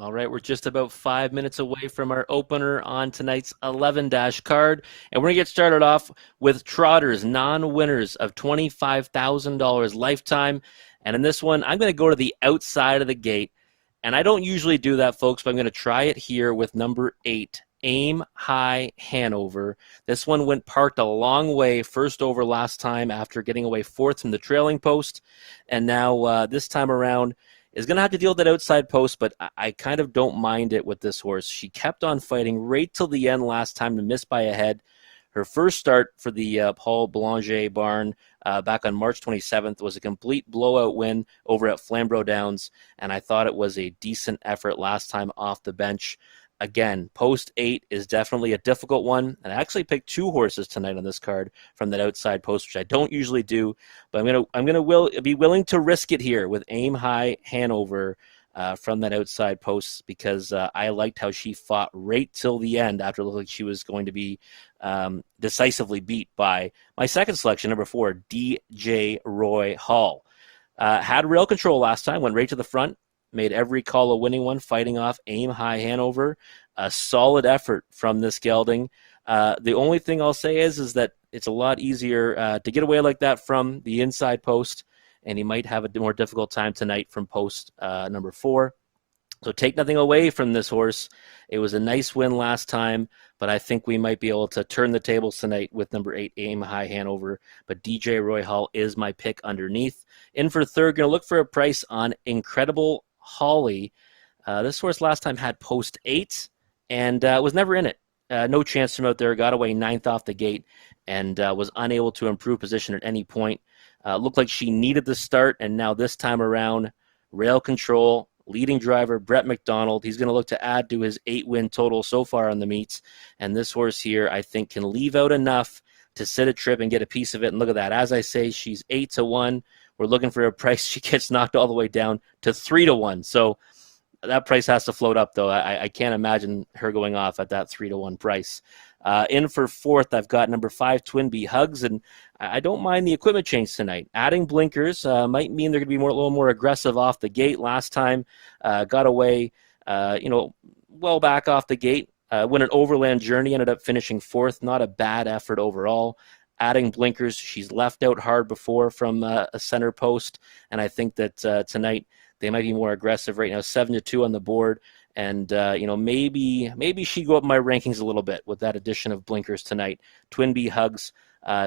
All right, we're just about 5 minutes away from our opener on tonight's 11 card. And we're going to get started off with Trotters, non-winners of $25,000 lifetime. And in this one, I'm going to go to the outside of the gate. And I don't usually do that, folks, but I'm going to try it here with number 8, Aim High Hanover. This one went parked a long way, first over last time after getting away fourth from the trailing post. And now this time around, is going to have to deal with that outside post, but I kind of don't mind it with this horse. She kept on fighting right till the end last time to miss by a head. Her first start for the Paul Boulanger barn back on March 27th was a complete blowout win over at Flamborough Downs, and I thought it was a decent effort last time off the bench. Again, post 8 is definitely a difficult one, and I actually picked 2 horses tonight on this card from that outside post, which I don't usually do, but I'm gonna be willing to risk it here with Aim High Hanover from that outside post because I liked how she fought right till the end after it looked like she was going to be decisively beat by my second selection, number 4, DJ Roy Hall. Had rail control last time, went right to the front, made every call a winning one, fighting off Aim High Hanover. A solid effort from this gelding. The only thing I'll say is that it's a lot easier to get away like that from the inside post, and he might have a more difficult time tonight from post number 4. So take nothing away from this horse. It was a nice win last time, but I think we might be able to turn the tables tonight with number 8, Aim High Hanover. But DJ Roy Hall is my pick underneath. In for third, going to look for a price on Incredible Holly. This horse last time had post 8 and was never in it. No chance from out there. Got away 9th off the gate and was unable to improve position at any point. Looked like she needed the start, and now this time around, rail control, leading driver Brett McDonald. He's going to look to add to his 8-win total so far on the meets. And this horse here, I think, can leave out enough to sit a trip and get a piece of it. And look at that. As I say, she's 8-1. We're looking for a price. She gets knocked all the way down to 3-1. So that price has to float up, though. I can't imagine her going off at that 3-1 price. In for fourth, I've got number 5, Twin Bee Hugs, and I don't mind the equipment change tonight. Adding blinkers might mean they're going to be a little more aggressive off the gate. Last time, got away, well back off the gate. Went an overland journey, ended up finishing 4th. Not a bad effort overall. Adding blinkers, she's left out hard before from a center post, and I think that tonight they might be more aggressive right now. 7-2 on the board, and maybe she go up my rankings a little bit with that addition of blinkers tonight. Twin Bee Hugs,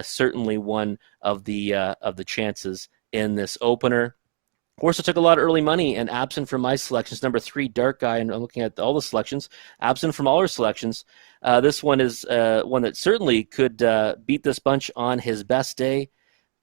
certainly one of the chances in this opener. Horse that took a lot of early money and absent from my selections. Number 3, Dark Guy, and I'm looking at all the selections. Absent from all our selections. This one is one that certainly could beat this bunch on his best day.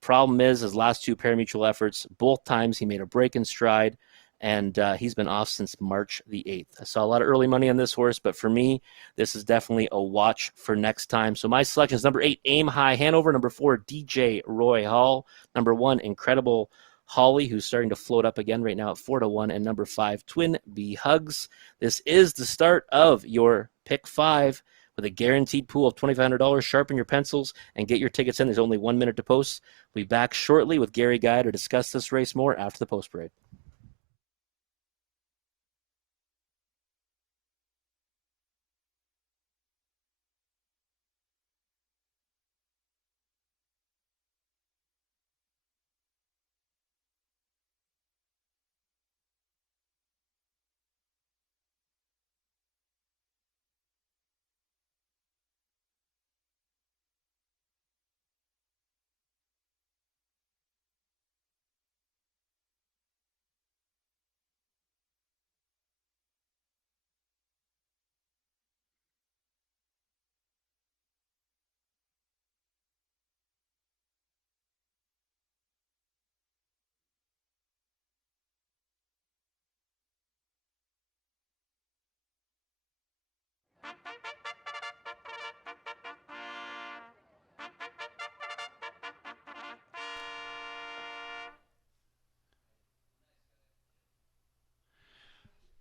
Problem is, his last 2 parimutuel efforts, both times he made a break in stride, and he's been off since March the 8th. I saw a lot of early money on this horse, but for me, this is definitely a watch for next time. So my selection is number 8, Aim High Hanover, number 4, DJ Roy Hall, number 1, Incredible Holly, who's starting to float up again right now at 4-1, and number 5, Twin Bee Hugs. This is the start of your pick 5 with a guaranteed pool of $2,500. Sharpen your pencils and get your tickets in. There's only 1 minute to post. We'll be back shortly with Gary Guy to discuss this race more after the post parade.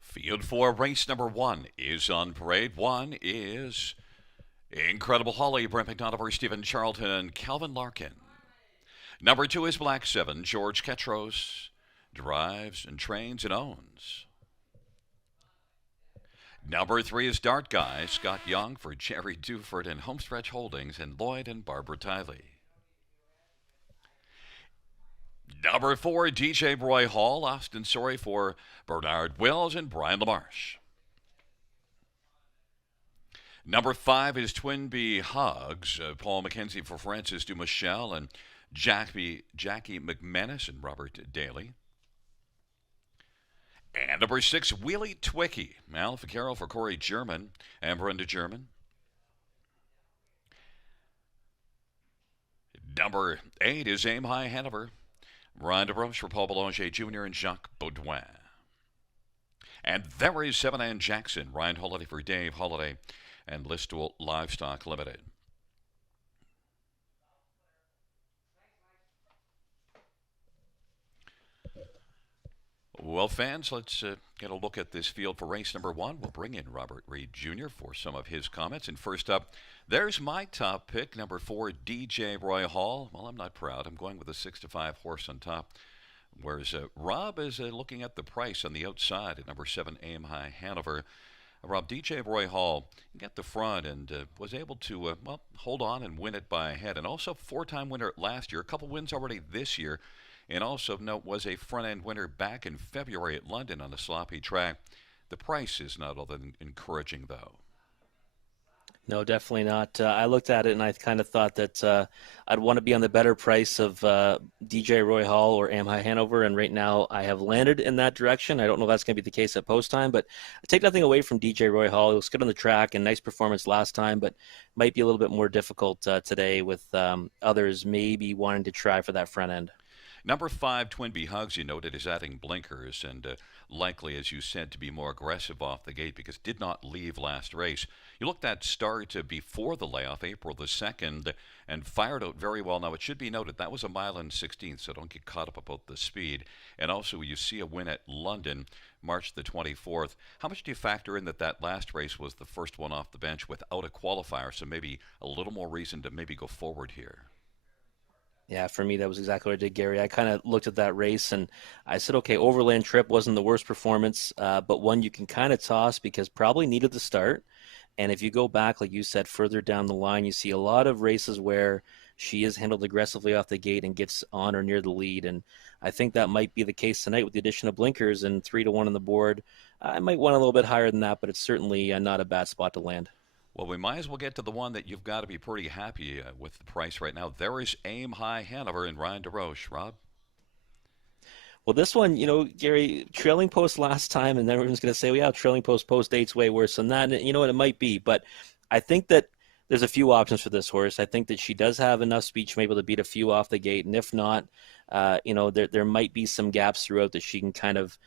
Field 4, race number 1 is on parade. 1 is Incredible Holly, Brent McDonough, Stephen Charlton, and Calvin Larkin. Number 2 is Black 7, George Ketros, drives and trains and owns. Number 3 is Dart Guy, Scott Young for Jerry Duford and Homestretch Holdings, and Lloyd and Barbara Tiley. Number 4, DJ Roy Hall, Austin Sorry for Bernard Wills and Brian LaMarche. Number 5 is Twin Bee Hugs, Paul McKenzie for Francis Dumichel and Jackie McManus and Robert Daly. And number 6, Wheelie Twicky, Al Ficaro for Corey German and Brenda German. Number 8 is Aim High Hanover, Ryan DeBroche for Paul Boulanger Jr. and Jacques Baudouin. And there is 7 Ann Jackson, Ryan Holiday for Dave Holiday and Listowel Livestock Limited. Well, fans, let's get a look at this field for race number 1. We'll bring in Robert Reed Jr. for some of his comments. And first up, there's my top pick, number 4, DJ Roy Hall. Well, I'm not proud. I'm going with a 6-5 horse on top. Whereas Rob is looking at the price on the outside at number 7, Aim High Hanover. Rob, DJ Roy Hall got the front and was able to, hold on and win it by a head. And also 4-time winner last year, a couple wins already this year. And also note was a front-end winner back in February at London on a sloppy track. The price is not all that encouraging, though. No, definitely not. I looked at it and I kind of thought that I'd want to be on the better price of DJ Roy Hall or Am High Hanover, and right now I have landed in that direction. I don't know if that's going to be the case at post time, but I take nothing away from DJ Roy Hall. He was good on the track and nice performance last time, but might be a little bit more difficult today with others maybe wanting to try for that front end. Number 5, Twin Bee Hugs, you noted, is adding blinkers and likely, as you said, to be more aggressive off the gate because did not leave last race. You looked at start before the layoff, April the 2nd, and fired out very well. Now, it should be noted that was a mile and 16th, so don't get caught up about the speed. And also, you see a win at London, March the 24th. How much do you factor in that last race was the first one off the bench without a qualifier, so maybe a little more reason to maybe go forward here? Yeah, for me, that was exactly what I did, Gary. I kind of looked at that race and I said, okay, Overland Trip wasn't the worst performance, but one you can kind of toss because probably needed the start. And if you go back, like you said, further down the line, you see a lot of races where she is handled aggressively off the gate and gets on or near the lead. And I think that might be the case tonight with the addition of blinkers and 3-1 on the board. I might want a little bit higher than that, but it's certainly not a bad spot to land. Well, we might as well get to the one that you've got to be pretty happy with the price right now. There is Aim High Hanover and Ryan DeRoche. Rob? Well, this one, Gary, trailing post last time, and everyone's going to say, well, yeah, trailing post eight's way worse than that. And you know what? It might be. But I think that there's a few options for this horse. I think that she does have enough speed to be able to beat a few off the gate. And if not, there might be some gaps throughout that she can kind of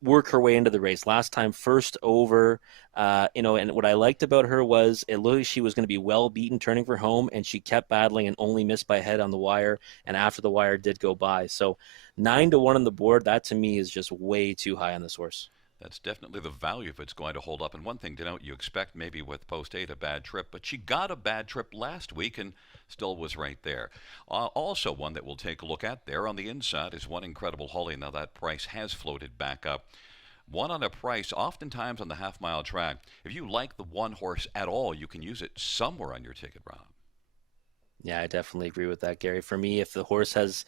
work her way into the race. Last time, first over, and what I liked about her was it looked like she was going to be well beaten turning for home, and she kept battling and only missed by a head on the wire, and after the wire did go by. So 9-1 on the board, that to me is just way too high on this horse. That's definitely the value if it's going to hold up. And one thing to note, you expect maybe with post 8 a bad trip, but she got a bad trip last week and still was right there. Also, one that we'll take a look at there on the inside is One Incredible Holly. Now that price has floated back up. One on a price, oftentimes on the half-mile track. If you like the one horse at all, you can use it somewhere on your ticket, Rob. Yeah, I definitely agree with that, Gary. For me, if the horse has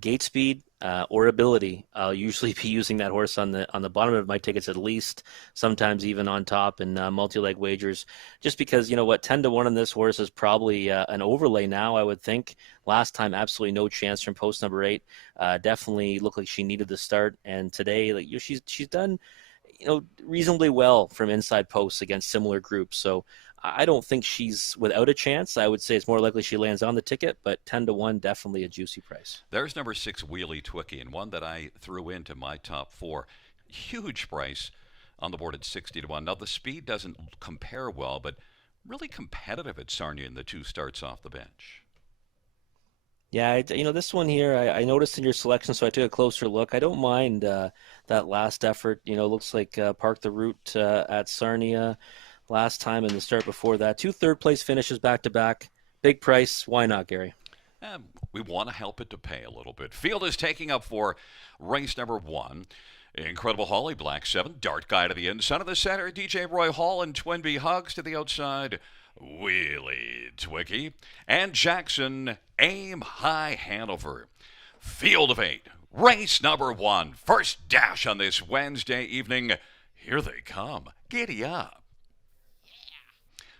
gate speed or ability, I'll usually be using that horse on the bottom of my tickets at least, sometimes even on top in multi-leg wagers, just because, 10-1 on this horse is probably an overlay now, I would think. Last time, absolutely no chance from post number 8. Definitely looked like she needed the start, and today, she's done, reasonably well from inside posts against similar groups. So I don't think she's without a chance. I would say it's more likely she lands on the ticket, but 10-1, definitely a juicy price. There's number 6, Wheelie Twicky, and one that I threw into my top 4. Huge price on the board at 60-1. Now, the speed doesn't compare well, but really competitive at Sarnia in the 2 starts off the bench. Yeah, this one here, I noticed in your selection, so I took a closer look. I don't mind that last effort. Looks like Park the Route at Sarnia last time and the start before that. 2 third-place finishes back-to-back. Big price. Why not, Gary? We want to help it to pay a little bit. Field is taking up for race number 1. Incredible Holly, Black 7. Dart Guy to the inside of the center. DJ Roy Hall and Twinbee Hugs to the outside. Wheelie Twicky. And Jackson, Aim High Hanover. Field of 8. Race number 1. First dash on this Wednesday evening. Here they come. Giddy up.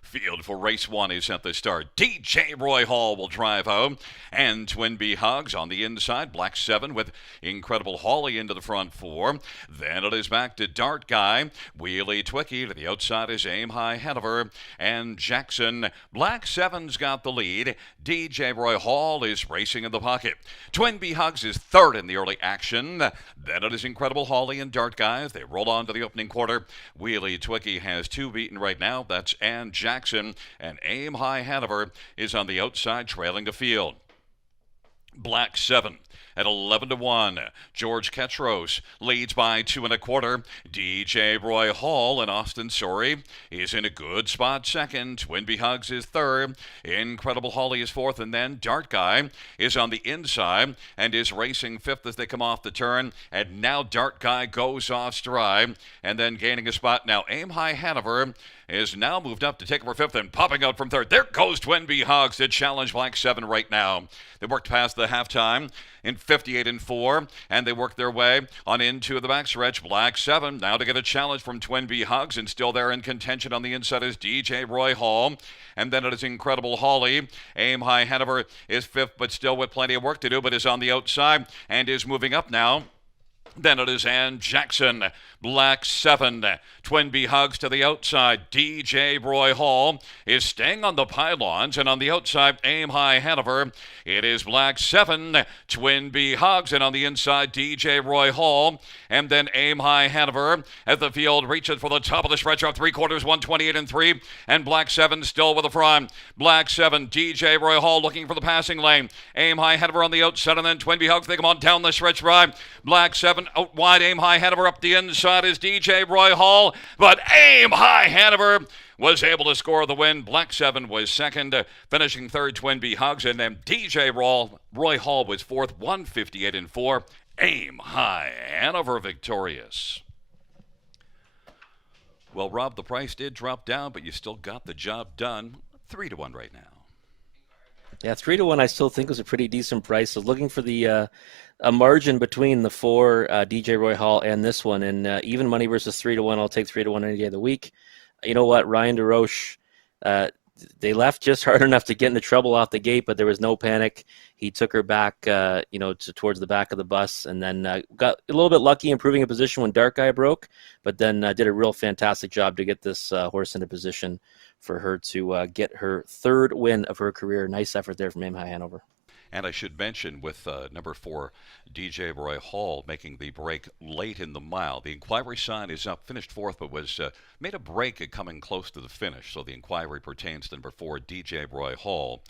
Field for race 1 is at the start. DJ Roy Hall will drive home. And Twinbee Hugs on the inside. Black 7 with Incredible Holly into the front 4. Then it is back to Dart Guy. Wheelie Twicky to the outside is Aim High Hanover. And Jackson. Black 7's got the lead. DJ Roy Hall is racing in the pocket. Twinbee Hugs is third in the early action. Then it is Incredible Holly and Dart Guy as they roll on to the opening quarter. Wheelie Twicky has 2 beaten right now. That's Ann Jackson. And Aim High Hanover is on the outside trailing the field. Black 7 at 11-1. George Ketros leads by 2 1/4. DJ Roy Hall and Austin Sorey is in a good spot second. Twinbee Hugs is third. Incredible Holly is fourth. And then Dart Guy is on the inside and is racing fifth as they come off the turn. And now Dart Guy goes off stride and then gaining a spot. Now Aim High Hanover is now moved up to take over fifth and popping out from third. There goes Twinbee Hugs to challenge Black 7 right now. They worked past the halftime in 58-4, and they worked their way on into the backstretch. Black 7 now to get a challenge from Twinbee Hugs, and still there in contention on the inside is DJ Roy Hall. And then it is Incredible Holly. Aim High Hanover is fifth, but still with plenty of work to do, but is on the outside and is moving up now. Then it is Ann Jackson, Black 7. Twinbee Hugs to the outside. DJ Roy Hall is staying on the pylons, and on the outside, Aim High Hanover. It is Black 7, Twinbee Hugs, and on the inside, DJ Roy Hall. And then Aim High Hanover as the field reaches for the top of the stretch of 3/4, 128-3. And Black 7 still with a front. Black 7, DJ Roy Hall looking for the passing lane. Aim High Hanover on the outside, and then Twinbee Hugs. They come on down the stretch right. Black 7 out wide. Aim High Hanover up the inside is DJ Roy Hall, but Aim High Hanover was able to score the win. Black 7 was second, finishing third Twinbee Hugs, and then DJ Roy Hall was fourth, 158-4. Aim High Hanover victorious. Well, Rob, the price did drop down, but you still got the job done. 3-1 right now. Yeah, 3-1 I still think was a pretty decent price. So looking for the a margin between the 4 DJ Roy Hall and this one, and even money versus 3-1. I'll take 3-1 any day of the week. You know what, Ryan DeRoche, they left just hard enough to get into trouble off the gate, but there was no panic. He took her back, towards the back of the bus, and then got a little bit lucky improving a position when Dark Guy broke, but then did a real fantastic job to get this horse into position for her to get her third win of her career. Nice effort there from Aim High Hanover. And I should mention with number 4, DJ Roy Hall making the break late in the mile. The inquiry sign is up, finished fourth, but was made a break at coming close to the finish. So the inquiry pertains to number 4, DJ Roy Hall.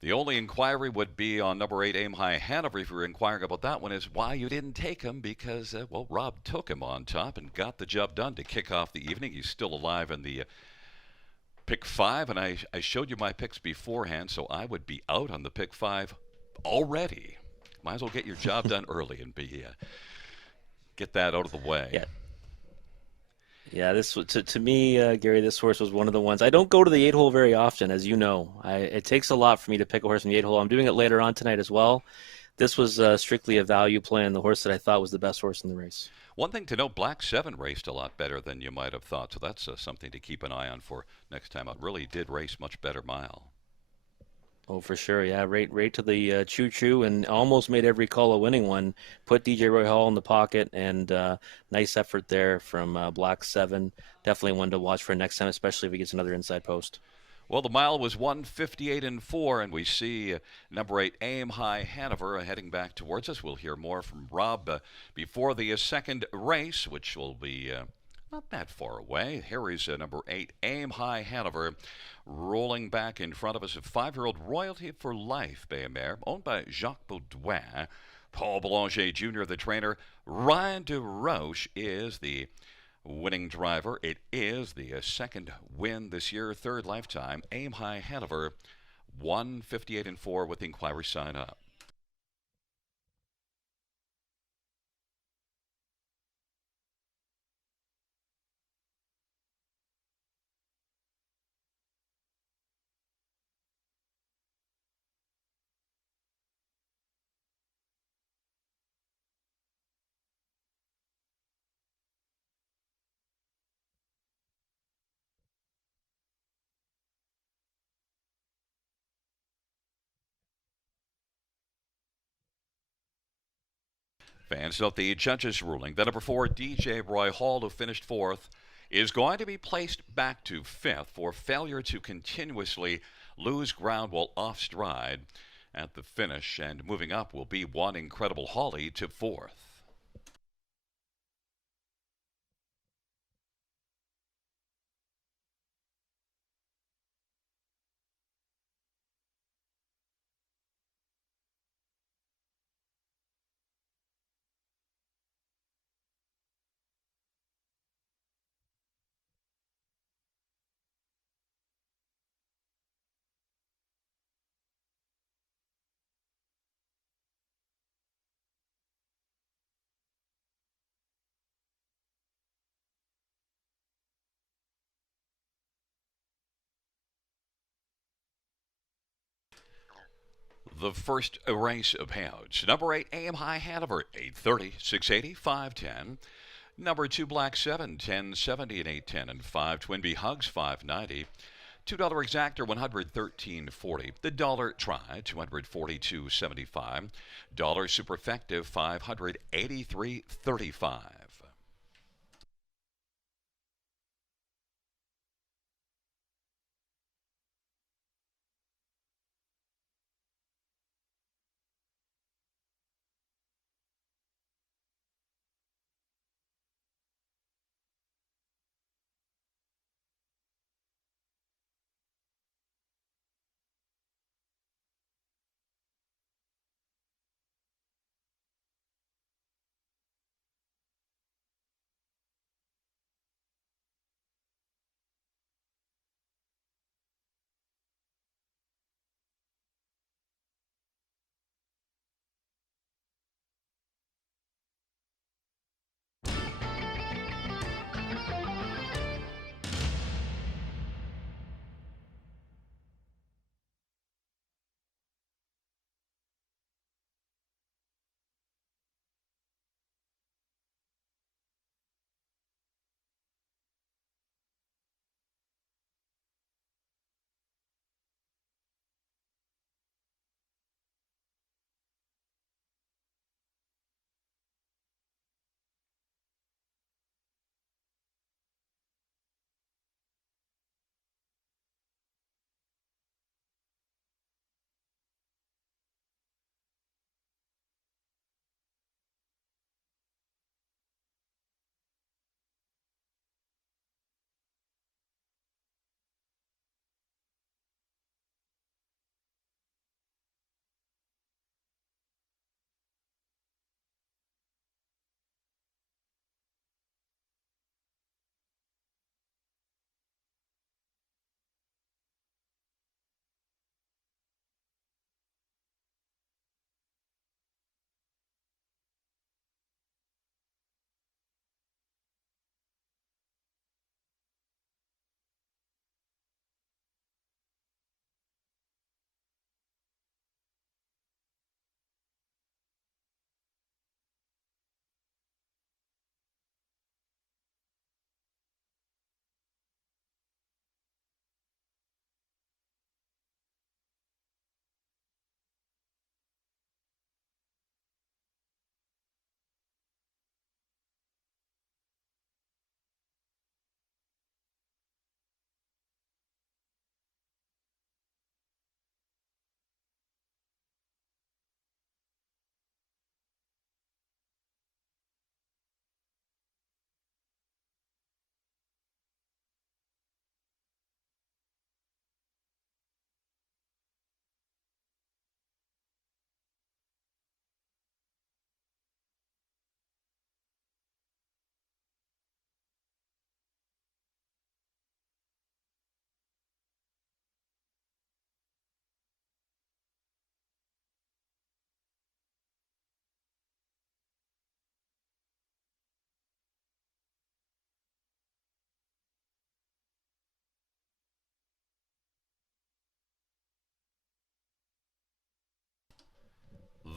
The only inquiry would be on number 8, Aim High Hanover. If you're inquiring about that one, is why you didn't take him, because, Rob took him on top and got the job done to kick off the evening. He's still alive in the pick 5, and I showed you my picks beforehand, so I would be out on the pick 5 already. Might as well get your job done early and get that out of the way. Yeah, this to me, Gary, this horse was one of the ones. I don't go to the 8-hole very often, as you know. It takes a lot for me to pick a horse in the 8-hole. I'm doing it later on tonight as well. This was strictly a value play and the horse that I thought was the best horse in the race. One thing to note, Black 7 raced a lot better than you might have thought, so that's something to keep an eye on for next time out. Really did race much better mile. Oh, for sure, yeah. Right to the choo-choo, and almost made every call a winning one. Put DJ Roy Hall in the pocket, and nice effort there from Black 7. Definitely one to watch for next time, especially if he gets another inside post. Well, the mile was 158-4, and we see number 8, Aim High Hanover, heading back towards us. We'll hear more from Rob before the second race, which will be not that far away. Here is number 8, Aim High Hanover, rolling back in front of us. A 5-year-old Royalty for Life bay mare, owned by Jacques Baudouin. Paul Boulanger Jr., the trainer. Ryan DeRoche is the winning driver. It is the second win this year, third lifetime. Aim High Hanover, 158-4 with inquiry sign up. Fans note the judge's ruling that number 4, DJ Roy Hall, who finished fourth, is going to be placed back to fifth for failure to continuously lose ground while off stride at the finish. And moving up will be One Incredible Holly to fourth. The first race of hounds. Number 8, AM High Hanover, 830, 680, 510. Number 2, Black 7, 1070 and 810 and 5. Twin Bee Hugs, 590. $2 exactor, 113.40. The dollar try, 242.75. Dollar superfective, 583.35.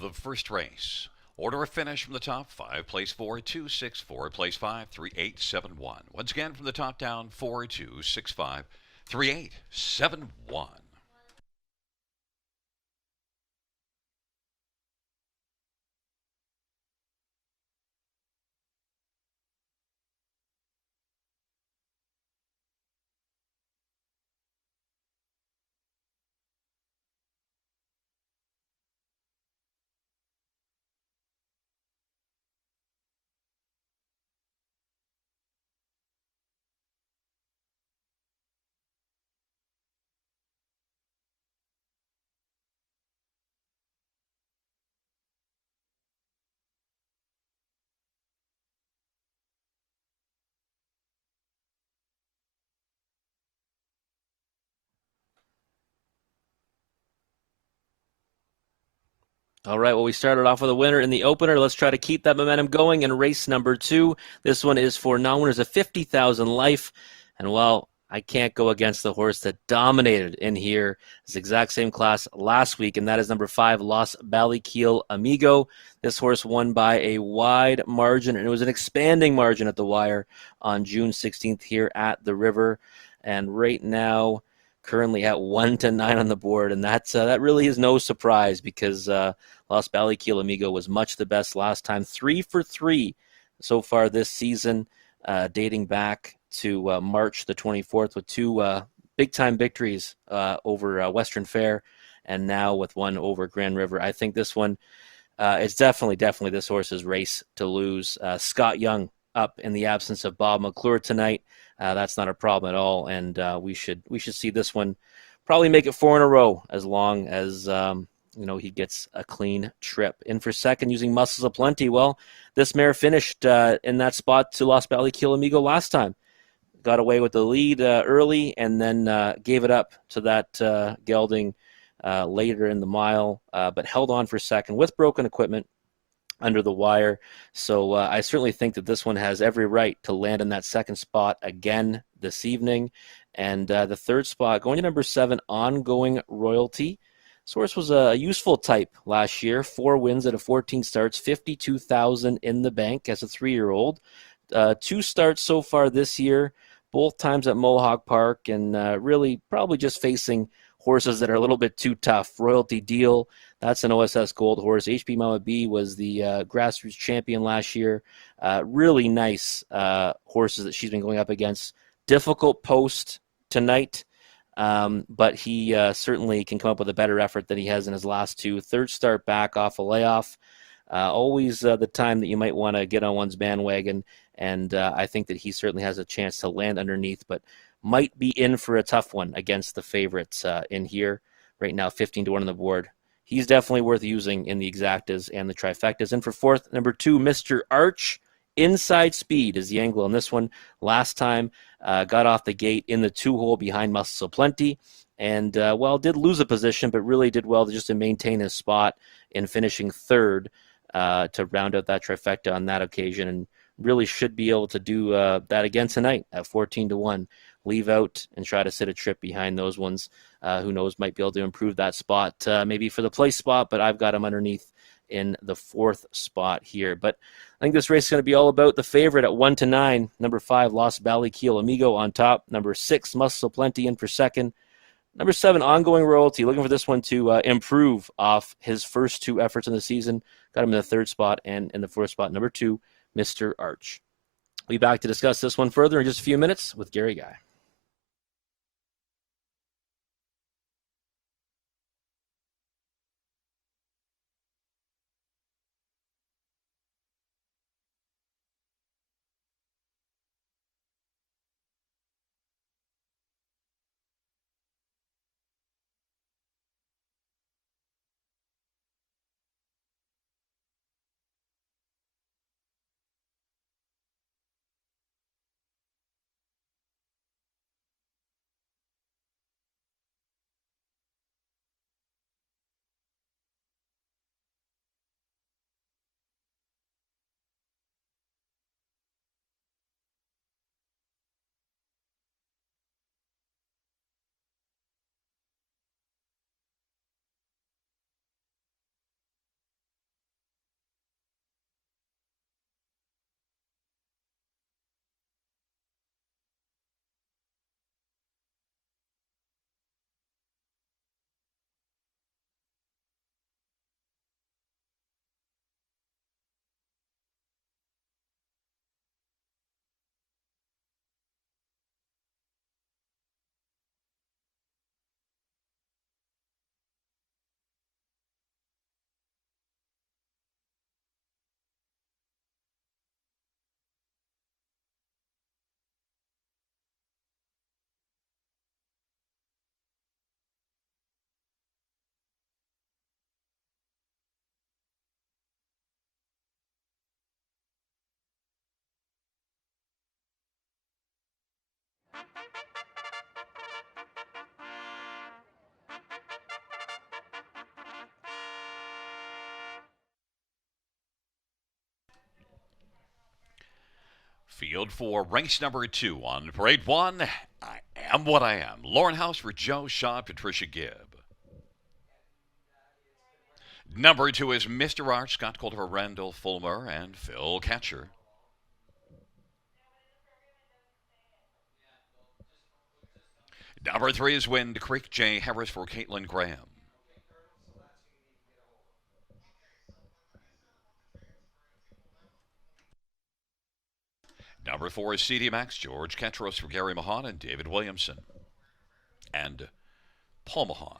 The first race. Order of finish from the top 5, place 4, 2, 6, 4, place 5, 3, 8, 7, 1. Once again from the top down, 4, 2, 6, 5, 3, 8, 7, 1. All right, well, we started off with a winner in the opener. Let's try to keep that momentum going in race number 2. This one is for non-winners of 50,000 life. And well, I can't go against the horse that dominated in here. This exact same class last week, and that is number 5, Los Ballykiel Amigo. This horse won by a wide margin, and it was an expanding margin at the wire on June 16th here at the River. And right now, currently at 1-9 on the board, and that really is no surprise because Los Ballykiel Amigo was much the best last time. 3 for 3 so far this season, dating back to March the 24th with 2 big-time victories over Western Fair and now with one over Grand River. I think this one it's definitely this horse's race to lose. Scott Young up in the absence of Bob McClure tonight. That's not a problem at all, and we should see this one probably make it 4 in a row as long as he gets a clean trip. In for second using Muscles of Plenty. Well, this mare finished in that spot to Los Ballykiel Amigo last time. Got away with the lead early and then gave it up to that gelding later in the mile, but held on for second with broken equipment under the wire. So I certainly think that this one has every right to land in that second spot again this evening. And the third spot, going to number 7, Ongoing Royalty. This horse was a useful type last year. 4 wins out of 14 starts, 52,000 in the bank as a 3-year-old. 2 starts so far this year, both times at Mohawk Park, and really probably just facing horses that are a little bit too tough. Royalty Deal, that's an OSS Gold horse. HP Mama B was the grassroots champion last year. Really nice horses that she's been going up against. Difficult post tonight, but he certainly can come up with a better effort than he has in his last 2. Third start back off a layoff. Always the time that you might want to get on one's bandwagon, and I think that he certainly has a chance to land underneath, but might be in for a tough one against the favorites in here. Right now, 15-1 on the board. He's definitely worth using in the exactas and the trifectas. And for fourth, number 2, Mr. Arch. Inside Speed is the angle on this one. Last time, got off the gate in the 2-hole behind Muscle Plenty, and did lose a position, but really did well just to maintain his spot in finishing third to round out that trifecta on that occasion, and really should be able to do that again tonight at 14-1. Leave out and try to sit a trip behind those ones. Who knows, might be able to improve that spot maybe for the place spot, but I've got him underneath in the 4th spot here. But I think this race is going to be all about the favorite at 1-9. Number 5, Los Ballykiel Amigo on top. Number 6, Muscle Plenty in for second. Number 7, Ongoing Royalty. Looking for this one to improve off his first 2 efforts in the season. Got him in the 3rd spot, and in the 4th spot, number 2, Mr. Arch. We'll be back to discuss this one further in just a few minutes with Gary Guy. Field 4, race number 2 on parade 1. I am what I am. Lauren House for Joe Shaw, Patricia Gibb. Number 2 is Mr. Arch, Scott Culver, Randall Fulmer, and Phil Catcher. Number 3 is Wind Creek, Jay Harris for Caitlin Graham. Number 4 is CD Max, George Ketros for Gary Mahan and David Williamson. And Paul Mahan.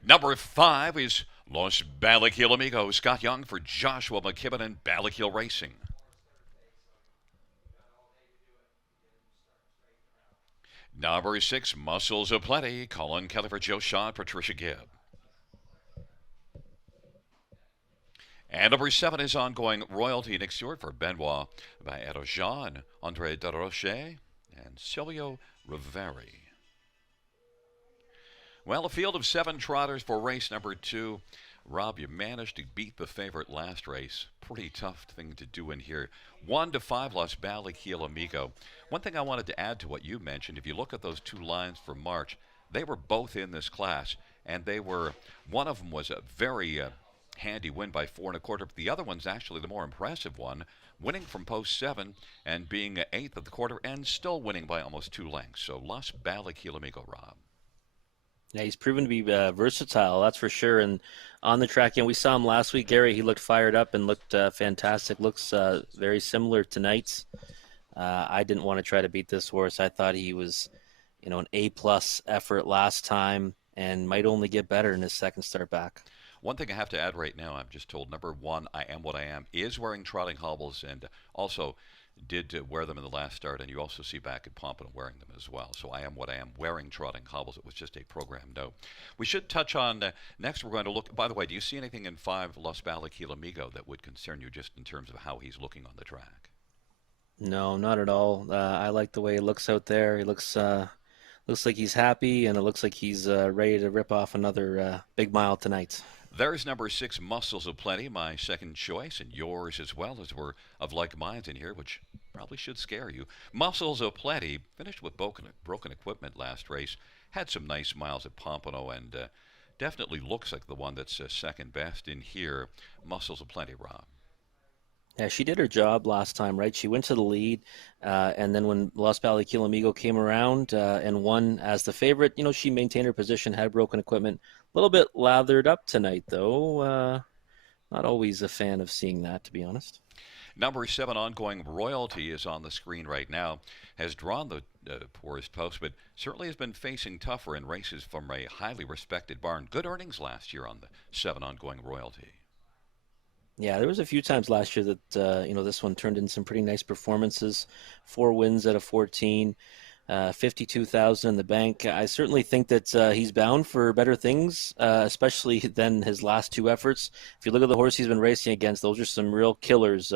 Number 5 is Los Balaquil Amigos, Scott Young for Joshua McKibben and Balaquil Racing. Number 6, Muscles of Plenty, Colin Kelly for Joe Shaw and Patricia Gibb. And number 7 is Ongoing Royalty, Nick Stewart for Benoit by Erojan and Andre Desrochers and Silvio Riveri. Well, a field of 7 trotters for race number 2. Rob, you managed to beat the favorite last race. Pretty tough thing to do in here. 1-5 Los Balaquil Amigo. One thing I wanted to add to what you mentioned, if you look at those 2 lines for March, they were both in this class, and one of them was a very handy win by 4 1/4, but the other one's actually the more impressive one, winning from post 7 and being 8th of the quarter and still winning by almost 2 lengths. So Los Balaquil Amigo, Rob. Yeah, he's proven to be versatile, that's for sure. And on the track, we saw him last week, Gary. He looked fired up and looked fantastic. Looks very similar to tonight's. I didn't want to try to beat this horse. I thought he was, an A-plus effort last time and might only get better in his second start back. One thing I have to add right now, I'm just told, number 1, I Am What I Am, is wearing trotting hobbles and also did wear them in the last start, and you also see back at Pompano wearing them as well. So I Am What I Am, wearing trotting hobbles. It was just a program note. We should touch on, next we're going to look, by the way, do you see anything in 5 Los Balaquil Amigo that would concern you just in terms of how he's looking on the track? No, not at all. I like the way he looks out there. He looks like he's happy, and it looks like he's ready to rip off another big mile tonight. There's number 6, Muscles of Plenty, my second choice, and yours as well, as we're of like minds in here, which probably should scare you. Muscles of Plenty finished with broken equipment last race, had some nice miles at Pompano, and definitely looks like the one that's second best in here. Muscles of Plenty, Rob. Yeah, she did her job last time, right? She went to the lead, and then when Los Balaquil Amigo came around and won as the favorite, she maintained her position, had broken equipment. A little bit lathered up tonight, though. Not always a fan of seeing that, to be honest. Number 7, Ongoing Royalty, is on the screen right now. Has drawn the poorest post, but certainly has been facing tougher in races from a highly respected barn. Good earnings last year on the 7, Ongoing Royalty. Yeah, there was a few times last year that this one turned in some pretty nice performances. 4 wins out of 14, 52,000 in the bank. I certainly think that he's bound for better things, especially than his last 2 efforts. If you look at the horse he's been racing against, those are some real killers.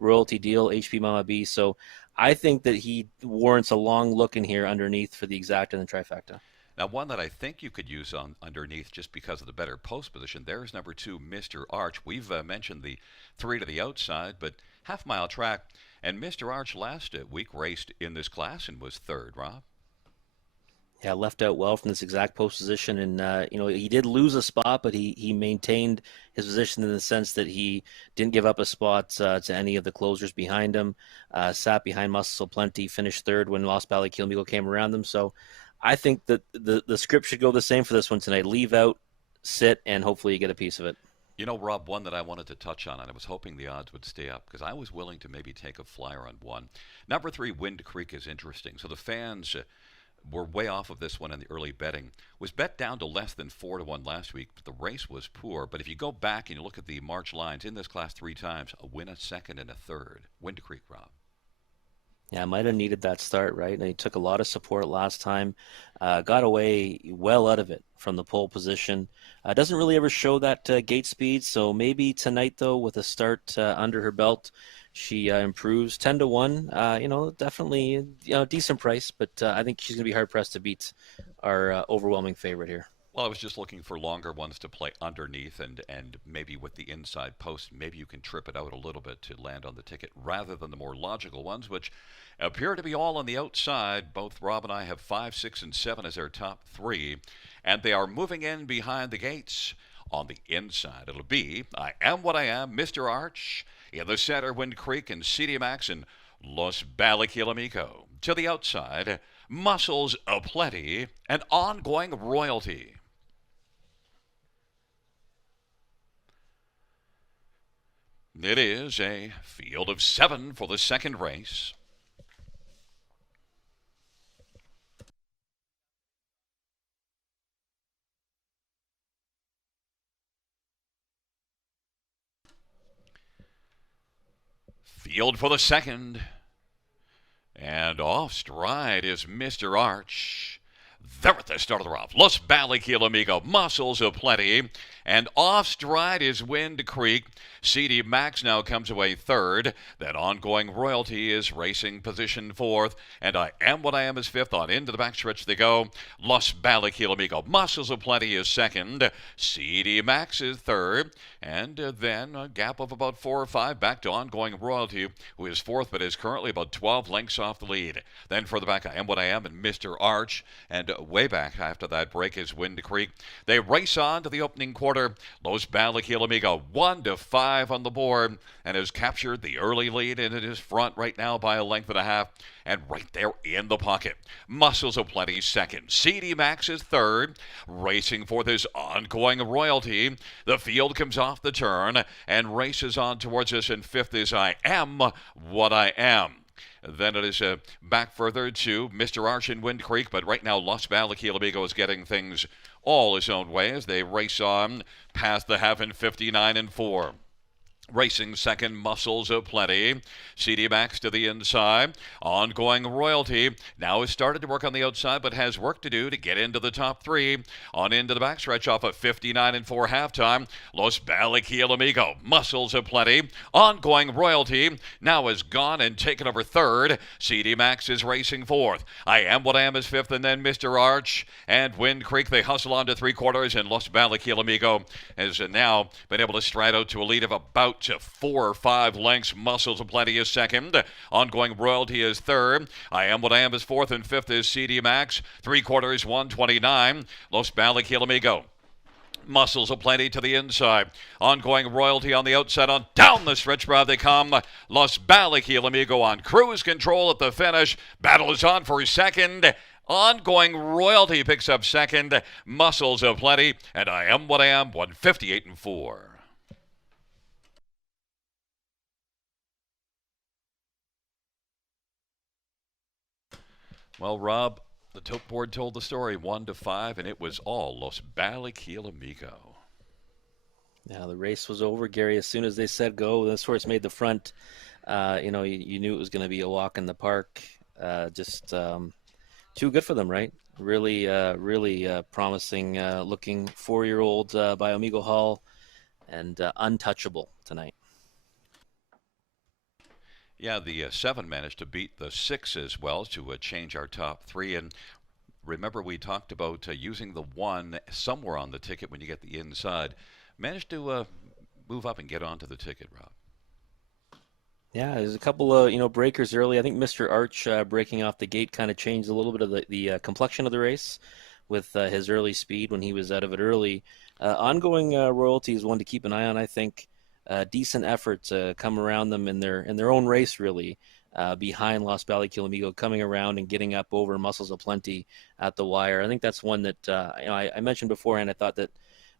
Royalty Deal, HP Mama B. So I think that he warrants a long look in here underneath for the exacta and the trifecta. Now, one that I think you could use on underneath just because of the better post position, there's number 2, Mr. Arch. We've mentioned the 3 to the outside, but half-mile track. And Mr. Arch last week raced in this class and was 3rd, Rob. Yeah, left out well from this exact post position, and he did lose a spot, but he maintained his position in the sense that he didn't give up a spot to any of the closers behind him. Sat behind Muscle Plenty, finished 3rd when Los Balaquil Amigo came around them. So I think that the script should go the same for this one tonight. Leave out, sit, and hopefully you get a piece of it. Rob, one that I wanted to touch on, and I was hoping the odds would stay up because I was willing to maybe take a flyer on one. Number 3, Wind Creek, is interesting. So the fans were way off of this one in the early betting. Was bet down to less than 4 to 1 last week, but the race was poor. But if you go back and you look at the March lines in this class 3 times, a win, a second, and a 3rd. Wind Creek, Rob. Yeah, I might have needed that start, right? And he took a lot of support last time, got away well out of it from the pole position. Doesn't really ever show that gate speed, so maybe tonight, though, with a start under her belt, she improves 10 to 1. Definitely decent price, but I think she's going to be hard pressed to beat our overwhelming favorite here. Well, I was just looking for longer ones to play underneath, and maybe with the inside post, maybe you can trip it out a little bit to land on the ticket rather than the more logical ones, which appear to be all on the outside. Both Rob and I have 5, 6, and 7 as our top three, and they are moving in behind the gates. On the inside, it'll be I Am What I Am, Mr. Arch. In the center, Wind Creek and CD Max and Los Balikilamico. To the outside, Muscles Aplenty and Ongoing Royalty. It is a field of 7 for the second race. Field for the second. And off stride is Mr. Arch. There at the start of the round, Los Balikilamico, Muscles Aplenty. And off stride is Wind Creek. CD Max now comes away third. That Ongoing Royalty is racing position fourth. And I Am What I Am is fifth. On into the backstretch they go. Los Balikilamico, Muscles Aplenty is second. CD Max is third. And then a gap of about 4 or 5 back to Ongoing Royalty, who is fourth but is currently about 12 lengths off the lead. Then further back, I Am What I Am and Mr. Arch. And way back after that break is Wind Creek. They race on to the opening quarter. Los Balikilamico 1-5 on the board and has captured the early lead, and it is front right now by a length and a half. And right there in the pocket, Muscles Aplenty second. CD Max is third. Racing for this Ongoing Royalty. The field comes off the turn and races on towards us, and fifth is I Am What I Am. Then it is back further to Mr. Arch and Wind Creek, but right now Los Balikilamico is getting things all his own way as they race on past the half in 59-4. Racing second, Muscles Aplenty. CD Max to the inside. Ongoing Royalty now has started to work on the outside, but has work to do to get into the top three. On into the backstretch off of 59-4 halftime. Los Balikilamico, Muscles Aplenty. Ongoing Royalty now has gone and taken over third. CD Max is racing fourth. I Am What I Am is fifth, and then Mr. Arch and Wind Creek. They hustle on to three quarters, and Los Balikilamico has now been able to stride out to a lead of about to 4 or 5 lengths. Muscles Aplenty is second. Ongoing Royalty is third. I Am What I Am is fourth, and fifth is CD Max. Three quarters, 129. Los Balikilamico. Muscles Aplenty to the inside. Ongoing Royalty on the outside. On down the stretch bar they come. Los Balikilamico on cruise control at the finish. Battle is on for second. Ongoing Royalty picks up second. Muscles Aplenty and I Am What I Am 158-4. Well, Rob, the tote board told the story 1-5, and it was all Los Balikilamico. Now the race was over, Gary. As soon as they said go, this horse made the front. You knew it was going to be a walk in the park. Just too good for them, right? Really promising looking 4-year-old by Amigo Hall, and untouchable tonight. Yeah, the 7 managed to beat the 6 as well to change our top 3. And remember, we talked about using the 1 somewhere on the ticket when you get the inside. Managed to move up and get onto the ticket, Rob. Yeah, there's a couple of breakers early. I think Mr. Arch breaking off the gate kind of changed a little bit of the complexion of the race with his early speed when he was out of it early. Ongoing Royalty is one to keep an eye on, I think. Decent effort to come around them in their own race, really, behind Los Balikilamico, coming around and getting up over Muscles Aplenty at the wire. I think that's one that I mentioned beforehand. I thought that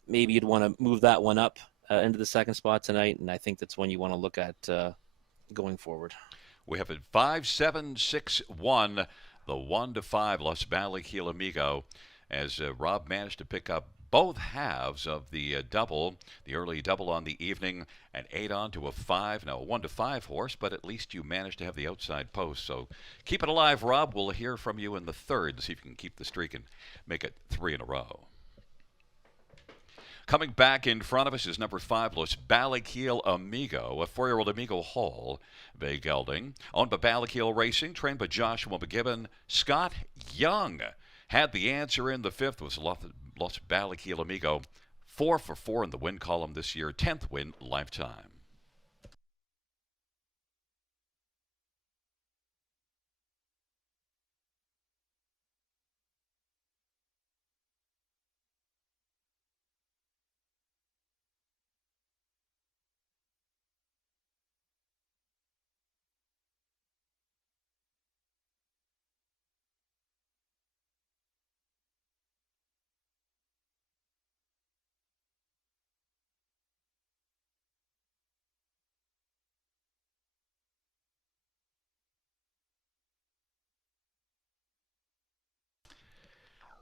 maybe you'd want to move that one up into the second spot tonight, and I think that's one you want to look at going forward. We have it 5-7-6-1, the 1-5 Los Balikilamico, as Rob managed to pick up both halves of the double, the early double on the evening, and 8 on to a 5. Now, a 1-5 horse, but at least you managed to have the outside post. So keep it alive, Rob. We'll hear from you in the third to see if you can keep the streak and make it 3 in a row. Coming back in front of us is number 5, Los Balikilamico, a 4-year-old Amigo Hall, Bay Gelding, owned by Balikil Racing, trained by Joshua McGibbon. Scott Young had the answer in the 5th, was Los Balikilamigo, 4 for 4 in the win column this year, 10th win lifetime.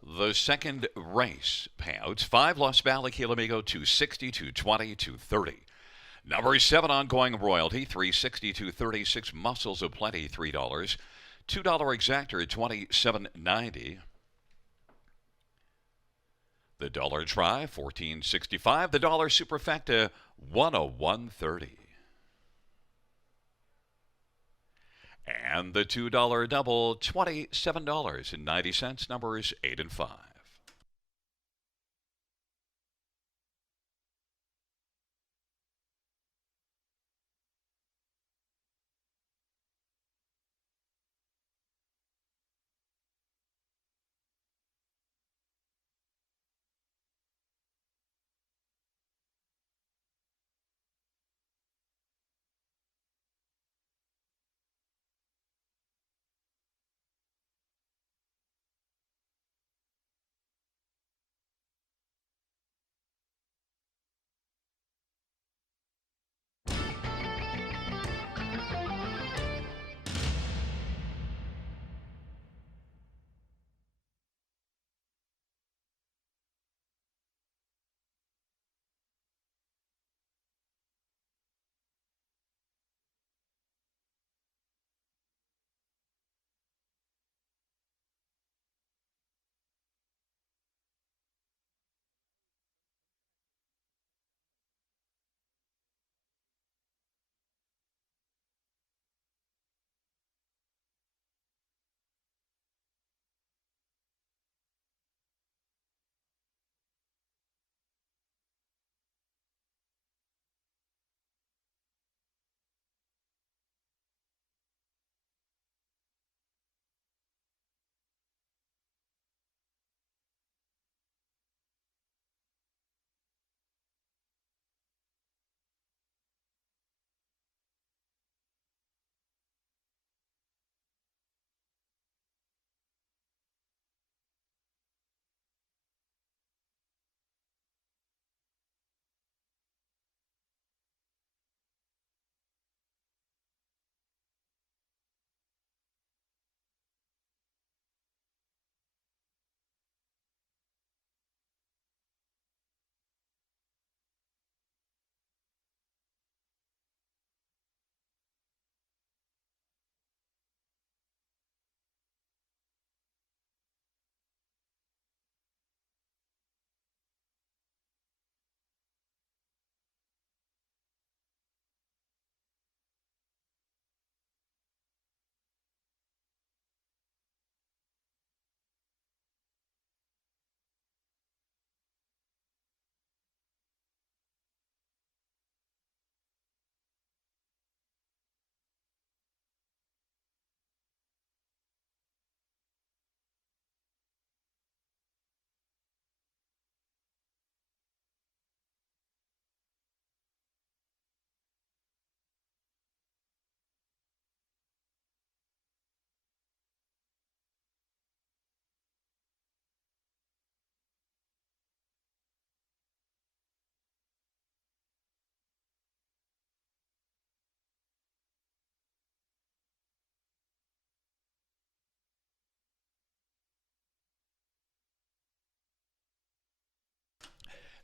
The second race payouts 5 Los Balikilamigo, 260, 220, 230. Number 7 ongoing royalty, 360, 236 Muscles of Plenty, $3. $2 exactor, 27.90. The dollar try, 14.65. The dollar superfecta, 101.30. And the $2 double, $27.90. Numbers 8 and 5.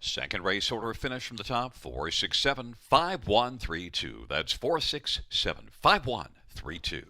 Second race order finish from the top, 467 5132. That's 467 5132.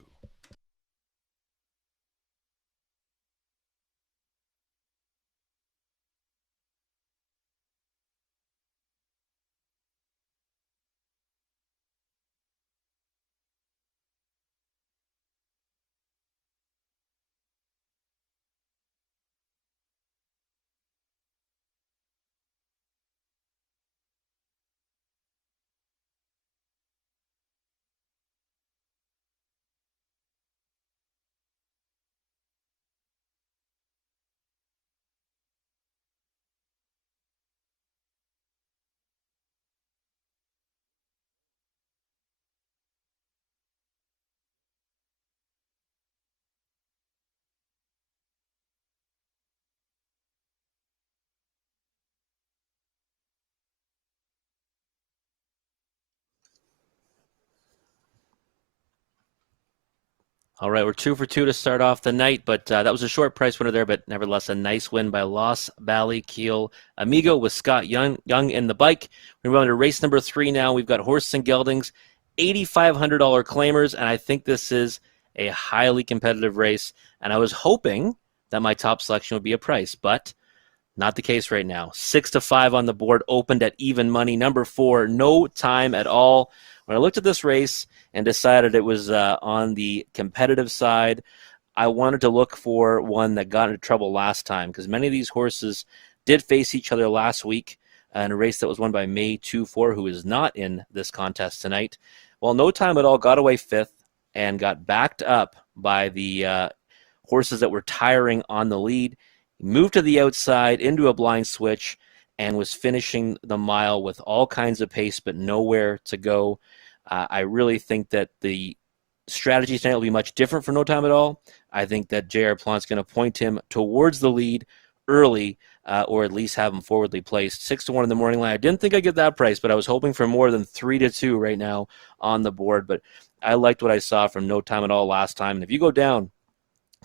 All right, we're 2 for 2 to start off the night, but that was a short price winner there, but nevertheless a nice win by Los Valley Keel Amigo with Scott Young in the bike. We're going to race number 3 now. We've got Horses and Geldings, $8,500 claimers, and I think this is a highly competitive race. And I was hoping that my top selection would be a price, but not the case right now. 6-5 on the board, opened at even money. Number 4, No Time at All. When I looked at this race and decided it was on the competitive side, I wanted to look for one that got into trouble last time because many of these horses did face each other last week in a race that was won by May 2-4, who is not in this contest tonight. Well, No Time at All got away 5th and got backed up by the horses that were tiring on the lead. Moved to the outside into a blind switch and was finishing the mile with all kinds of pace but nowhere to go. I really think that the strategy tonight will be much different for No Time at All. I think that J.R. Plant's going to point him towards the lead early, or at least have him forwardly placed. 6-1 in the morning line. I didn't think I'd get that price, but I was hoping for more than 3-2 right now on the board. But I liked what I saw from No Time at All last time. And if you go down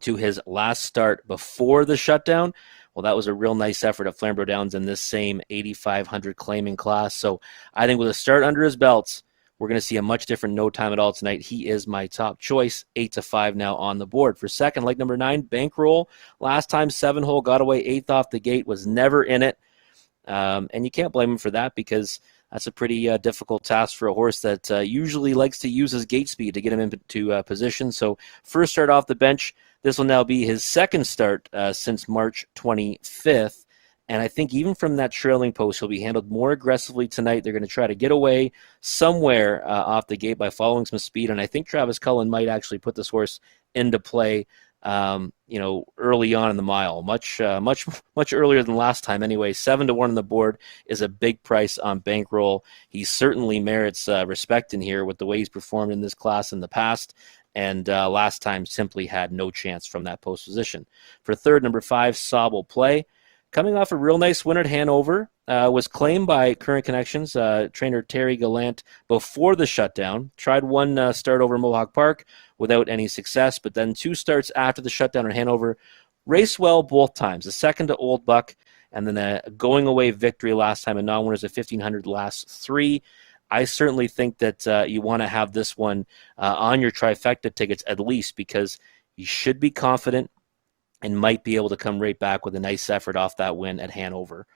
to his last start before the shutdown, well, that was a real nice effort at Flamborough Downs in this same 8,500 claiming class. So I think with a start under his belts, we're going to see a much different No Time at All tonight. He is my top choice. 8-5 now on the board. For second, like number 9, Bankroll. Last time, 7-hole, got away 8th off the gate, was never in it. And you can't blame him for that because that's a pretty difficult task for a horse that usually likes to use his gate speed to get him into position. So first start off the bench. This will now be his second start since March 25th. And I think even from that trailing post, he'll be handled more aggressively tonight. They're going to try to get away somewhere off the gate by following some speed. And I think Travis Cullen might actually put this horse into play, early on in the mile, much earlier than last time. Anyway, 7-1 on the board is a big price on Bankroll. He certainly merits respect in here with the way he's performed in this class in the past. And last time simply had no chance from that post position. For third, number 5, Sobble Play. Coming off a real nice win at Hanover, was claimed by Current Connections, trainer Terry Gallant, before the shutdown. Tried one start over Mohawk Park without any success, but then 2 starts after the shutdown at Hanover. Raced well both times, the second to Old Buck, and then a going away victory last time, and non-winners at 1,500 last 3. I certainly think that you want to have this one on your trifecta tickets at least because you should be confident and might be able to come right back with a nice effort off that win at Hanover.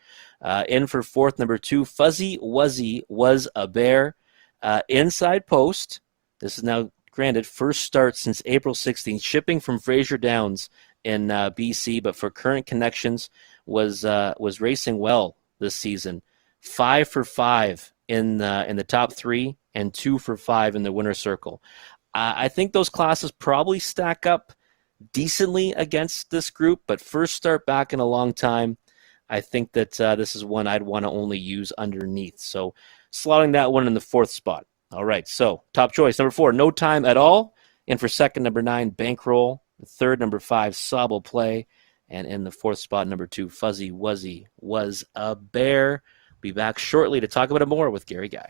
In for fourth, number 2, Fuzzy Wuzzy Was a Bear. Inside post. This is now, granted, first start since April 16th, shipping from Fraser Downs in BC, but for Current Connections was racing well this season. 5 for 5 in the top 3 and 2 for 5 in the winner's circle. I think those classes probably stack up decently against this group, but first start back in a long time. I think that this is one I'd want to only use underneath. So slotting that one in the 4th spot. All right, so top choice, number 4, No Time at All. In for second, number 9, Bankroll. Third, number 5, Sobble Play. And in the 4th spot, number 2, Fuzzy Wuzzy Was a Bear. Be back shortly to talk about it more with Gary Guy.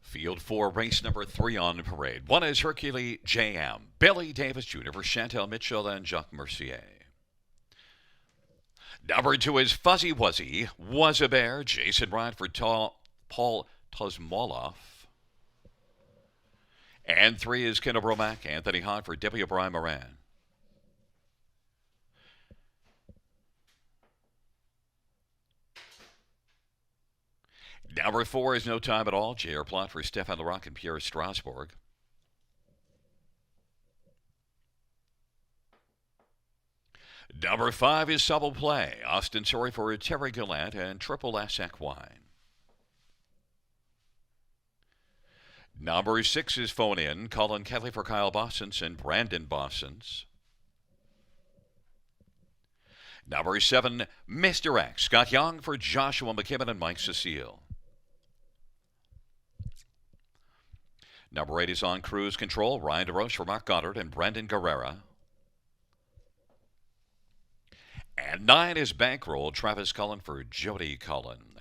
Field 4, race number 3 on the parade. 1 is Hercule J.M., Billy Davis Jr. for Chantal Mitchell and Jacques Mercier. Number 2 is Fuzzy Wuzzy Was a Bear, Jason Ryan for Paul Tosmoloff. And 3 is Kendall Bromack, Anthony Hahn for W. Brian Moran. Number 4 is No Time at All, J.R. Plot for Stefan Larocque and Pierre Strasbourg. Number 5 is Subtle Play. Austin Sorry for Terry Gillette and Triple S Equine. Number 6 is Phone In. Colin Kelly for Kyle Bossens and Brandon Bossens. Number 7, Mr. X. Scott Young for Joshua McKibben and Mike Cecile. Number 8 is On Cruise Control. Ryan DeRoche for Mark Goddard and Brendan Guerrera. And 9 is Bankroll. Travis Cullen for Jody Cullen.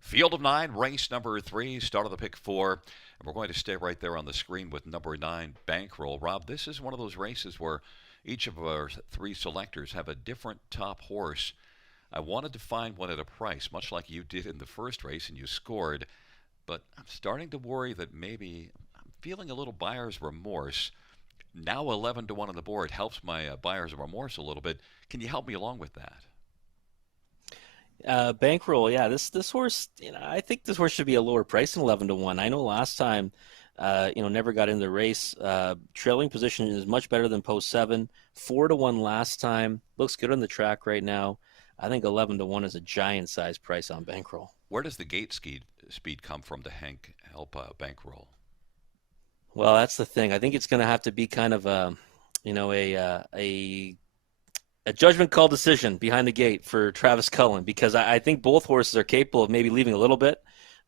Field of 9, race number 3, start of the pick 4. And we're going to stay right there on the screen with number 9, Bankroll. Rob, this is one of those races where each of our 3 selectors have a different top horse. I wanted to find one at a price, much like you did in the first race, and you scored. But I'm starting to worry that maybe I'm feeling a little buyer's remorse. Now 11 to 1 on the board helps my buyer's remorse a little bit. Can you help me along with that? Bankroll, yeah. This horse, I think this horse should be a lower price than 11 to 1. I know last time, never got in the race. Trailing position is much better than post 7. 4 to 1 last time. Looks good on the track right now. I think 11 to 1 is a giant size price on Bankroll. Where does the gate speed come from to help Bankroll? Well, that's the thing. I think it's going to have to be kind of a judgment call decision behind the gate for Travis Cullen, because I think both horses are capable of maybe leaving a little bit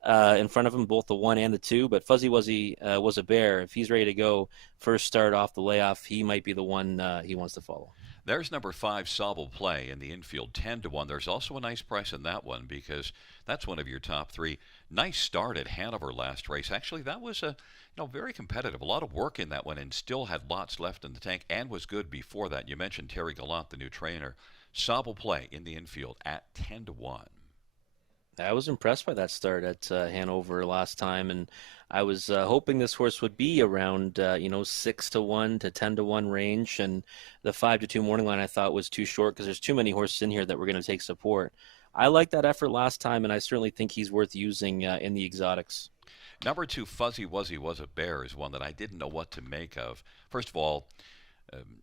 in front of him, both the 1 and the 2. But Fuzzy Wuzzy was a bear. If he's ready to go first start off the layoff, he might be the one he wants to follow. There's number 5, Sobble Play in the infield, 10 to 1. There's also a nice price in that one because that's one of your top 3. Nice start at Hanover last race. Actually, that was very competitive. A lot of work in that one and still had lots left in the tank and was good before that. You mentioned Terry Gallant, the new trainer. Sobble Play in the infield at 10 to 1. I was impressed by that start at Hanover last time, and I was hoping this horse would be around 6 to 1 to 10 to 1 range, and the 5 to 2 morning line I thought was too short because there's too many horses in here that were going to take support. I liked that effort last time, and I certainly think he's worth using in the exotics. Number 2, Fuzzy Wuzzy Was a Bear is one that I didn't know what to make of. First of all,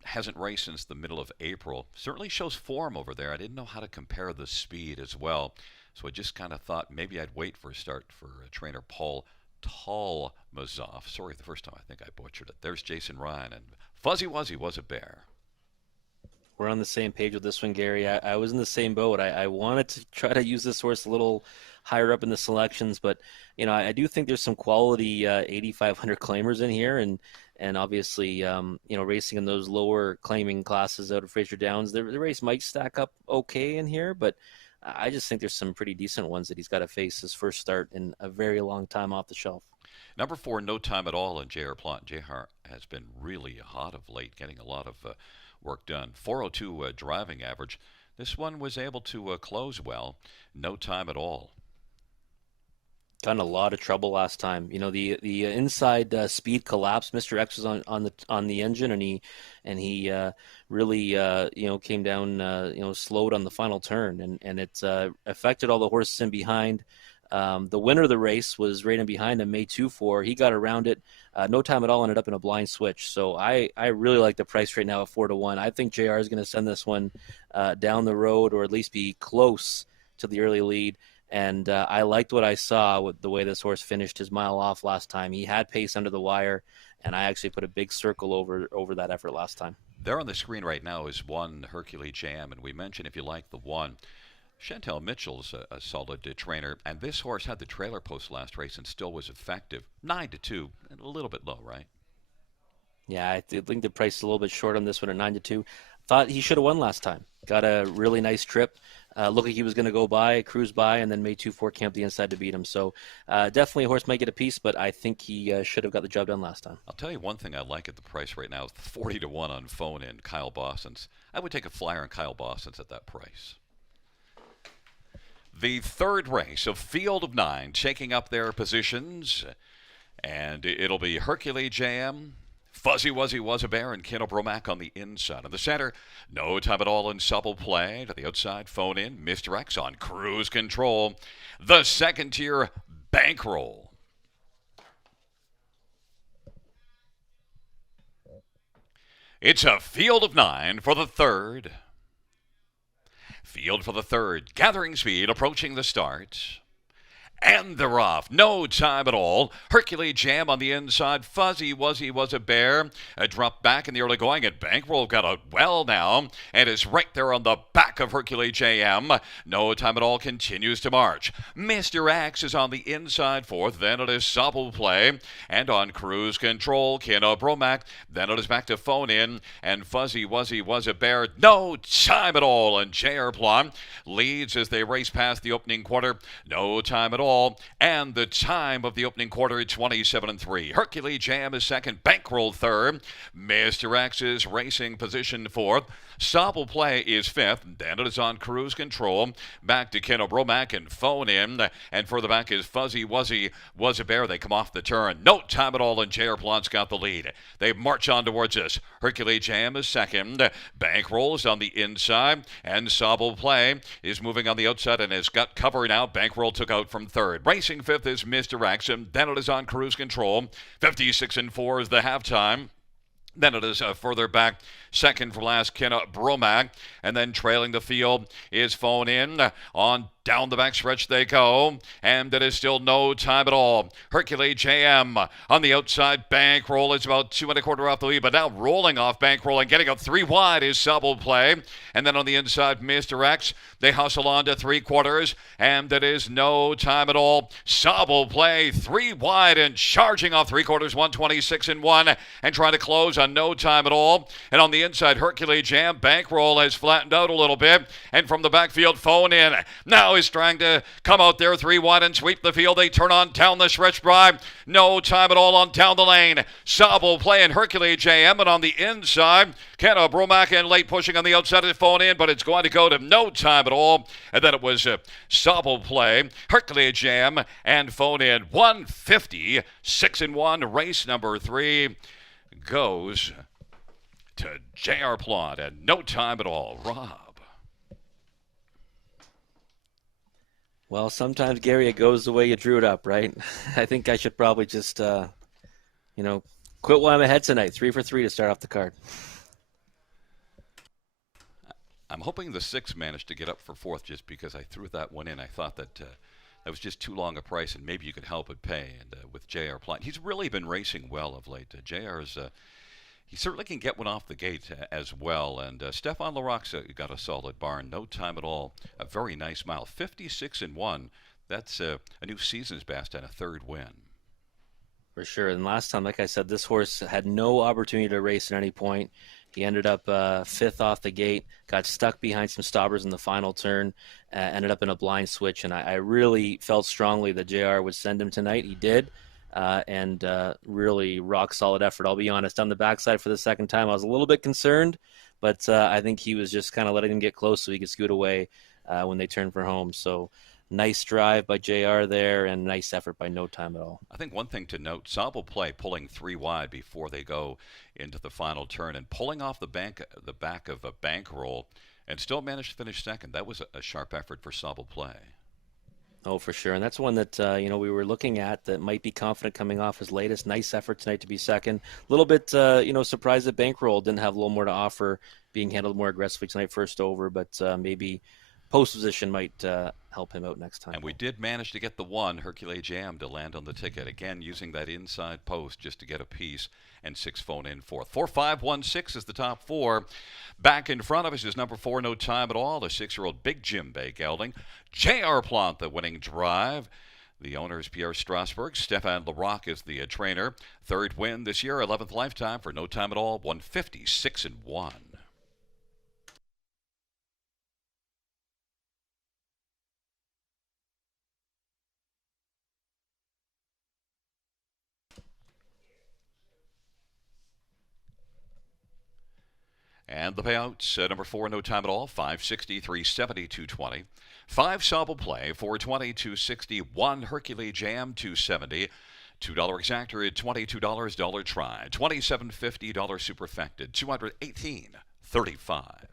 hasn't raced since the middle of April. Certainly shows form over there. I didn't know how to compare the speed as well. So I just kind of thought maybe I'd wait for a start for trainer Paul Talmazoff. Sorry, the first time I think I butchered it. There's Jason Ryan, and Fuzzy Wuzzy Was a Bear. We're on the same page with this one, Gary. I was in the same boat. I wanted to try to use this horse a little higher up in the selections, but I do think there's some quality 8,500 claimers in here, and obviously racing in those lower claiming classes out of Fraser Downs, the race might stack up okay in here, but I just think there's some pretty decent ones that he's got to face his first start in a very long time off the shelf. Number 4, No Time at All, and J.R. Plot. J.R. has been really hot of late, getting a lot of work done. 402 driving average. This one was able to close well. No Time at All. Got in a lot of trouble last time. The inside speed collapsed. Mr. X was on the engine, and he really came down slowed on the final turn, and it affected all the horses in behind. The winner of the race was right in behind him, May 2-4. He got around it. No Time at All ended up in a blind switch. So I really like the price right now at 4 to 1. I think JR is going to send this one down the road, or at least be close to the early lead. And I liked what I saw with the way this horse finished his mile off last time. He had pace under the wire, and I actually put a big circle over that effort last time. There on the screen right now is 1, Hercules Jam, and we mentioned if you like the 1. Chantel Mitchell's a solid trainer, and this horse had the trailer post last race and still was effective. 9 to 2, a little bit low, right? Yeah, I think the price is a little bit short on this one at 9 to 2. Thought he should have won last time. Got a really nice trip. Looked like he was going to go by, cruise by, and then made 2-4 camp the inside to beat him. So definitely a horse might get a piece, but I think he should have got the job done last time. I'll tell you one thing I like at the price right now is 40 to 1 on Phone In, Kyle Bossens. I would take a flyer on Kyle Bossens at that price. The third race of Field of 9, shaking up their positions, and it'll be Hercules Jam, Fuzzy Wuzzy Was a Bear, and Keno Bromack on the inside. In the center, No Time at All in Supple Play. To the outside, Phone In, Mr. X on Cruise Control. The second tier, Bankroll. It's a Field of 9 for the third Field for the third. Gathering speed, approaching the start. And they're off. No time at all. Hercules Jam on the inside. Fuzzy Wuzzy was a bear. A drop back in the early going, and Bankroll got out well now and is right there on the back of Hercules JM. No time at all continues to march. Mr. X is on the inside fourth. Then it is Sobble Play. And on cruise control, Kino Bromac. Then it is back to phone in. And Fuzzy Wuzzy was a bear. No time at all. And JR Plum leads as they race past the opening quarter. No time at all. And the time of the opening quarter, 27-3. Hercules Jam is second. Bankroll third. Mr. X is racing position fourth. Sobble Play is fifth. Then it is on cruise control. Back to Ken O'Bromac and phone in. And further back is Fuzzy Wuzzy was a bear. They come off the turn. No time at all, and J.R. Plant's got the lead. They march on towards us. Hercules Jam is second. Bankroll is on the inside. And Sobble Play is moving on the outside and has got cover now. Bankroll took out from third. Racing fifth is Mr. Action. Then it is on cruise control. 56-4 is the halftime. Then it is further back, second from last, Kenna Bromac. And then trailing the field is phone in. On down the backstretch they go. And it is still no time at all. Hercules JM on the outside. Bankroll is about 2 1/4 off the lead. But now rolling off Bankroll and getting up 3 wide is Sobble Play. And then on the inside, Mr. X. They hustle on to 3/4. And it is no time at all. Sobble Play 3 wide and charging off 3/4. 126-1. And trying to close on no time at all. And on the inside, Hercules Jam. Bankroll has flattened out a little bit. And from the backfield, phone in. Now is trying to come out there 3 wide and sweep the field. They turn on down the stretch drive. No time at all on down the lane. Sobble Play and Hercules JM. And on the inside, Kenna Bromac and late pushing on the outside of the phone in, but it's going to go to no time at all. And then it was Sobble Play, Hercules JM, and phone in. 156-1. Race number 3 goes to J.R. Plot at no time at all. Rob. Well, sometimes, Gary, it goes the way you drew it up, right? I think I should probably just, quit while I'm ahead tonight. 3 for 3 to start off the card. I'm hoping the 6 managed to get up for fourth just because I threw that one in. I thought that that was just too long a price, and maybe you could help it pay. And with J.R. Plot, he's really been racing well of late. J.R.'s he certainly can get one off the gate as well. And Stefan Larocque's got a solid barn. No time at all. A very nice mile. 56-1. That's a new season's best and a third win. For sure. And last time, like I said, this horse had no opportunity to race at any point. He ended up fifth off the gate, got stuck behind some stoppers in the final turn, ended up in a blind switch. And I really felt strongly that JR would send him tonight. He did. And really rock solid effort. I'll be honest, on the backside for the second time, I was a little bit concerned, but I think he was just kind of letting him get close so he could scoot away when they turned for home. So nice drive by JR there and nice effort by no time at all. I think one thing to note, Sobble Play pulling 3 wide before they go into the final turn and pulling off the back of a Bankroll and still managed to finish second. That was a sharp effort for Sobble Play. Oh, for sure. And that's one that, we were looking at that might be confident coming off his latest. Nice effort tonight to be second. A little bit, surprised that Bankroll didn't have a little more to offer, being handled more aggressively tonight first over, but maybe post position might help him out next time. And we did manage to get the 1, Hercules Jam, to land on the ticket. Again, using that inside post just to get a piece, and 6 phone in fourth. 4-5-1-6 is the top 4. Back in front of us is number 4, No Time at All, the 6-year-old Big Jim Bay gelding. J.R. Plant, the winning drive. The owner is Pierre Strasberg. Stefan Larocque is the trainer. Third win this year, 11th lifetime for No Time at All, 156-1. And the payouts, number 4, No Time at All, 560, 370, 220. 5 Sobble Play, 420, 260. 1 Hercules Jam, 270. $2 exactor at $22, dollar try. $27.50, superfected. 218.35.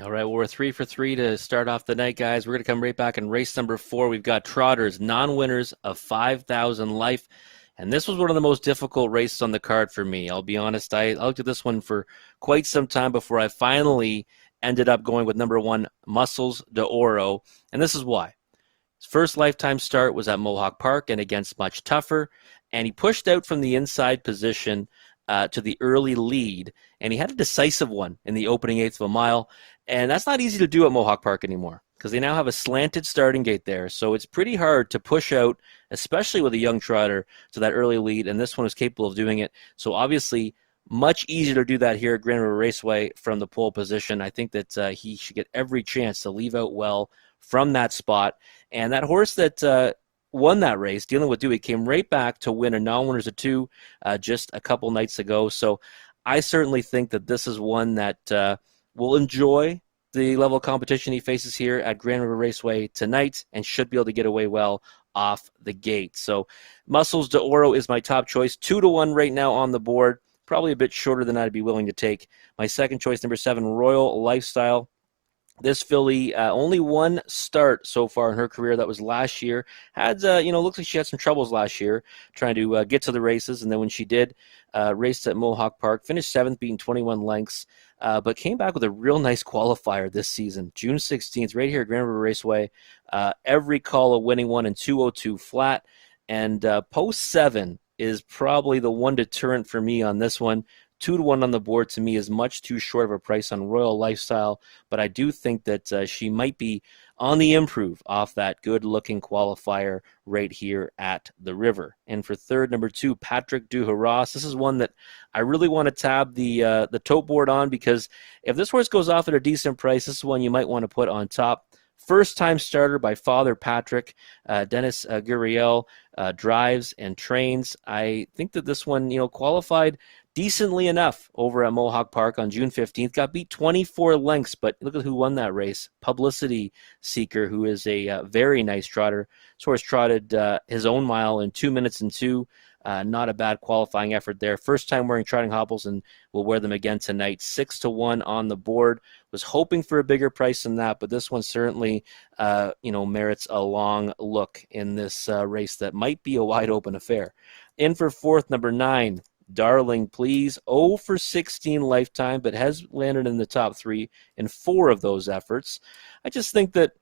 All right, well, we're 3 for 3 to start off the night, guys. We're going to come right back in race number 4. We've got Trotters, non-winners of 5,000 life. And this was one of the most difficult races on the card for me. I'll be honest, I looked at this one for quite some time before I finally ended up going with number 1, Muscles de Oro. And this is why. His first lifetime start was at Mohawk Park and against Much Tougher, and he pushed out from the inside position to the early lead, and he had a decisive one in the opening eighth of a mile, and that's not easy to do at Mohawk Park anymore because they now have a slanted starting gate there, so it's pretty hard to push out, especially with a young trotter, to that early lead, and this one was capable of doing it. So obviously, much easier to do that here at Grand River Raceway from the pole position. I think that he should get every chance to leave out well from that spot. And that horse that won that race, Dealing with Dewey, came right back to win a non-winners of 2 just a couple nights ago. So I certainly think that this is one that will enjoy the level of competition he faces here at Grand River Raceway tonight and should be able to get away well off the gate. So Muscles de Oro is my top choice. 2-1 right now on the board. Probably a bit shorter than I'd be willing to take. My second choice, number 7, Royal Lifestyle. This filly, only one start so far in her career. That was last year. Looks like she had some troubles last year trying to get to the races. And then when she did, raced at Mohawk Park, finished 7th, beating 21 lengths, but came back with a real nice qualifier this season. June 16th, right here at Grand River Raceway. Every call a winning one in 202 flat. And post 7 is probably the one deterrent for me on this one. 2-1 on the board to me is much too short of a price on Royal Lifestyle, but I do think that she might be on the improve off that good-looking qualifier right here at the River. And for third, number 2, Patrick Duharas. This is one that I really want to tab the tote board on because if this horse goes off at a decent price, this is one you might want to put on top. First-time starter by Father Patrick, Dennis Guriel, drives and trains. I think that this one, qualified decently enough over at Mohawk Park on June 15th. Got beat 24 lengths, but look at who won that race. Publicity Seeker, who is a very nice trotter. This horse trotted his own mile in 2 minutes and 2. Not a bad qualifying effort there. First time wearing trotting hobbles and will wear them again tonight. 6-1 on the board. Was hoping for a bigger price than that, but this one certainly, merits a long look in this race that might be a wide open affair. In for fourth, number 9, Darling Please. 0 for 16 lifetime, but has landed in the top 3 in 4 of those efforts. I just think that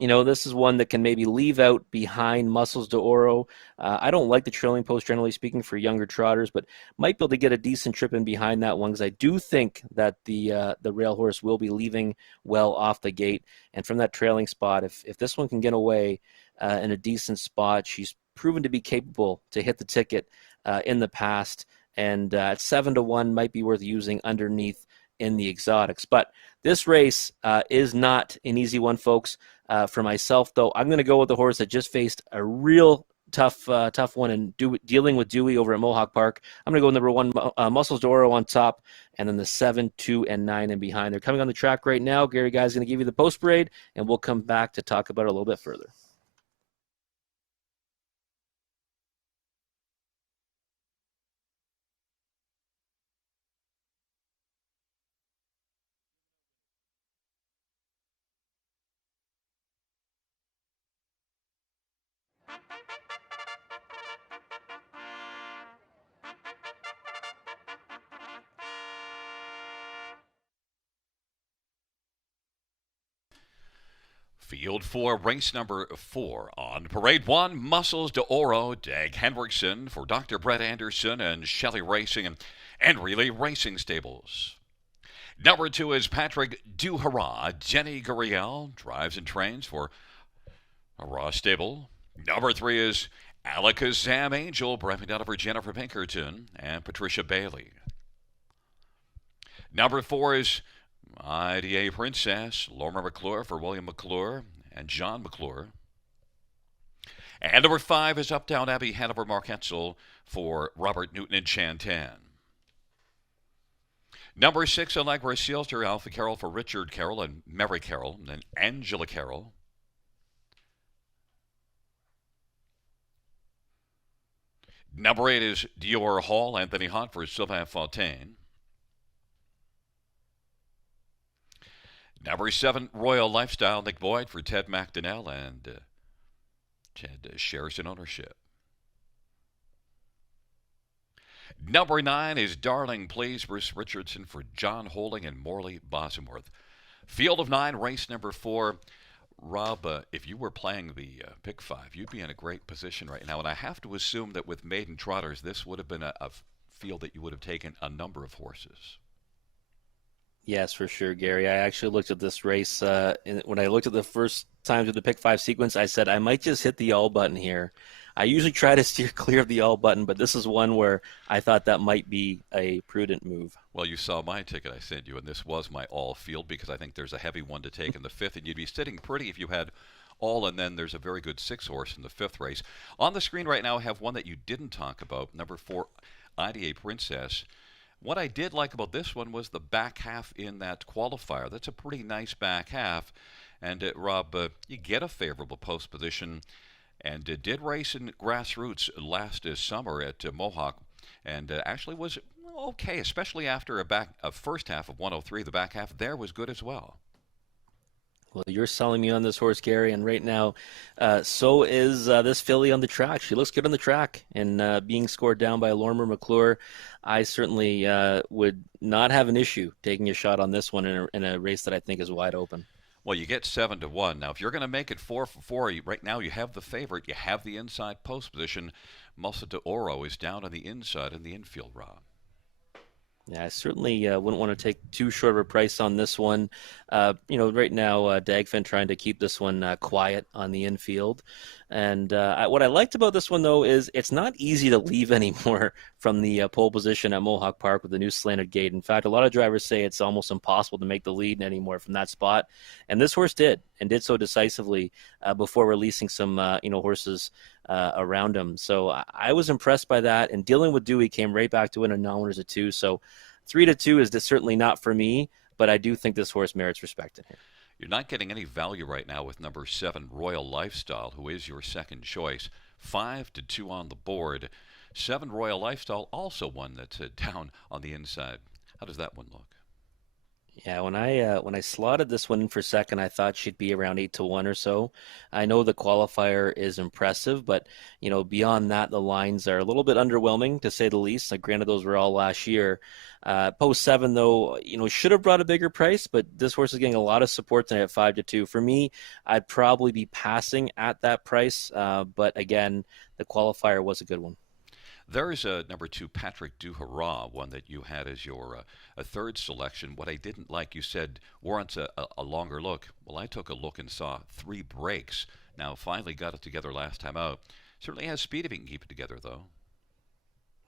this is one that can maybe leave out behind Muscles de Oro. I don't like the trailing post, generally speaking, for younger trotters, but might be able to get a decent trip in behind that one because I do think that the rail horse will be leaving well off the gate. And from that trailing spot, if this one can get away in a decent spot, she's proven to be capable to hit the ticket in the past. And at 7-1 might be worth using underneath in the exotics. But this race is not an easy one, folks. For myself, though, I'm going to go with the horse that just faced a real tough one and Dealing with Dewey over at Mohawk Park. I'm going to go with number 1, Muscles de Oro on top, and then the 7, 2, and 9 in behind. They're coming on the track right now. Gary Guy's going to give you the post parade, and we'll come back to talk about it a little bit further. Field 4, race number 4 on parade 1, Muscles de Oro, Dag Henriksen for Dr. Brett Anderson and Shelley Racing and Relay Racing Stables. Number 2 is Patrick Duharas. Jenny Guriel drives and trains for a Raw Stable. Number 3 is Alakazam Angel, breathing out for Jennifer Pinkerton and Patricia Bailey. Number 4 is IDA Princess, Laura McClure for William McClure and John McClure. And number 5 is Uptown Abbey Hanover Marketzel for Robert Newton and Chantan. Number 6, Allegra Sealster, Alpha Carroll for Richard Carroll and Mary Carroll and Angela Carroll. Number 8 is Dior Hall, Anthony Hunt for Sylvain Fontaine. Number 7, Royal Lifestyle, Nick Boyd for Ted McDonnell, and Ted shares in ownership. Number 9 is Darling Please, Bruce Richardson for John Holding and Morley Bosworth. Field of 9, race number 4. Rob, if you were playing the pick 5, you'd be in a great position right now. And I have to assume that with maiden trotters, this would have been a field that you would have taken a number of horses. Yes, for sure, Gary. I actually looked at this race. When I looked at the first times with the pick five sequence, I said I might just hit the all button here. I usually try to steer clear of the all button, but this is one where I thought that might be a prudent move. Well, you saw my ticket I sent you, and this was my all field because I think there's a heavy one to take in the 5th, and you'd be sitting pretty if you had all, and then there's a very good 6 horse in the 5th race. On the screen right now, I have one that you didn't talk about, number 4, IDA Princess. What I did like about this one was the back half in that qualifier. That's a pretty nice back half. And Rob, you get a favorable post position, and did race in grassroots last summer at Mohawk, and actually was okay, especially after a first half of 103. The back half there was good as well. Well, you're selling me on this horse, Gary, and right now, so is this filly on the track. She looks good on the track, and being scored down by Lorimer McClure, I certainly would not have an issue taking a shot on this one in a race that I think is wide open. Well, you get 7-1. Now, if you're going to make it 4-4, right now you have the favorite. You have the inside post position. Musa de Oro is down on the inside in the infield, Rob. Yeah, I certainly wouldn't want to take too short of a price on this one. Right now, Dagfin trying to keep this one quiet on the infield. And what I liked about this one, though, is it's not easy to leave anymore from the pole position at Mohawk Park with the new slanted gate. In fact, a lot of drivers say it's almost impossible to make the lead anymore from that spot. And this horse did, and did so decisively before releasing some, horses around him. So I was impressed by that. And dealing with Dewey came right back to win a non-winners at 2. So 3-2 is certainly not for me, but I do think this horse merits respect in here. You're not getting any value right now with number 7, Royal Lifestyle, who is your second choice. 5-2 on the board. 7, Royal Lifestyle, also one that's down on the inside. How does that one look? Yeah, when I slotted this one in for second, I thought she'd be around 8-1 or so. I know the qualifier is impressive, but beyond that, the lines are a little bit underwhelming to say the least. Like, granted, those were all last year. Post 7 though, should have brought a bigger price, but this horse is getting a lot of support tonight at 5-2. For me, I'd probably be passing at that price, but again, the qualifier was a good one. There's number 2, Patrick Duhara, one that you had as your a third selection. What I didn't like, you said warrants a longer look. Well, I took a look and saw 3 breaks. Now, finally got it together last time out. Certainly has speed if he can keep it together, though.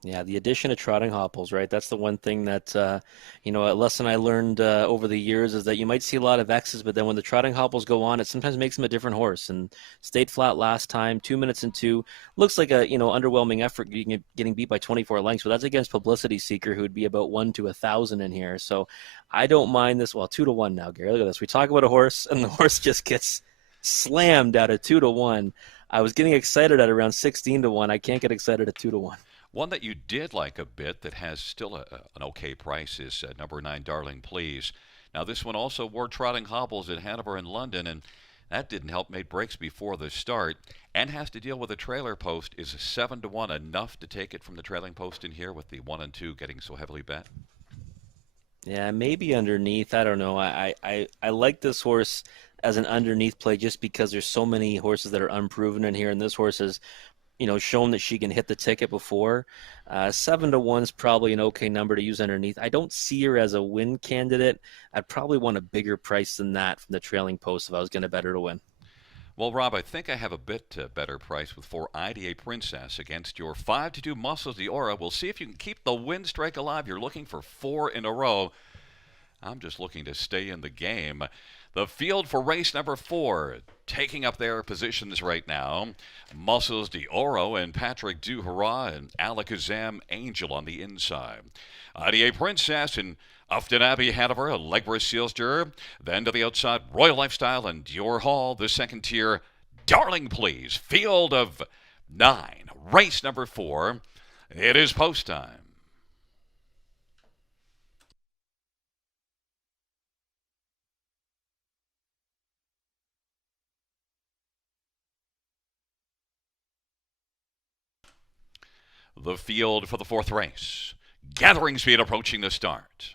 Yeah, the addition of trotting hopples, right? That's the one thing that, a lesson I learned over the years is that you might see a lot of X's, but then when the trotting hopples go on, it sometimes makes them a different horse. And stayed flat last time, 2 minutes and 2. Looks like a, underwhelming effort getting beat by 24 lengths, but that's against Publicity Seeker, who would be about 1 to 1,000 in here. So I don't mind this. Well, 2-1 now, Gary. Look at this. We talk about a horse, and the horse just gets slammed out of 2-1. I was getting excited at around 16-1. I can't get excited at 2-1. One that you did like a bit that has still an okay price is number 9, Darling Please. Now, this one also wore trotting hobbles at Hanover and London, and that didn't help. Made breaks before the start and has to deal with a trailer post. Is 7-1 enough to take it from the trailing post in here with the 1 and 2 getting so heavily bet? Yeah, maybe underneath. I don't know. I like this horse as an underneath play just because there's so many horses that are unproven in here, and this horse is shown that she can hit the ticket before. 7-1 is probably an okay number to use underneath. I don't see her as a win candidate. I'd probably want a bigger price than that from the trailing post if I was going to bet her to win. Well, Rob, I think I have a bit better price with 4, IDA Princess against your 5-2 Muscles de Oro. We'll see if you can keep the win streak alive. You're looking for 4 in a row. I'm just looking to stay in the game. The field for race number 4, taking up their positions right now. Muscles de Oro and Patrick Duhara and Alakazam Angel on the inside. IDA Princess and Upton Abbey Hanover, Legba Sealster. Then to the outside, Royal Lifestyle and Dior Hall. The second tier, Darling Please. Field of 9, race number 4. It is post time. The field for the fourth race. Gathering speed approaching the start.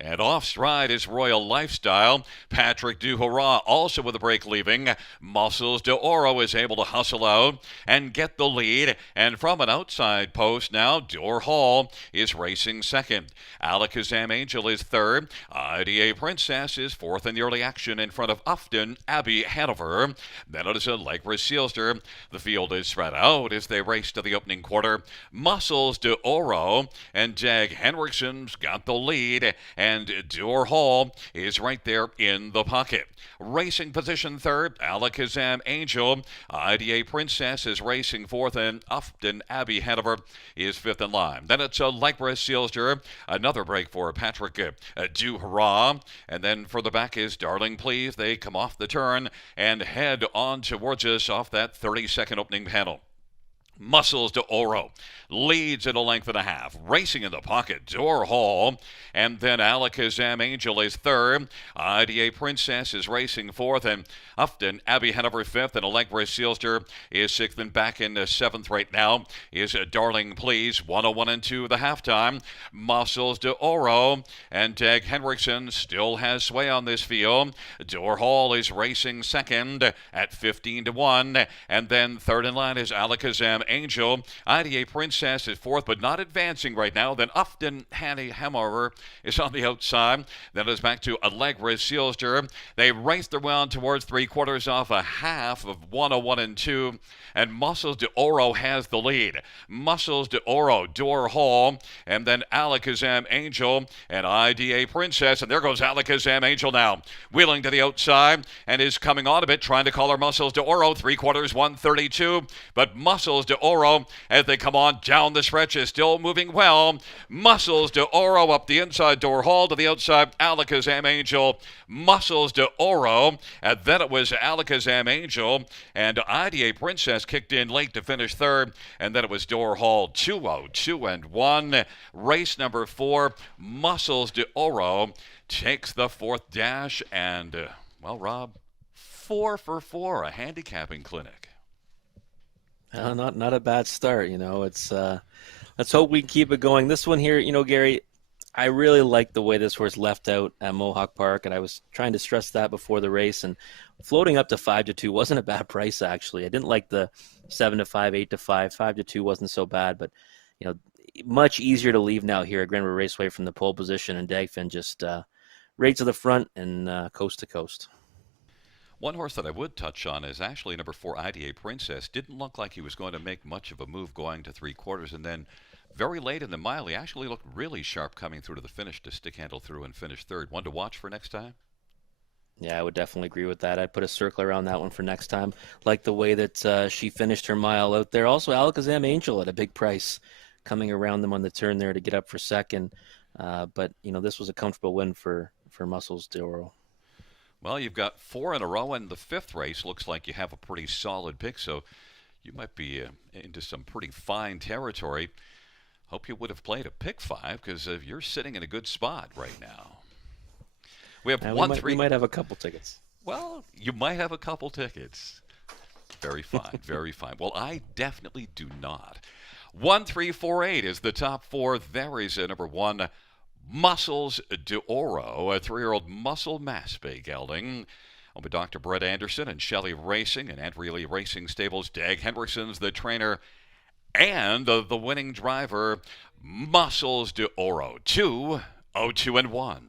And off stride is Royal Lifestyle. Patrick Duhara also with a break leaving. Muscles de Oro is able to hustle out and get the lead. And from an outside post now, Dor Hall is racing second. Alakazam Angel is third. IDA Princess is fourth in the early action in front of Ufton Abbey Hanover. Then it is Allegra Sealster. The field is spread out as they race to the opening quarter. Muscles de Oro and Jag Henriksen's got the lead. And Dor Hall is right there in the pocket. Racing position third, Alakazam Angel. IDA Princess is racing fourth, and Ufton Abbey Hanover is fifth in line. Then it's Allegra Sealster. Another break for Patrick Duhara. And then for the back is Darling Please. They come off the turn and head on towards us off that 30-second opening panel. Muscles de Oro leads at a length and a half. Racing in the pocket, Dor Hall. And then Alakazam Angel is third. IDA Princess is racing fourth. And Ufton Abbey Hanover fifth. And Allegra Sealster is sixth. And back in seventh right now is Darling Please. 101 and 2 the halftime. Muscles de Oro. And Dag Henriksen still has sway on this field. Dor Hall is racing second at 15 to 1. And then third in line is Alakazam Angel. IDA Princess is fourth, but not advancing right now. Then Ufton Hanover is on the outside. Then it's back to Allegra Sealster. They race their way on towards three-quarters off a half of 101 and 2. And Muscles de Oro has the lead. Muscles de Oro, Dor Hall, and then Alakazam Angel and IDA Princess. And there goes Alakazam Angel now, wheeling to the outside and is coming on a bit, trying to collar Muscles de Oro. Three-quarters, 132. But Muscles de Oro, as they come on down the stretch, is still moving well. Muscles de Oro up the inside, Dor Hall to the outside, Alakazam Angel. Muscles de Oro, and then it was Alakazam Angel, and IDA Princess kicked in late to finish third, and then it was Dor Hall 202 and 1. Race number 4, Muscles de Oro takes the fourth dash, and, well, Rob, 4 for 4, a handicapping clinic. Not a bad start. It's let's hope we can keep it going. This one here, Gary, I really like the way this horse left out at Mohawk Park, and I was trying to stress that before the race. And floating up to 5 to 2 wasn't a bad price, actually. I didn't like the 7 to 5, 8 to 5, 5 to 2 wasn't so bad, but much easier to leave now here at Grand River Raceway from the pole position, and Dagfin just right to the front and coast to coast. One horse that I would touch on is actually number 4, IDA Princess. Didn't look like he was going to make much of a move going to three-quarters, and then very late in the mile, he actually looked really sharp coming through to the finish to stick handle through and finish third. One to watch for next time? Yeah, I would definitely agree with that. I'd put a circle around that one for next time. Like the way that she finished her mile out there. Also, Alakazam Angel at a big price coming around them on the turn there to get up for second. But this was a comfortable win for Muscles de Oro. Well, you've got 4 in a row, and the 5th race looks like you have a pretty solid pick, so you might be into some pretty fine territory. Hope you would have played a pick 5, because you're sitting in a good spot right now. We have we might have a couple tickets. Well, you might have a couple tickets. Very fine, very fine. Well, I definitely do not. 1, 3, 4, 8 is the top 4. There is number 1. Muscles de Oro, a 3-year-old muscle maspay gelding. Owned by Dr. Brett Anderson and Shelley Racing and Andrea Lee Racing Stables. Dag Henriksen's the trainer and the winning driver, Muscles de Oro. 202 and 1.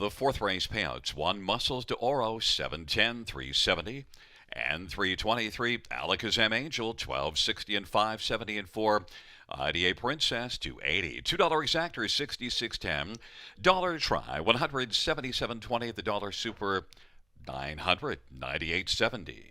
The fourth race payouts: 1 Muscles de Oro, 710, 370. And 323, Alakazam Angel, 1260 and 570 and 4. IDA Princess, 280. $2 exactor, 6610. Dollar Try, 177.20. The Dollar Super, 998.70.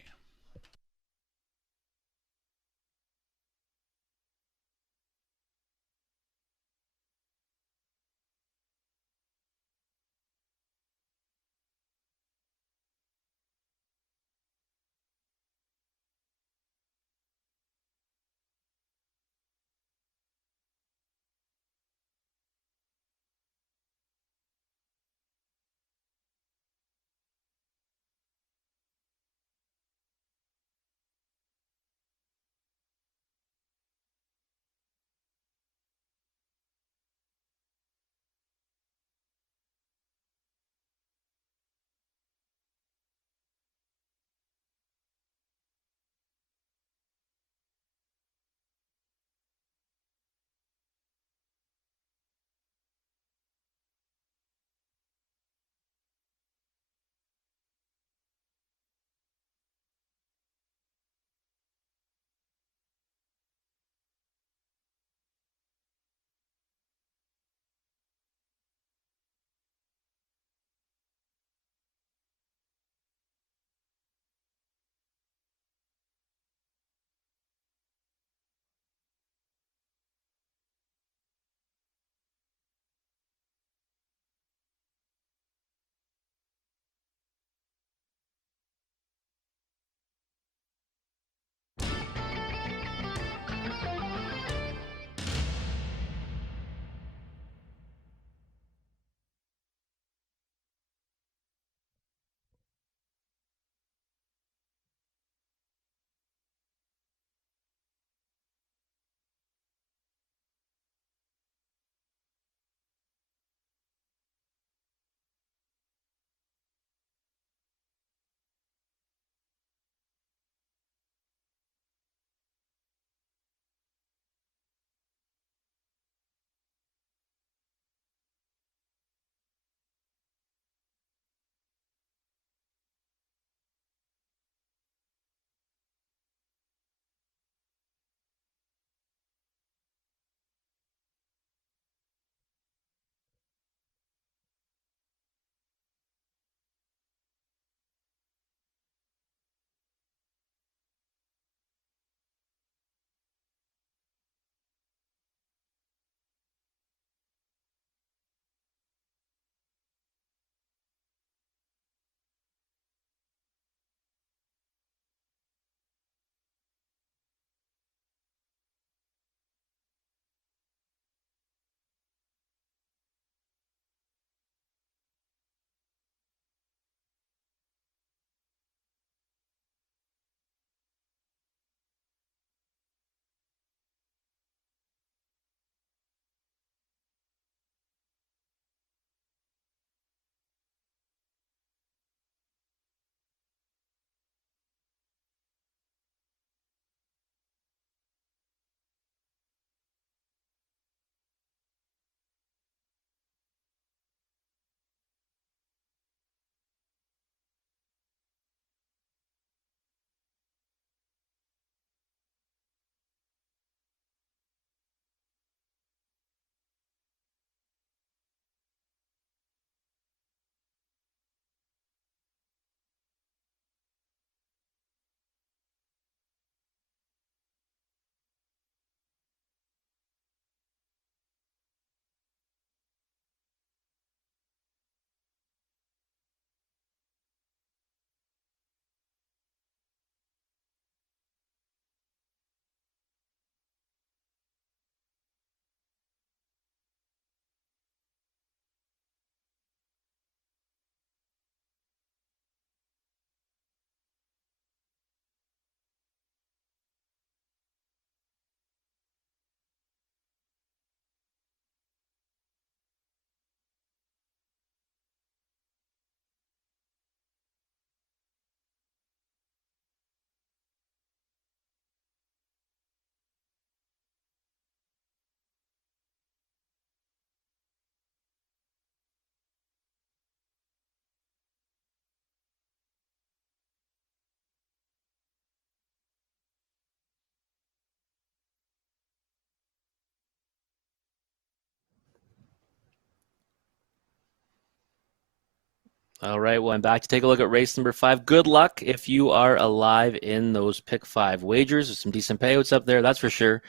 All right, well, I'm back to take a look at race number 5. Good luck if you are alive in those pick 5 wagers. There's some decent payouts up there, that's for sure.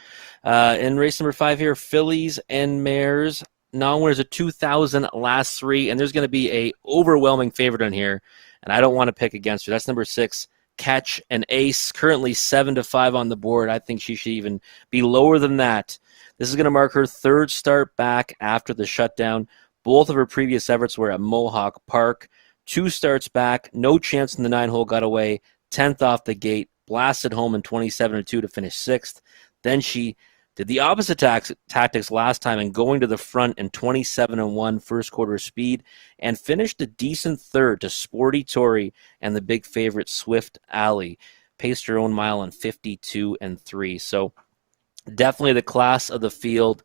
In race number 5 here, fillies and mares. Non-winners of 2,000 last 3, and there's going to be a overwhelming favorite on here, and I don't want to pick against her. That's number 6, Catch an Ace, currently 7-5 on the board. I think she should even be lower than that. This is going to mark her third start back after the shutdown. Both of her previous efforts were at Mohawk Park. 2 starts back, no chance in the 9-hole, got away, 10th off the gate, blasted home in 27-2 to finish 6th. Then she did the opposite tactics last time and going to the front in 27-1 first quarter speed and finished a decent third to Sporty Tory and the big favorite Swift Alley. Paced her own mile in 52-3. So definitely the class of the field,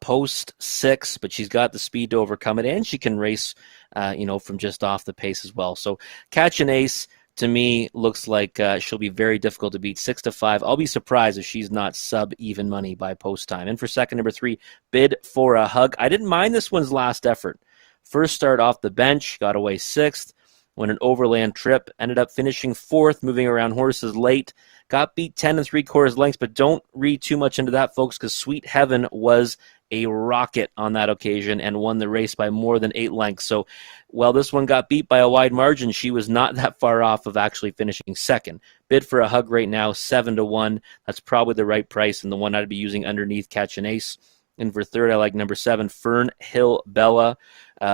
post 6, but she's got the speed to overcome it, and she can race, from just off the pace as well. So Catch an Ace to me looks like she'll be very difficult to beat. 6-5. I'll be surprised if she's not sub even money by post time. And for second, number 3, Bid for a Hug. I didn't mind this one's last effort. First start off the bench, got away 6th. Went an overland trip, ended up finishing 4th, moving around horses late. Got beat 10 3/4 lengths, but don't read too much into that, folks, because Sweet Heaven was a rocket on that occasion and won the race by more than 8 lengths. So while this one got beat by a wide margin, she was not that far off of actually finishing second. Bid for a Hug right now, 7-1. That's probably the right price, and the one I'd be using underneath Catch an Ace. And for third, I like number 7, Fern Hill Bella.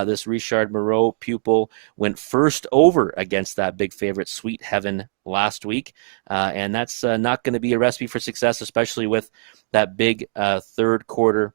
This Richard Moreau pupil went first over against that big favorite Sweet Heaven last week. And that's not going to be a recipe for success, especially with that big third quarter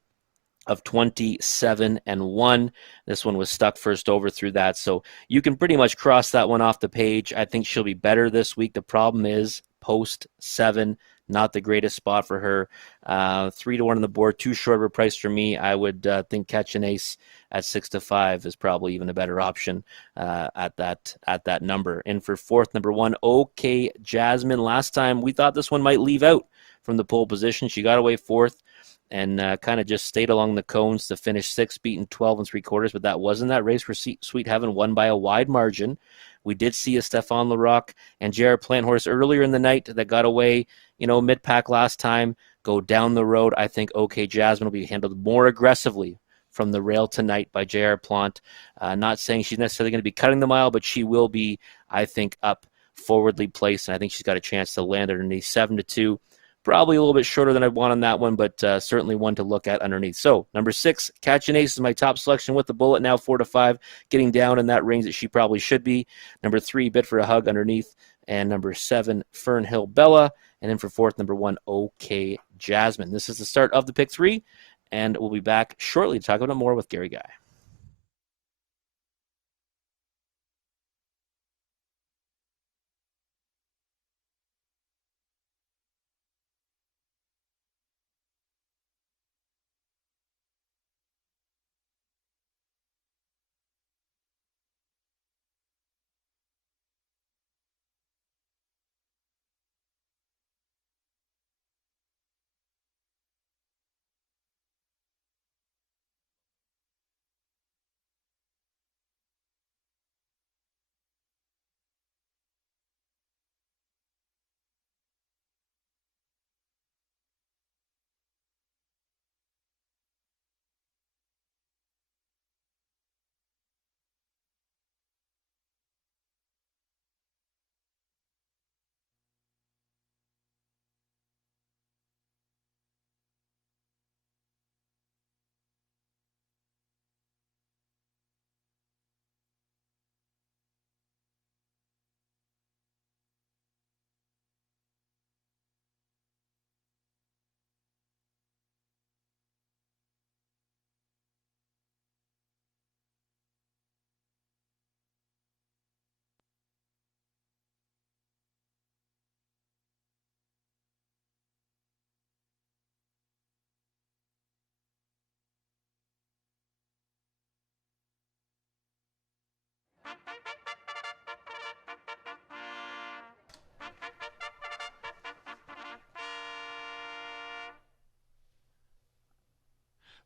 of 27-1. This one was stuck first over through that. So you can pretty much cross that one off the page. I think she'll be better this week. The problem is post 7, not the greatest spot for her. 3-1 on the board, too short of a price for me. I would think Catch an Ace at 6-5 is probably even a better option at that number. And for fourth, number 1, OK Jasmine. Last time we thought this one might leave out from the pole position. She got away 4th and kind of just stayed along the cones to finish 6th, beaten 12 3/4. But that wasn't that race where Sweet Heaven won by a wide margin. We did see a Stefan Larocque and JR Plant horse earlier in the night that got away, mid-pack last time, go down the road. I think OK Jasmine will be handled more aggressively from the rail tonight by JR Plant. Not saying she's necessarily going to be cutting the mile, but she will be, I think, up forwardly placed, and I think she's got a chance to land underneath 7-2. Probably a little bit shorter than I'd want on that one, but certainly one to look at underneath. So number 6, Catch an Ace is my top selection with the bullet now 4-5, getting down in that range that she probably should be. Number 3, Bid for a Hug underneath, and number 7, Fern Hill Bella, and then for fourth, number 1, OK Jasmine. This is the start of the pick 3, and we'll be back shortly to talk about it more with Gary Guy.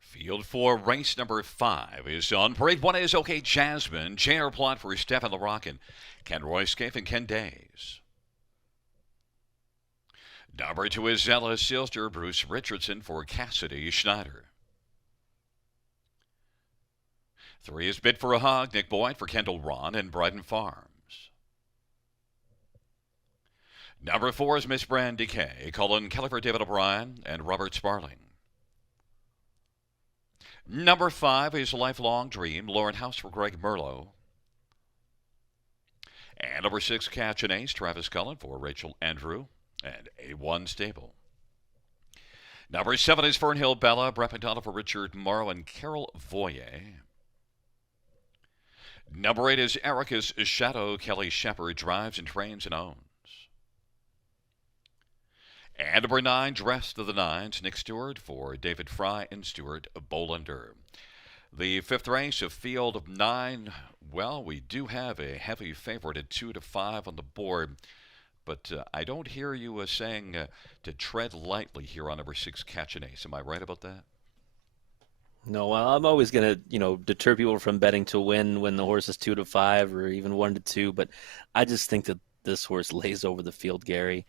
Field for race number 5 is on. Parade 1 is OK Jasmine. JR Plot for Stefan LaRocque, Ken Royskave, and Ken Days. Number 2 is Zella Silster, Bruce Richardson for Cassidy Schneider. 3 is Bid for a Hug, Nick Boyd for Kendall Ron and Bryden Farms. Number 4 is Miss Brand Decay, Colin Kelly for David O'Brien and Robert Sparling. Number 5 is Lifelong Dream, Lauren House for Greg Merlot. And number 6, Catch an Ace, Travis Cullen for Rachel Andrew and A1 Stable. Number 7 is Fernhill Bella, Brett McDonald for Richard Morrow and Carol Voyer. Number 8 is Erica's Shadow, Kelly Shepard drives and trains and owns. And number 9, Dressed to the Nines, Nick Stewart for David Fry and Stuart Bolander. The 5th race, a field of 9. Well, we do have a heavy favorite at 2 to 5 on the board. But I don't hear you saying to tread lightly here on number 6, Catch an Ace. Am I right about that? No, well, I'm always going to, deter people from betting to win when the horse is 2 to 5 or even 1 to 2. But I just think that this horse lays over the field, Gary.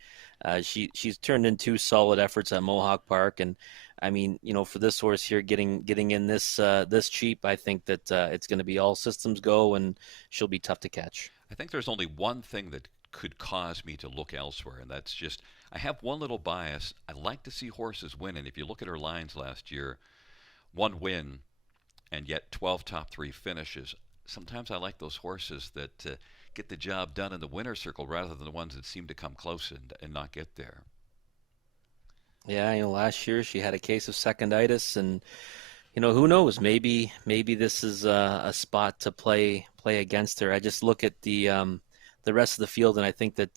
She's turned in 2 solid efforts at Mohawk Park, and I mean, for this horse here getting in this cheap, I think that it's going to be all systems go, and she'll be tough to catch. I think there's only one thing that could cause me to look elsewhere, and that's just I have one little bias. I like to see horses win, and if you look at her lines last year, 1 win and yet 12 top 3 finishes. Sometimes I like those horses that get the job done in the winner's circle rather than the ones that seem to come close and not get there. Yeah, last year she had a case of seconditis, and who knows? Maybe this is a spot to play against her. I just look at the rest of the field, and I think that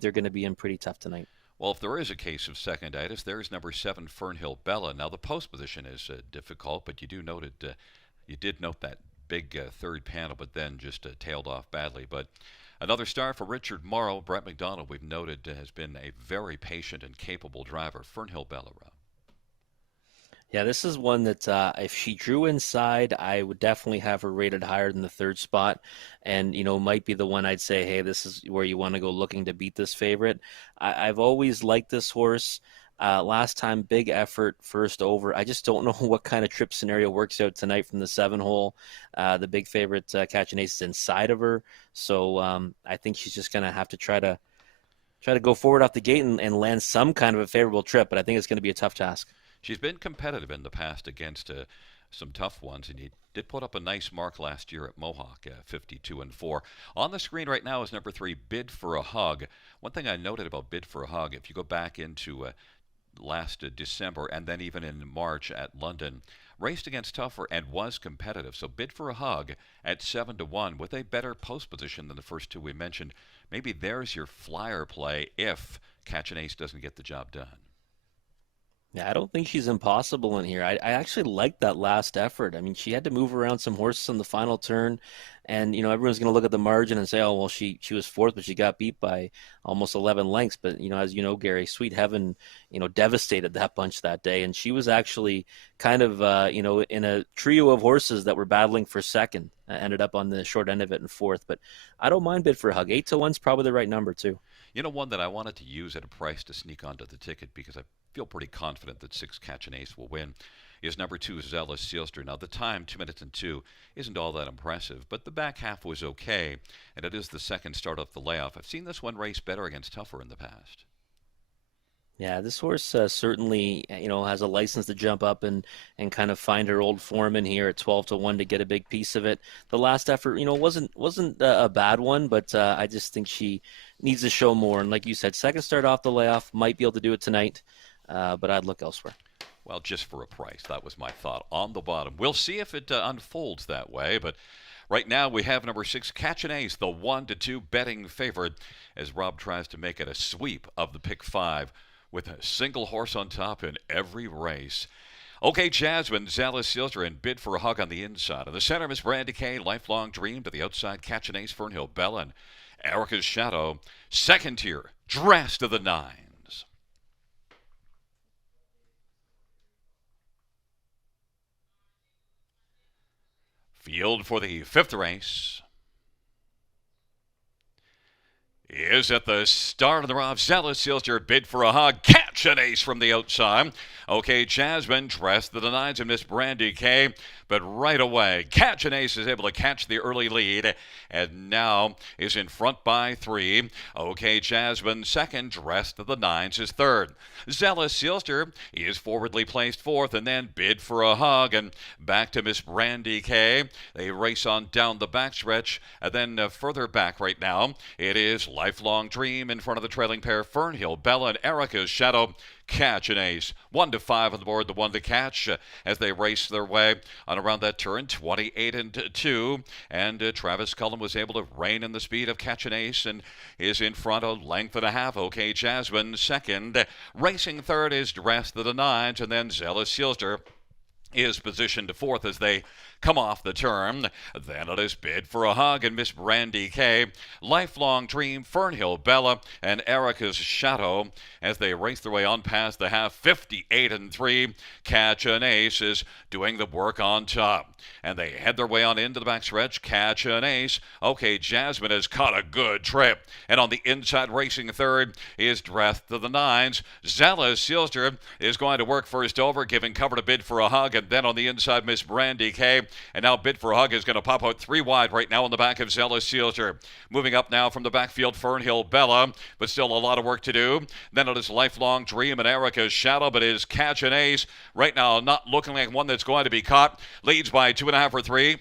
they're going to be in pretty tough tonight. Well, if there is a case of seconditis, there's number 7, Fernhill Bella. Now the post position is difficult, but you did note that big third panel, but then just tailed off badly. But another star for Richard Morrow, Brett McDonald, we've noted has been a very patient and capable driver. Fernhill Bella. Yeah, this is one that if she drew inside, I would definitely have her rated higher than the 3rd spot, and might be the one I'd say, hey, this is where you want to go looking to beat this favorite. I've always liked this horse. Last time, big effort, first over. I just don't know what kind of trip scenario works out tonight from the 7 hole. The big favorite, Catch an Ace, is inside of her, so I think she's just going to have to try to go forward off the gate and land some kind of a favorable trip, but I think it's going to be a tough task. She's been competitive in the past against some tough ones, and he did put up a nice mark last year at Mohawk, 52-4. On the screen right now is number 3, Bid for a Hug. One thing I noted about Bid for a Hug, if you go back into last December and then even in March at London, raced against tougher and was competitive. So Bid for a Hug at 7 to 1 with a better post position than the first 2 we mentioned. Maybe there's your flyer play if Catch an Ace doesn't get the job done. Yeah, I don't think she's impossible in here. I actually like that last effort. I mean, she had to move around some horses on the final turn, and everyone's going to look at the margin and say, "Oh, well, she was 4th, but she got beat by almost 11 lengths." But as you know, Gary, Sweet Heaven, devastated that bunch that day, and she was actually kind of, in a trio of horses that were battling for second. Ended up on the short end of it in 4th, but I don't mind Bid for a Hug. 8 to 1's probably the right number too. One that I wanted to use at a price to sneak onto the ticket because I feel pretty confident that 6, Catch an Ace will win, is number 2, Zealous Sealster. Now, the time, 2 minutes and 2, isn't all that impressive, but the back half was okay, and it is the second start of the layoff. I've seen this one race better against tougher in the past. Yeah, this horse certainly, has a license to jump up and kind of find her old form in here at 12 to 1 to get a big piece of it. The last effort, wasn't a bad one, but I just think she needs to show more. And like you said, second start off the layoff, might be able to do it tonight, but I'd look elsewhere. Well, just for a price. That was my thought on the bottom. We'll see if it unfolds that way, but right now we have number 6, Catch an Ace, the 1 to 2 betting favorite, as Rob tries to make it a sweep of the pick 5 with a single horse on top in every race. OK Jasmine, Zealous Silster, and Bid for a Hug on the inside. In the center, Miss Brandy Kay, Lifelong Dream. To the outside, Catch an Ace, Fernhill Bella, and Erica's Shadow. Second tier, Dressed to the Nines. Field for the fifth race is at the start of the round. Zealous seals your bid for a hug. Catch an ace from the outside. Okay, Jasmine dressed to the nines and Miss Brandy K. But right away, Catch an Ace is able to catch the early lead and now is in front by 3. Okay, Jasmine second, dressed to the nines is third. Zealous Sealster is forwardly placed fourth and then Bid for a Hug and back to Miss Brandy K. They race on down the backstretch and then further back right now. It is Lifelong Dream in front of the trailing pair Fernhill, Bella, and Erica's Shadow. Catch an Ace. 1 to 5 on the board, the one to catch as they race their way on around that turn, 28 and 2. And Travis Cullen was able to rein in the speed of Catch an Ace and is in front a length and a half. Okay, Jasmine second. Racing third is Dressed to the Nines, and then Zealous Sealster is positioned fourth as they come off the turn. Then it is Bid for a Hug and Miss Brandy K. Lifelong Dream, Fernhill, Bella, and Erica's Shadow as they race their way on past the half. 58 and 3. Catch an Ace is doing the work on top. And they head their way on into the backstretch. Catch an Ace. Okay, Jasmine has caught a good trip. And on the inside, racing third is Dressed to the Nines. Zealous Sealster is going to work first over, giving cover to Bid for a Hug. And then on the inside, Miss Brandy K. And now Bid for a Hug is going to pop out 3 wide right now on the back of Zealous Sealster. Moving up now from the backfield, Fernhill, Bella, but still a lot of work to do. Then it is Lifelong Dream and Erica's Shadow, but it is Catch an Ace. Right now, not looking like one that's going to be caught. Leads by 2.5 or 3.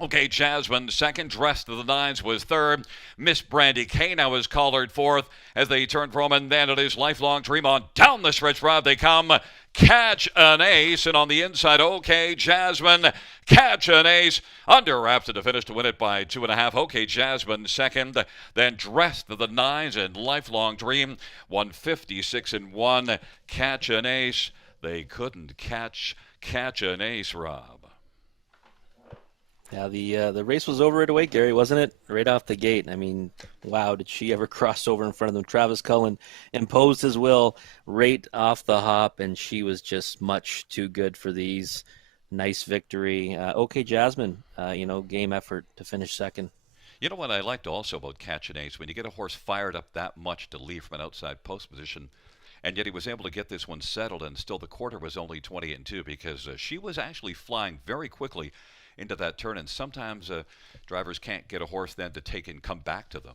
Okay, Jasmine second, Dressed to the Nines was third. Miss Brandy K now is collared fourth as they turn from, and then it is Lifelong Dream on down the stretch route they come. Catch an Ace, and on the inside, okay, Jasmine, Catch an Ace, under wraps to finish to win it by 2.5. Okay, Jasmine second, then Dressed to the Nines and Lifelong Dream, 156 and 1. Catch an Ace, they couldn't catch an Ace, Rob. Yeah, the race was over right away, Gary, wasn't it? Right off the gate. I mean, wow, did she ever cross over in front of them? Travis Cullen imposed his will right off the hop, and she was just much too good for these. Nice victory. Okay, Jasmine, game effort to finish second. You know what I liked also about Catch an Ace? When you get a horse fired up that much to leave from an outside post position, and yet he was able to get this one settled, and still the quarter was only 20 and 2 because she was actually flying very quickly into that turn, and sometimes drivers can't get a horse then to take and come back to them.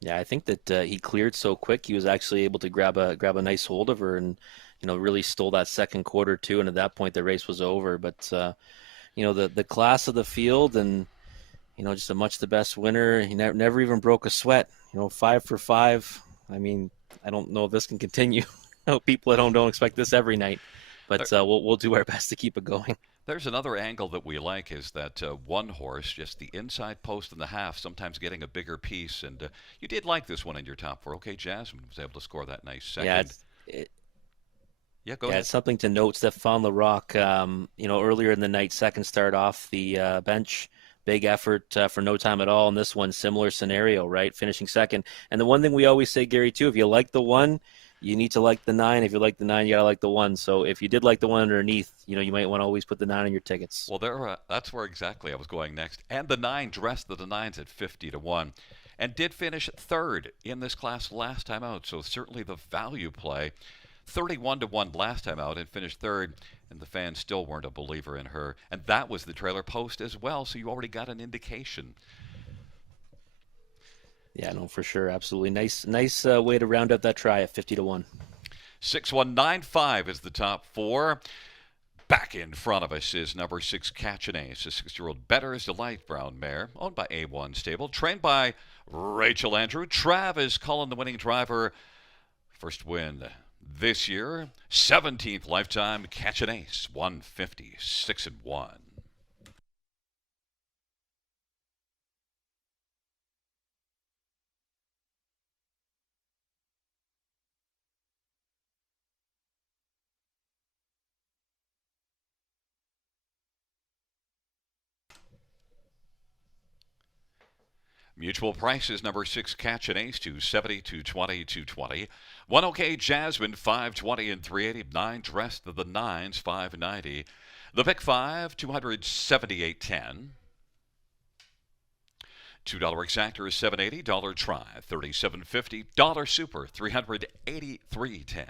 Yeah, I think that he cleared so quick. He was actually able to grab a nice hold of her, and really stole that second quarter too. And at that point, the race was over. But the class of the field, and just a much the best winner. He never even broke a sweat. 5 for 5. I mean, I don't know if this can continue. People at home don't expect this every night, but we'll do our best to keep it going. There's another angle that we like is that one horse, just the inside post and the half, sometimes getting a bigger piece. And you did like this one in your top 4. Okay, Jasmine was able to score that nice second. Go ahead. It's something to note. Stefan Larocque, earlier in the night, second start off the bench. Big effort for no time at all. And this one, similar scenario, right? Finishing second. And the one thing we always say, Gary, too, if you like the 1, you need to like the 9. If you like the 9, you got to like the 1. So if you did like the 1 underneath, you might want to always put the 9 on your tickets. Well, that's where exactly I was going next. And the 9, Dressed to the Nines at 50 to 1. And did finish third in this class last time out. So certainly the value play. 31 to 1 last time out and finished third. And the fans still weren't a believer in her. And that was the trailer post as well. So you already got an indication. Yeah, no, for sure. Absolutely. Nice way to round up that try at 50 to 1. 6195 is the top 4. Back in front of us is number 6, Catch an Ace, a 6-year-old Better's Delight brown mare, owned by A1 Stable, trained by Rachel Andrew. Travis Cullen, the winning driver. First win this year, 17th lifetime. Catch an Ace, 156 and 1. Mutual price is number 6, Catch an Ace, 270, 220, 220. 1 OK Jasmine, 520 and 380. 9 Dressed to the Nines, 590. The pick five, 278.10. $2 exactor is 780. Dollar try 37.50. Dollar super 383.10.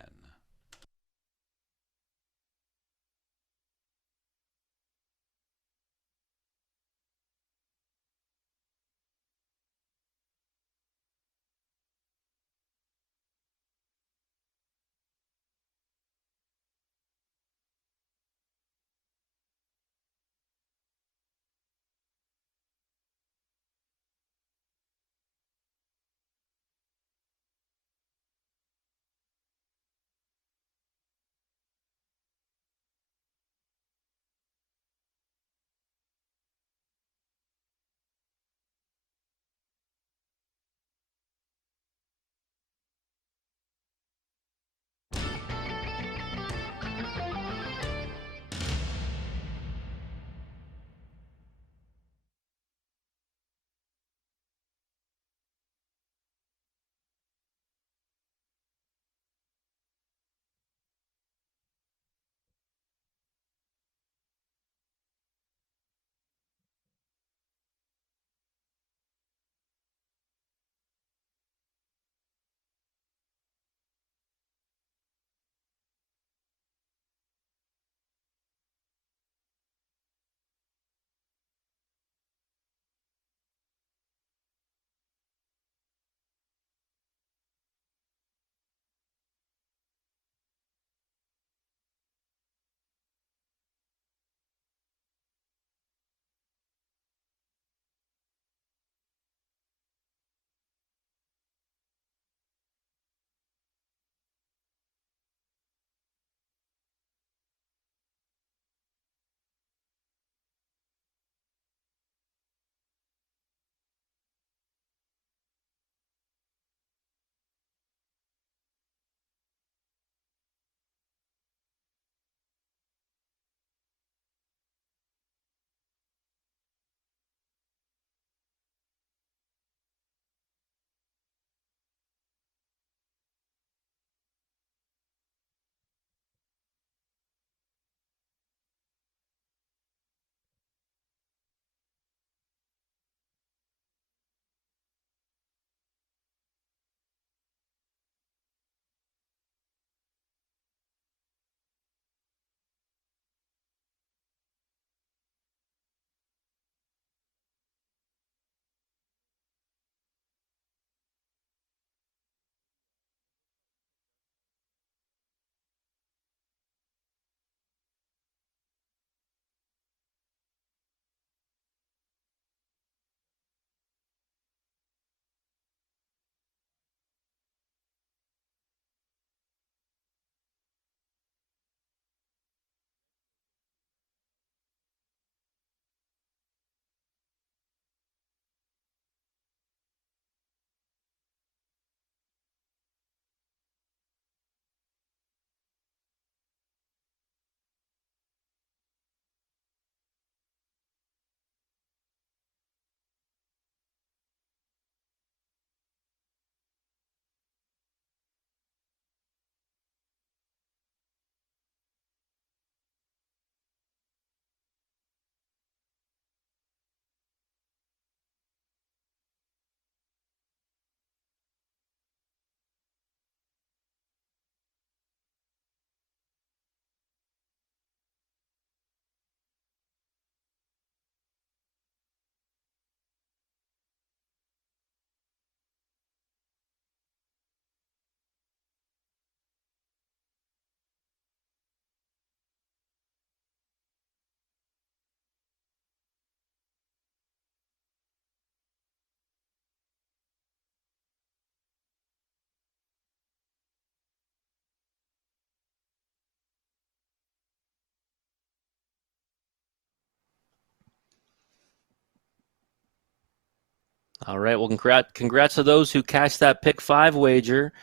All right. Well, congrats to those who cashed that pick five wager,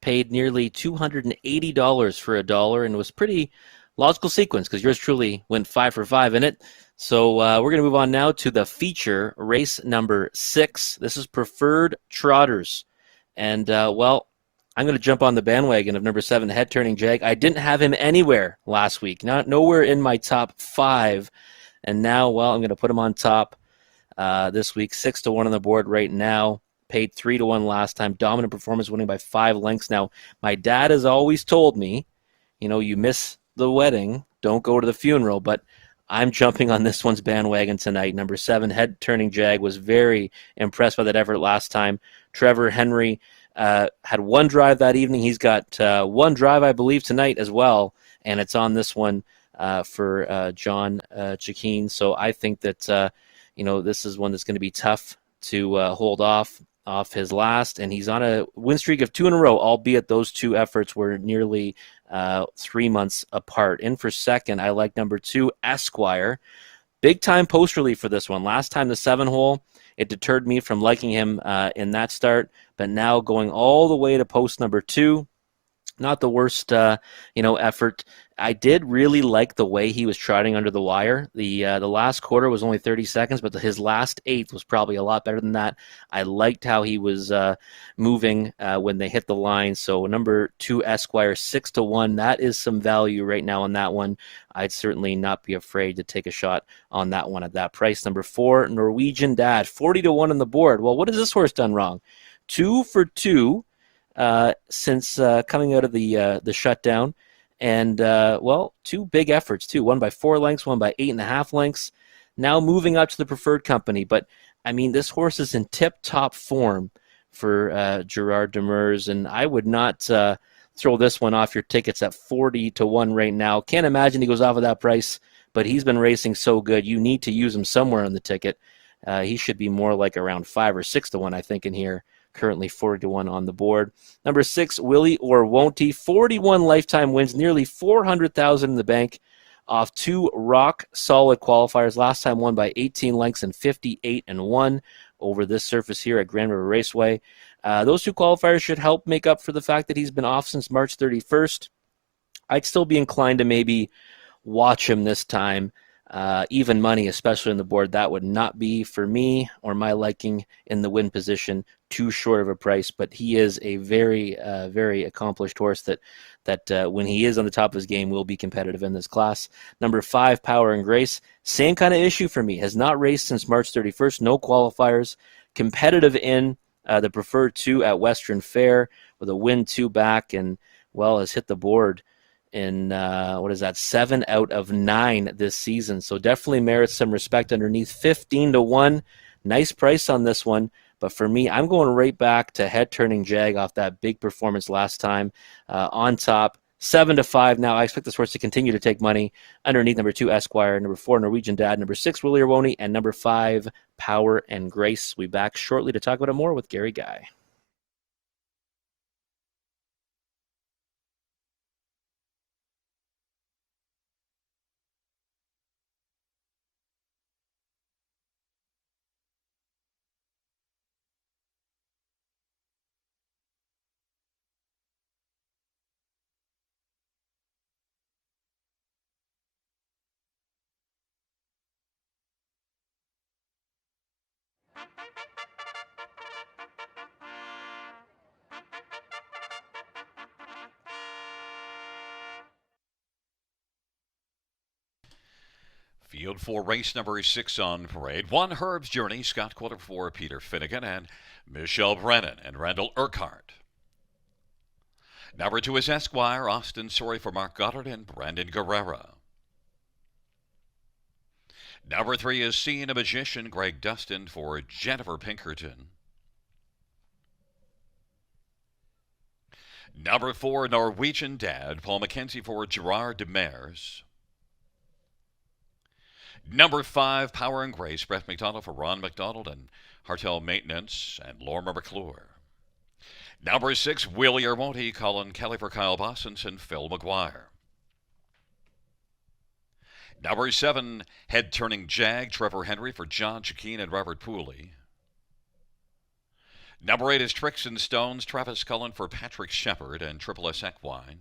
paid nearly $280 for a dollar, and it was pretty logical sequence because yours truly went 5 for 5 in it. So we're going to move on now to the feature race number 6. This is Preferred Trotters. And, well, I'm going to jump on the bandwagon of number 7, Head Turning Jag. I didn't have him anywhere last week, nowhere in my top 5, and now, well, I'm going to put him on top this week. 6-1 on the board right now. Paid 3-1 last time. Dominant performance, winning by 5 lengths. Now, my dad has always told me, you miss the wedding, don't go to the funeral, but I'm jumping on this one's bandwagon tonight. Number 7, Head Turning Jag, was very impressed by that effort last time. Trevor Henry had one drive that evening. He's got one drive, I believe, tonight as well, and it's on this one for John Chikeen. So I think that this is one that's going to be tough to hold off his last, and he's on a win streak of 2 in a row, albeit those 2 efforts were nearly 3 months apart. In for second, I like number 2, Esquire. Big time post relief for this one. Last time the 7-hole, it deterred me from liking him in that start, but now going all the way to post number 2, not the worst, effort. I did really like the way he was trotting under the wire. The last quarter was only 30 seconds, but his last eighth was probably a lot better than that. I liked how he was moving when they hit the line. So number 2, Esquire, 6-1. That is some value right now on that one. I'd certainly not be afraid to take a shot on that one at that price. Number 4, Norwegian Dad, 40-1 on the board. Well, what has this horse done wrong? 2 for 2 since coming out of the shutdown. And, 2 big efforts, too. One by 4 lengths, one by 8.5 lengths. Now moving up to the preferred company. But, I mean, this horse is in tip-top form for Gerard Demers, and I would not throw this one off your tickets at 40-1 right now. Can't imagine he goes off of that price, but he's been racing so good. You need to use him somewhere on the ticket. He should be more like around 5 or 6-1, I think, in here. Currently 40-1 on the board. Number 6, Willie or Won't He? 41 lifetime wins, nearly $400,000 in the bank off 2 rock solid qualifiers. Last time won by 18 lengths and 58-1 over this surface here at Grand River Raceway. Those 2 qualifiers should help make up for the fact that he's been off since March 31st. I'd still be inclined to maybe watch him this time. Even money, especially on the board, that would not be for me or my liking in the win position. Too short of a price, but he is a very, very accomplished horse that when he is on the top of his game will be competitive in this class. Number 5, Power and Grace, same kind of issue for me. Has not raced since March 31st. No qualifiers. Competitive in the preferred 2 at Western Fair with a win 2 back, and has hit the board in 7 out of 9 this season. So definitely merits some respect underneath. 15-1, nice price on this one. But for me, I'm going right back to Head Turning Jag off that big performance last time. On top, 7-5 now. I expect this horse to continue to take money. Underneath, number 2, Esquire, number 4, Norwegian Dad, number 6, Willie or Won't He, and number 5, Power and Grace. We'll be back shortly to talk about it more with Gary Guy. Field for race number 6 on parade. 1, Herb's Journey, Scott Quiller for Peter Finnegan and Michelle Brennan and Randall Urquhart. Number 2 is Esquire, Austin Sorry for Mark Goddard and Brandon Guerrera. Number 3 is Seeing a Magician, Greg Dustin for Jennifer Pinkerton. Number 4, Norwegian Dad, Paul McKenzie for Gerard Demers. Number 5, Power and Grace, Brett McDonald for Ron McDonald and Hartel Maintenance and Lorimer McClure. Number 6, Willie or Won't He, Colin Kelly for Kyle Bossens and Phil McGuire. Number 7, Head Turning Jag, Trevor Henry for John Chikeen and Robert Pooley. Number 8 is Tricks and Stones, Travis Cullen for Patrick Shepard and Triple S Equine.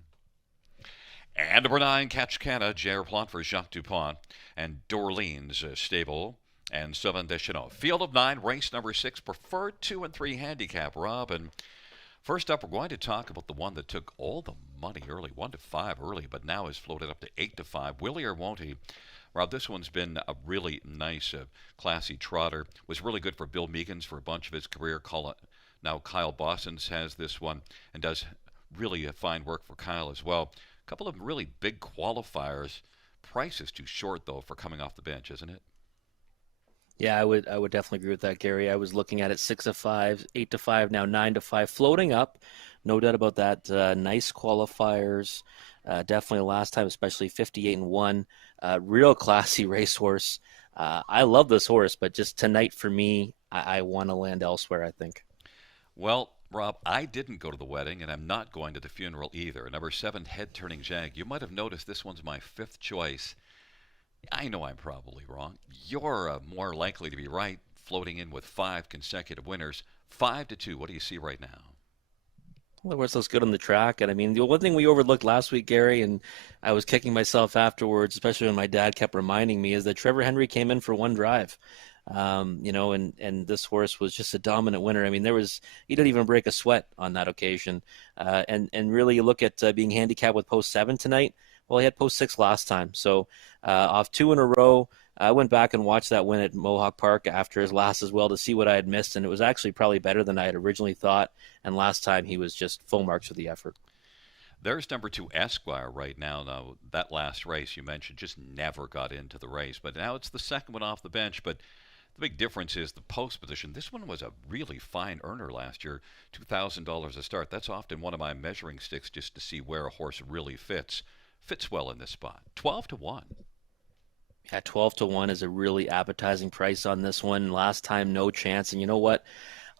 And number 9, Catch Canna, J.R. Plant for Jacques Dupont and Dorleans Stable and Sylvain Deschenaux. Field of 9, race number 6, preferred 2 and 3 handicap, Rob. And First up, we're going to talk about the one that took all the money early, 1-5 early, but now has floated up to 8-5. Willie or won't he? Rob, this one's been a really nice, classy trotter. Was really good for Bill Meegans for a bunch of his career. Now Kyle Boston's has this one and does really fine work for Kyle as well. A couple of really big qualifiers. Price is too short though for coming off the bench, isn't it? Yeah, I would definitely agree with that, Gary. I was looking at it 6-5, 8-5, now 9-5, floating up. No doubt about that. Nice qualifiers. Definitely last time, especially 58-1. Real classy racehorse. I love this horse, but just tonight for me, I want to land elsewhere, I think. Well, Rob, I didn't go to the wedding, and I'm not going to the funeral either. Number 7, Head Turning Jag. You might have noticed this one's my fifth choice. I know I'm probably wrong. You're more likely to be right, floating in with 5 consecutive winners. 5-2. What do you see right now? Well, the horse looks good on the track, and I mean, the one thing we overlooked last week, Gary, and I was kicking myself afterwards, especially when my dad kept reminding me, is that Trevor Henry came in for one drive. And this horse was just a dominant winner. I mean, he didn't even break a sweat on that occasion. And really, you look at being handicapped with post 7 tonight. Well, he had post 6 last time, so off 2 in a row. I went back and watched that win at Mohawk Park after his last as well to see what I had missed, and it was actually probably better than I had originally thought. And last time he was just full marks for the effort. There's number 2, Esquire, right now. Now, that last race you mentioned just never got into the race, but now it's the second one off the bench. But the big difference is the post position. This one was a really fine earner last year, $2,000 a start. That's often one of my measuring sticks just to see where a horse really fits. Fits well in this spot. 12-1. Yeah, 12-1 is a really appetizing price on this one. Last time, no chance. And you know what?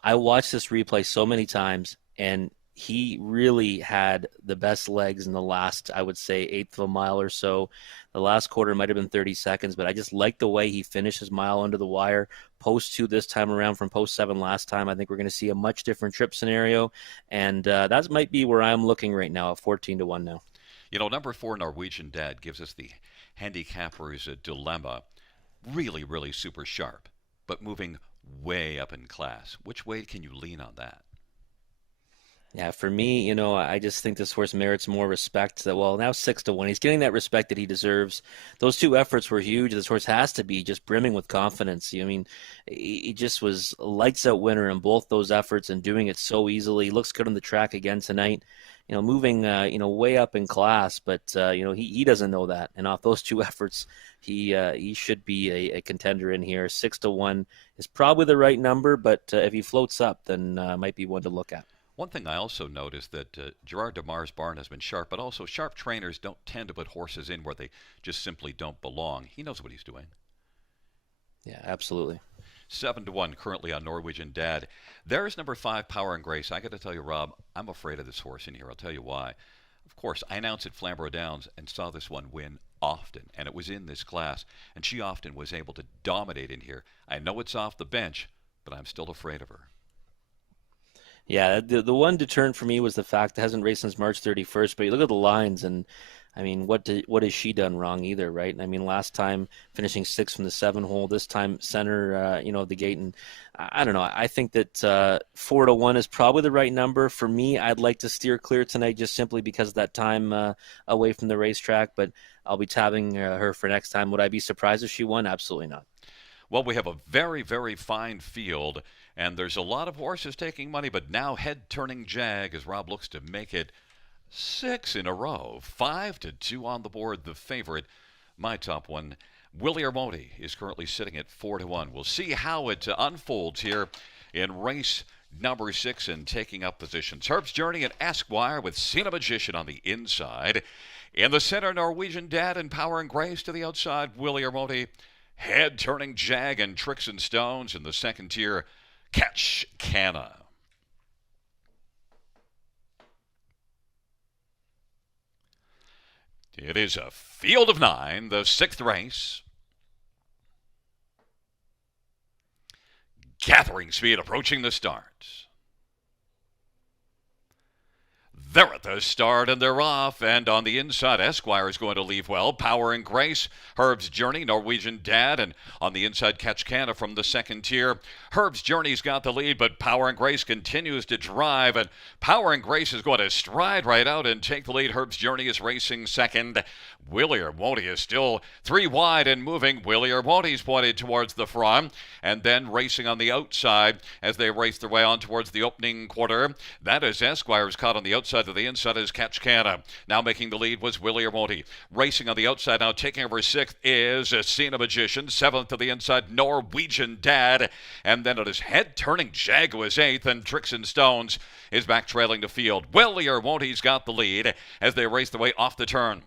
I watched this replay so many times, and he really had the best legs in the last, I would say, eighth of a mile or so. The last quarter might have been 30 seconds, but I just like the way he finished his mile under the wire. Post 2 this time around from post 7 last time. I think we're going to see a much different trip scenario, and that might be where I'm looking right now at 14-1 now. You know, number 4, Norwegian Dad, gives us the handicapper's dilemma. Really, really super sharp, but moving way up in class. Which way can you lean on that? Yeah, for me, I just think this horse merits more respect. That well, now 6-1, he's getting that respect that he deserves. Those 2 efforts were huge. This horse has to be just brimming with confidence. I mean, he just was a lights out winner in both those efforts and doing it so easily. He looks good on the track again tonight. Moving, way up in class, but he doesn't know that. And off those 2 efforts, he should be a contender in here. 6-1 is probably the right number, but if he floats up, then might be one to look at. One thing I also noticed that Gerard DeMar's barn has been sharp, but also sharp trainers don't tend to put horses in where they just simply don't belong. He knows what he's doing. Yeah, absolutely. 7-1 currently on Norwegian Dad. There's number 5, Power and Grace. I got to tell you, Rob, I'm afraid of this horse in here. I'll tell you why. Of course, I announced at Flamborough Downs and saw this one win often, and it was in this class, and she often was able to dominate in here. I know it's off the bench, but I'm still afraid of her. Yeah, the one deterrent for me was the fact it hasn't raced since March 31st. But you look at the lines, and I mean, what has she done wrong either, right? I mean, last time finishing 6th from the 7 hole, this time center, of the gate, and I don't know. I think that 4-1 is probably the right number for me. I'd like to steer clear tonight just simply because of that time away from the racetrack. But I'll be tabbing her for next time. Would I be surprised if she won? Absolutely not. Well, we have a very, very fine field, and there's a lot of horses taking money, but now Head Turning Jag as Rob looks to make it 6 in a row. 5-2 on the board, the favorite. My top one, Willie or won't he, is currently sitting at 4-1. We'll see how it unfolds here in race number 6 and taking up positions. Herb's Journey and Esquire with Cena Magician on the inside. In the center, Norwegian Dad and Power and Grace to the outside. Willie or won't he? Head Turning Jag and Tricks and Stones in the second tier. Catch Canna. It is a field of 9, the 6th race. Gathering speed approaching the start. They're at the start and they're off. And on the inside, Esquire is going to leave well. Power and Grace, Herb's Journey, Norwegian Dad. And on the inside, Catch Canna from the second tier. Herb's Journey's got the lead, but Power and Grace continues to drive. And Power and Grace is going to stride right out and take the lead. Herb's Journey is racing second. Willie or Won't He is still three wide and moving. Willie or Won't He's pointed towards the front. And then racing on the outside as they race their way on towards the opening quarter. That is Esquire's caught on the outside. To the inside is Catch Canna. Now making the lead was Willie or Won't He. Racing on the outside now, taking over sixth is Cena Magician. Seventh to the inside, Norwegian Dad. And then it is Head Turning Jag was eighth, and Tricks and Stones is back trailing the field. Willie or Won't He's got the lead as they race their way off the turn.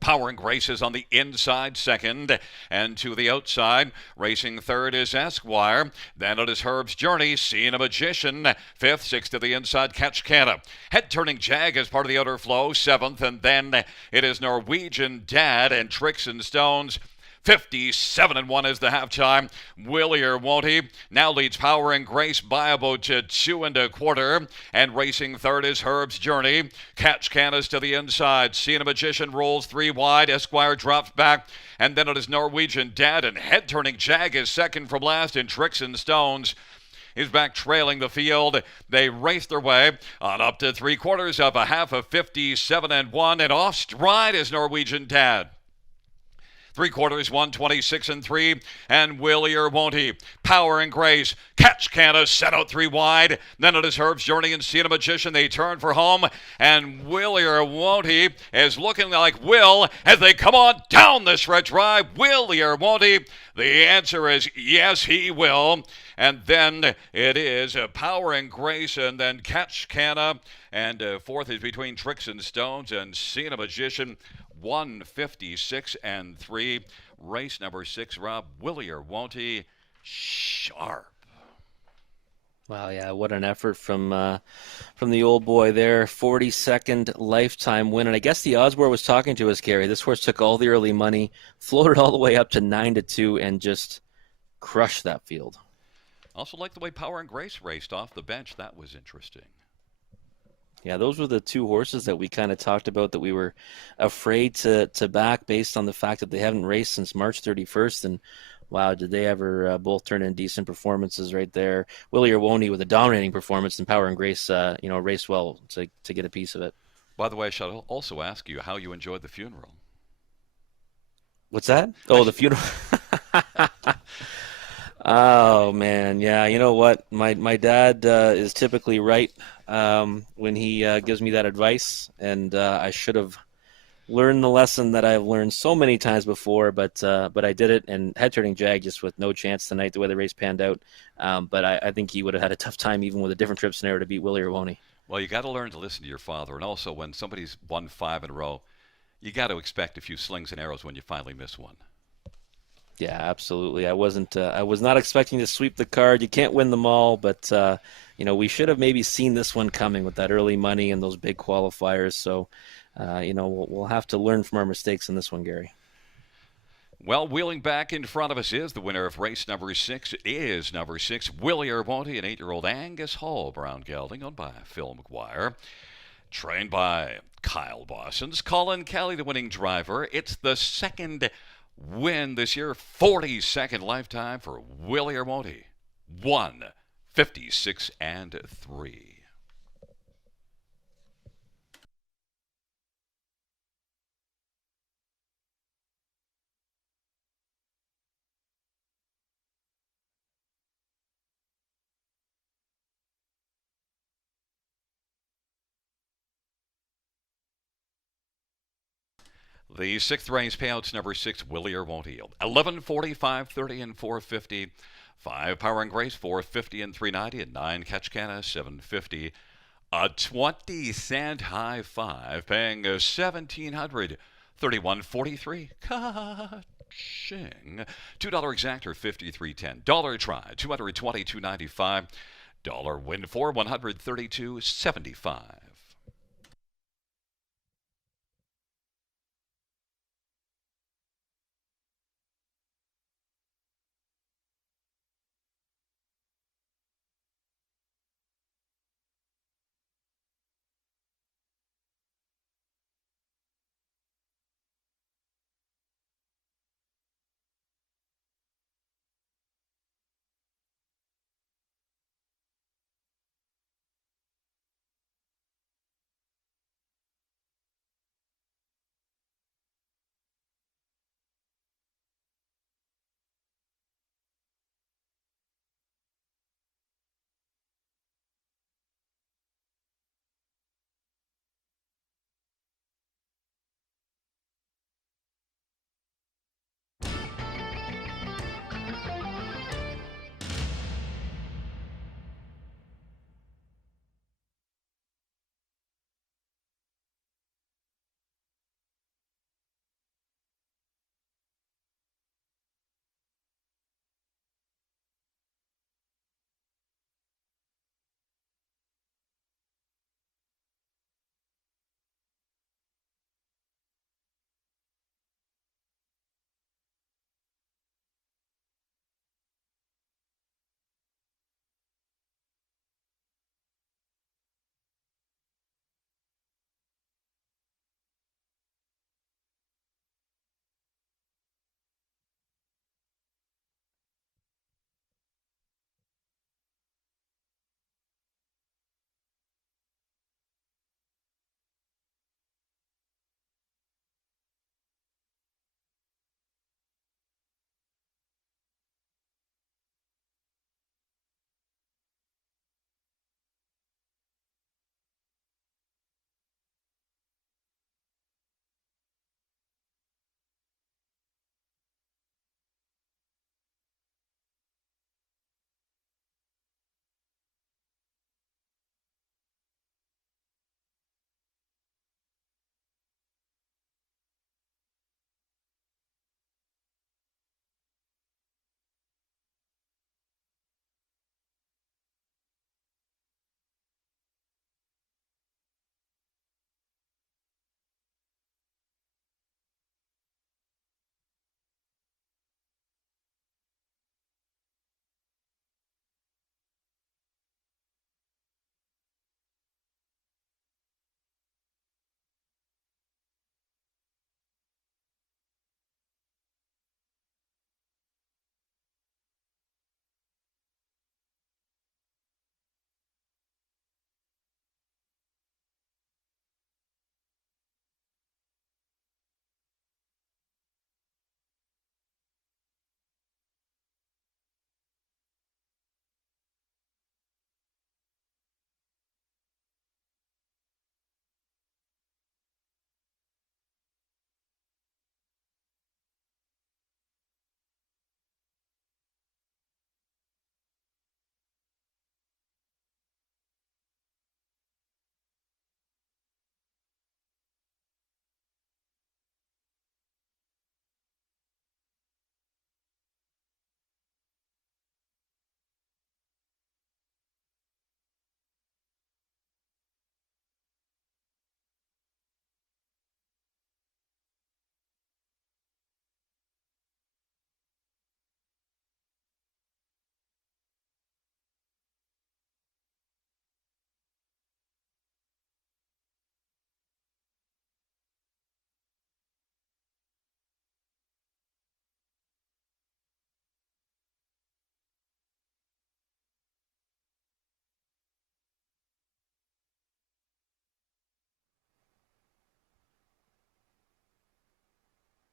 Power and Grace is on the inside second, and to the outside, racing third is Esquire. Then it is Herb's Journey, Seeing a Magician. Fifth, sixth to the inside, Catch Canna. Head Turning Jag is part of the outer flow, seventh, and then it is Norwegian Dad and Tricks and Stones. 57-1 is the halftime. Willie or Won't He now leads Power and Grace by about 2 1/4. And racing third is Herb's Journey. Catch Canna's to the inside. Seeing a Magician rolls three wide. Esquire drops back. And then it is Norwegian Dad. And Head Turning Jag is second from last in Tricks and Stones is back trailing the field. They race their way on up to 3/4 of a half of 57-1. And off stride is Norwegian Dad. 3/4, 126-3, and Willie or Won't He. Power and Grace. Catch Canna set out three wide. Then it is Herb's Journey and Seeing a Magician. They turn for home, and Willie or Won't He is looking like Will as they come on down the stretch drive. Willie or Won't He? The answer is yes, he will. And then it is Power and Grace, and then Catch Canna. And fourth is between Tricks and Stones and Seeing a Magician. 156-3. Race number 6, Rob. Willie or Won't He? Sharp. Wow, yeah, what an effort from the old boy there. 42nd lifetime win. And I guess the Osborne was talking to us, Gary. This horse took all the early money, floated all the way up to 9-2, and just crushed that field. Also like the way Power and Grace raced off the bench. That was interesting. Yeah, those were the two horses that we kind of talked about that we were afraid to back based on the fact that they haven't raced since March 31st. And wow, did they ever both turn in decent performances right there. Willie or Won't He with a dominating performance, and Power and Grace, raced well to get a piece of it. By the way, I should also ask you how you enjoyed the funeral. What's that? Oh, the funeral. Oh, man. Yeah, you know what? My dad is typically right when he gives me that advice, and I should have learned the lesson that I've learned so many times before, but I did it, and Head Turning Jag just with no chance tonight, the way the race panned out. But I think he would have had a tough time even with a different trip scenario to beat Willie or Won't He. Well, you got to learn to listen to your father, and also when somebody's won 5 in a row, you got to expect a few slings and arrows when you finally miss one. Yeah, absolutely. I was not expecting to sweep the card. You can't win them all, but we should have maybe seen this one coming with that early money and those big qualifiers. So, we'll have to learn from our mistakes in this one, Gary. Well, wheeling back in front of us is the winner of race number 6. It is number 6, Willie or Won't He, an 8-year-old Angus Hall Brown gelding, owned by Phil McGuire. Trained by Kyle Bossons. Colin Kelly, the winning driver. It's the second win this year, 42nd lifetime for Willie or Won't He. 156-3. The 6th race payouts number 6, Willie or Won't He. 11, 45, 30, and 450. 5, Power and Grace, 450 and 390. And 9, Catch Canna, 750. A 20-cent high 5, paying $1,731.43. Ka-ching. $2 exactor, $53.10. Dollar try, $222.95. Dollar win for, $132.75.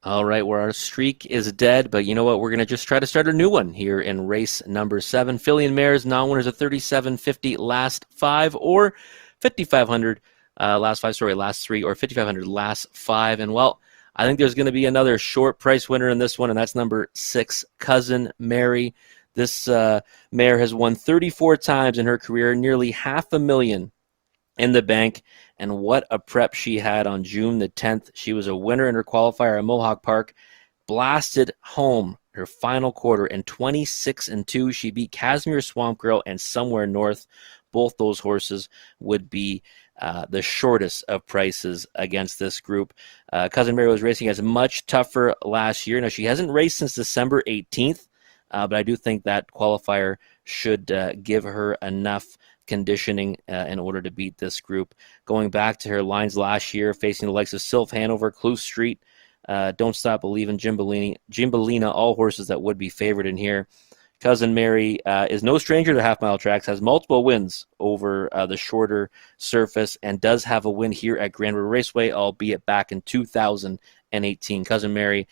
All right, where our streak is dead, but you know what? We're going to just try to start a new one here in race number 7. Filly and Mares, non-winners of 37.50 last 5 or 5,500 last 5, sorry, last 3 or 5,500 last 5. And well, I think there's going to be another short price winner in this one, and that's number 6, Cousin Mary. This mare has won 34 times in her career, nearly $500,000 in the bank. And what a prep she had on June the 10th. She was a winner in her qualifier at Mohawk Park, blasted home her final quarter in 26-2. She beat Casimir Swamp Girl and Somewhere North. Both those horses would be the shortest of prices against this group. Cousin Mary was racing as much tougher last year. Now, she hasn't raced since December 18th, but I do think that qualifier should give her enough conditioning in order to beat this group. Going back to her lines last year, facing the likes of Sylph Hanover, Clue Street, Don't Stop Believing, Gimbalina, all horses that would be favored in here. Cousin Mary is no stranger to half-mile tracks, has multiple wins over the shorter surface, and does have a win here at Grand River Raceway, albeit back in 2018. Cousin Mary,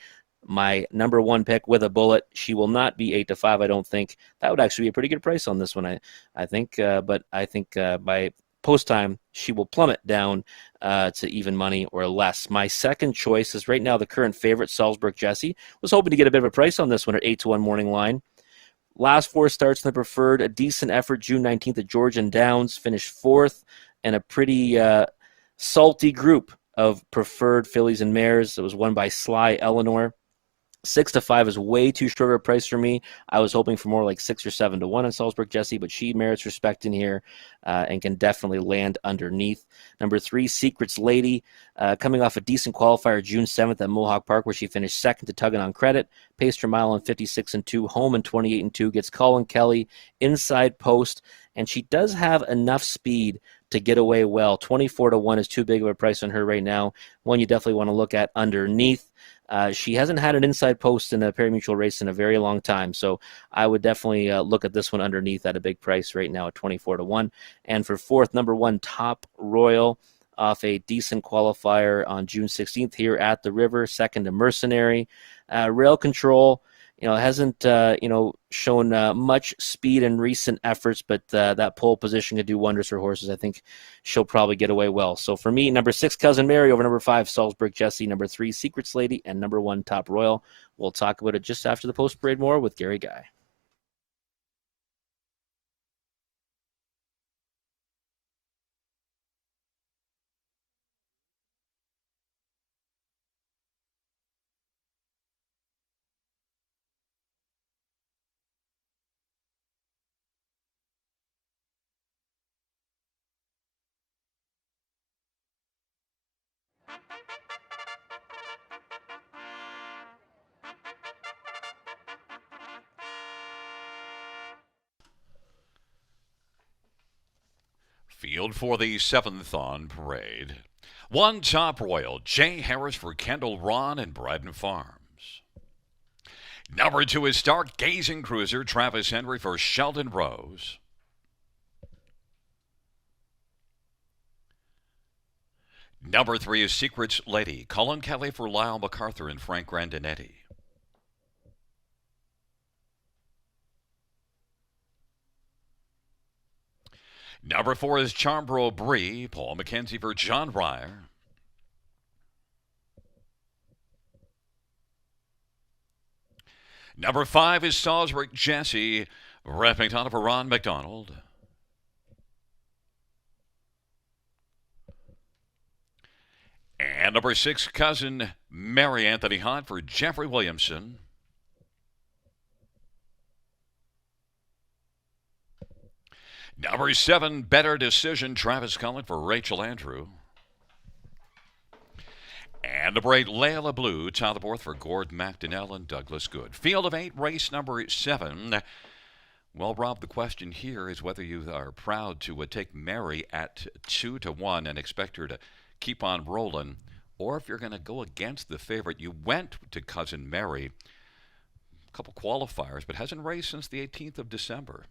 my number 1 pick with a bullet. She will not be 8-5, I don't think. That would actually be a pretty good price on this one, I think. But I think by post time, she will plummet down to even money or less. My second choice is right now the current favorite, Salzburg Jessie. Was hoping to get a bit of a price on this one at 8-1 morning line. Last 4 starts in the preferred, a decent effort. June 19th at Georgian Downs, finished 4th, and a pretty salty group of preferred fillies and mares. It was won by Sly Eleanor. 6-5 is way too short of a price for me. I was hoping for more like 6 or 7-1 on Salzburg Jessie, but she merits respect in here and can definitely land underneath. Number 3, Secrets Lady, coming off a decent qualifier June 7th at Mohawk Park, where she finished second to Tuggin on Credit, paced her mile on 56-2, home in 28-2, gets Colin Kelly inside post, and she does have enough speed to get away well. 24-1 is too big of a price on her right now. One you definitely want to look at underneath. She hasn't had an inside post in a parimutuel race in a very long time, so I would definitely look at this one underneath at a big price right now at 24-1. And for 4th, number 1, Top Royal, off a decent qualifier on June 16th here at the River. 2nd to Mercenary. Rail Control, hasn't shown much speed in recent efforts, but that pole position could do wonders for horses. I think she'll probably get away well. So for me, number 6, Cousin Mary, over number 5, Salzburg Jessie, number 3, Secrets Lady, and number 1, Top Royal. We'll talk about it just after the post parade more with Gary Guy. Field for the 7th on parade. 1, Top Royal, Jay Harris for Kendall Ron and Bryden Farms. Number 2 is Stargazing Cruiser, Travis Henry for Sheldon Rose. Number 3 is Secrets Lady, Colin Kelly for Lyle MacArthur and Frank Grandinetti. Number 4 is Charmbro Bree, Paul McKenzie for John Ryer. Number 5 is Salzburg Jessie, Remington for Ron McDonald. And number 6, Cousin Mary Anthony Hunt for Jeffrey Williamson. Number 7, Better Decision, Travis Cullen for Rachel Andrew. And number 8, Layla Blue, Tyler Borth for Gord McDonnell and Douglas Good. Field of 8, race number 7. Well, Rob, the question here is whether you are proud to take Mary at 2-1 and expect her to keep on rolling, or if you're going to go against the favorite. You went to Cousin Mary, a couple qualifiers, but hasn't raced since the 18th of December.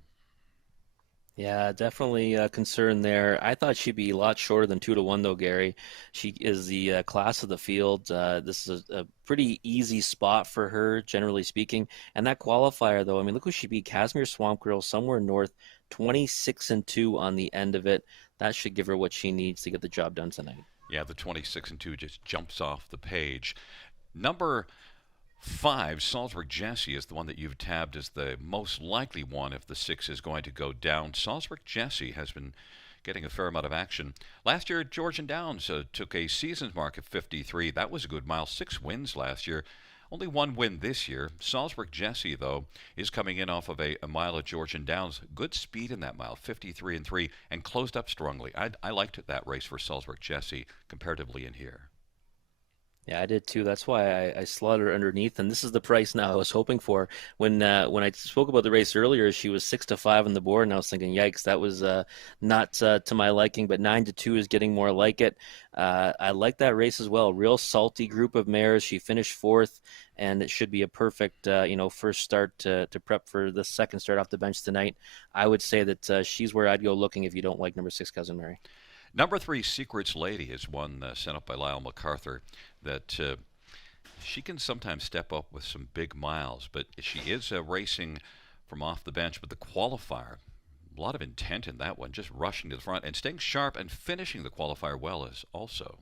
Yeah, definitely a concern there. I thought she'd be a lot shorter than 2-1 though, Gary. She is the class of the field. This is a pretty easy spot for her, generally speaking. And that qualifier though, I mean, look who she beat. Casimir Swamp Girl, somewhere north, 26-2 on the end of it. That should give her what she needs to get the job done tonight. Yeah, the 26-2 just jumps off the page. Number 5, Salzburg Jesse is the one that you've tabbed as the most likely one if the 6 is going to go down. Salzburg Jesse has been getting a fair amount of action. Last year, Georgian Downs took a season's mark of 53. That was a good mile. 6 wins last year. Only one win this year. Salzburg Jesse, though, is coming in off of a mile at Georgian Downs. Good speed in that mile, 53 and 3, and closed up strongly. I liked that race for Salzburg Jesse comparatively in here. Yeah, I did too. That's why I slotted her underneath, and this is the price now I was hoping for. When I spoke about the race earlier, she was 6-5 on the board, and I was thinking, yikes, that was not to my liking. But 9-2 is getting more like it. I like that race as well. Real salty group of mares. She finished fourth, and it should be a perfect first start to prep for the second start off the bench tonight. I would say that she's where I'd go looking if you don't like number 6, Cousin Mary. Number 3, Secrets Lady, is one sent up by Lyle MacArthur that she can sometimes step up with some big miles, but she is racing from off the bench. But the qualifier, a lot of intent in that one, just rushing to the front and staying sharp and finishing the qualifier well is also.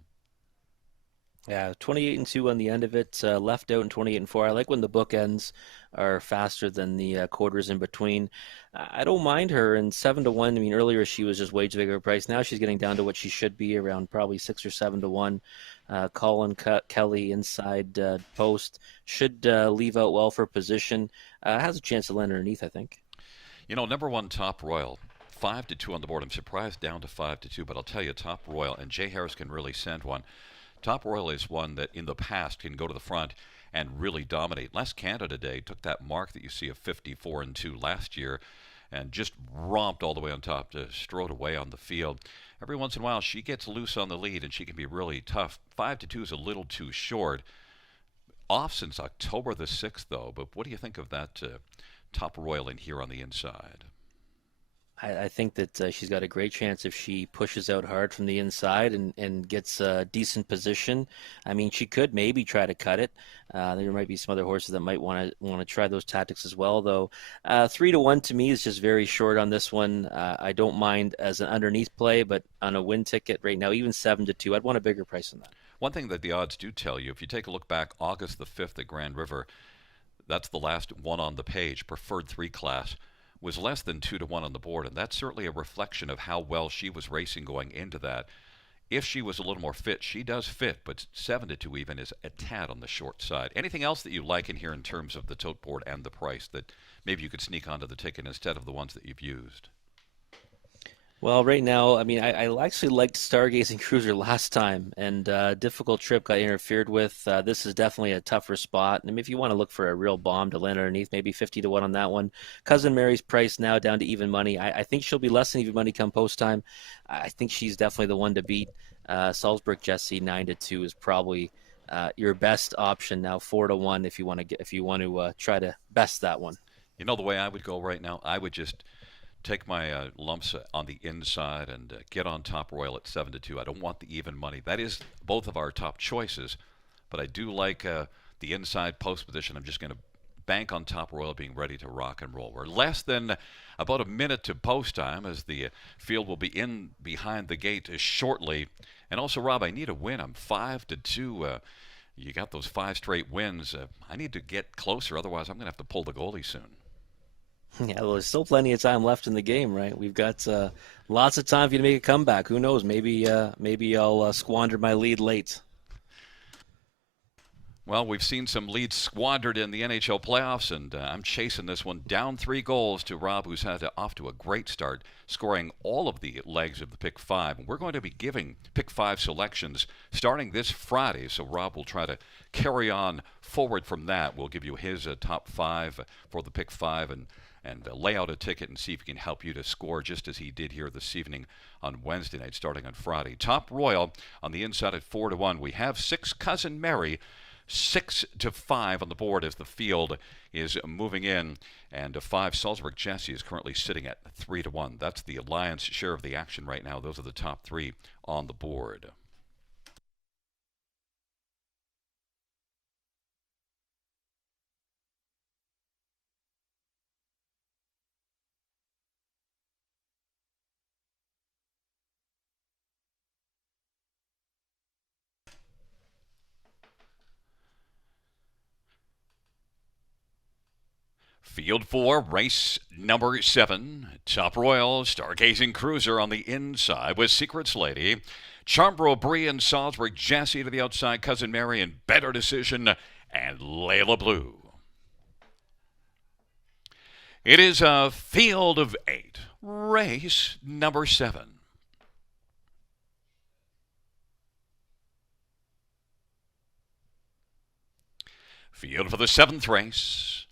Yeah, 28-2 on the end of it, left out in 28-4. I like when the bookends are faster than the quarters in between. I don't mind her in 7-1. I mean, earlier she was just way too big of a price. Now she's getting down to what she should be, around probably 6 or 7-1. Colin Kelly inside post should leave out well for position. Has a chance to land underneath, I think. Number 1, Top Royal. 5-2 on the board. I'm surprised down to 5-2, but I'll tell you, Top Royal and Jay Harris can really send one. Top Royal is one that in the past can go to the front and really dominate. Last Canada Day took that mark that you see of 54-2 last year and just romped all the way on top to strode away on the field. Every once in a while she gets loose on the lead and she can be really tough. 5-2 is a little too short. Off since October the 6th though, but what do you think of that Top Royal in here on the inside? I think that she's got a great chance if she pushes out hard from the inside and gets a decent position. I mean, she could maybe try to cut it. There might be some other horses that might want to try those tactics as well, though. 3-1 to me is just very short on this one. I don't mind as an underneath play, but on a win ticket right now, even 7-2, I'd want a bigger price than that. One thing that the odds do tell you, if you take a look back, August the 5th at Grand River, that's the last one on the page, preferred 3 class, was less than 2-1 on the board, and that's certainly a reflection of how well she was racing going into that. If she was a little more fit, she does fit, but 7-2 even is a tad on the short side. Anything else that you like in here in terms of the tote board and the price that maybe you could sneak onto the ticket instead of the ones that you've used? Well, right now, I mean, I actually liked Stargazing Cruiser last time, and difficult trip got interfered with. This is definitely a tougher spot. I mean, if you want to look for a real bomb to land underneath, maybe 50-1 on that one. Cousin Mary's price now down to even money. I think she'll be less than even money come post time. I think she's definitely the one to beat. Salzburg Jesse 9-2 is probably your best option now. 4-1 if you want to try to best that one. The way I would go right now, I would just take my lumps on the inside and get on Top Royal at 7-2. I don't want the even money. That is both of our top choices, but I do like the inside post position. I'm just going to bank on Top Royal being ready to rock and roll. We're less than about a minute to post time as the field will be in behind the gate shortly. And also, Rob, I need a win. I'm 5-2. You got those 5 straight wins. I need to get closer, otherwise I'm going to have to pull the goalie soon. Yeah, well, there's still plenty of time left in the game, right? We've got lots of time for you to make a comeback. Who knows? Maybe I'll squander my lead late. Well, we've seen some leads squandered in the NHL playoffs, and I'm chasing this one down 3 goals to Rob, who's had off to a great start, scoring all of the legs of the Pick 5. And we're going to be giving Pick 5 selections starting this Friday, so Rob will try to carry on forward from that. We'll give you his top 5 for the Pick 5 and lay out a ticket and see if he can help you to score just as he did here this evening on Wednesday night starting on Friday. Top Royal on the inside at 4-1. We have 6 Cousin Mary 6-5 on the board as the field is moving in, and 5 Salzburg Jesse is currently sitting at 3-1. That's the Alliance share of the action right now. Those are the top 3 on the board. Field 4, race number 7. Top Royal, Stargazing Cruiser on the inside with Secrets Lady. Charmbro Bree and Salzburg Jesse to the outside. Cousin Mary and Better Decision and Layla Blue. It is a field of 8. Race number 7. Field for the 7th race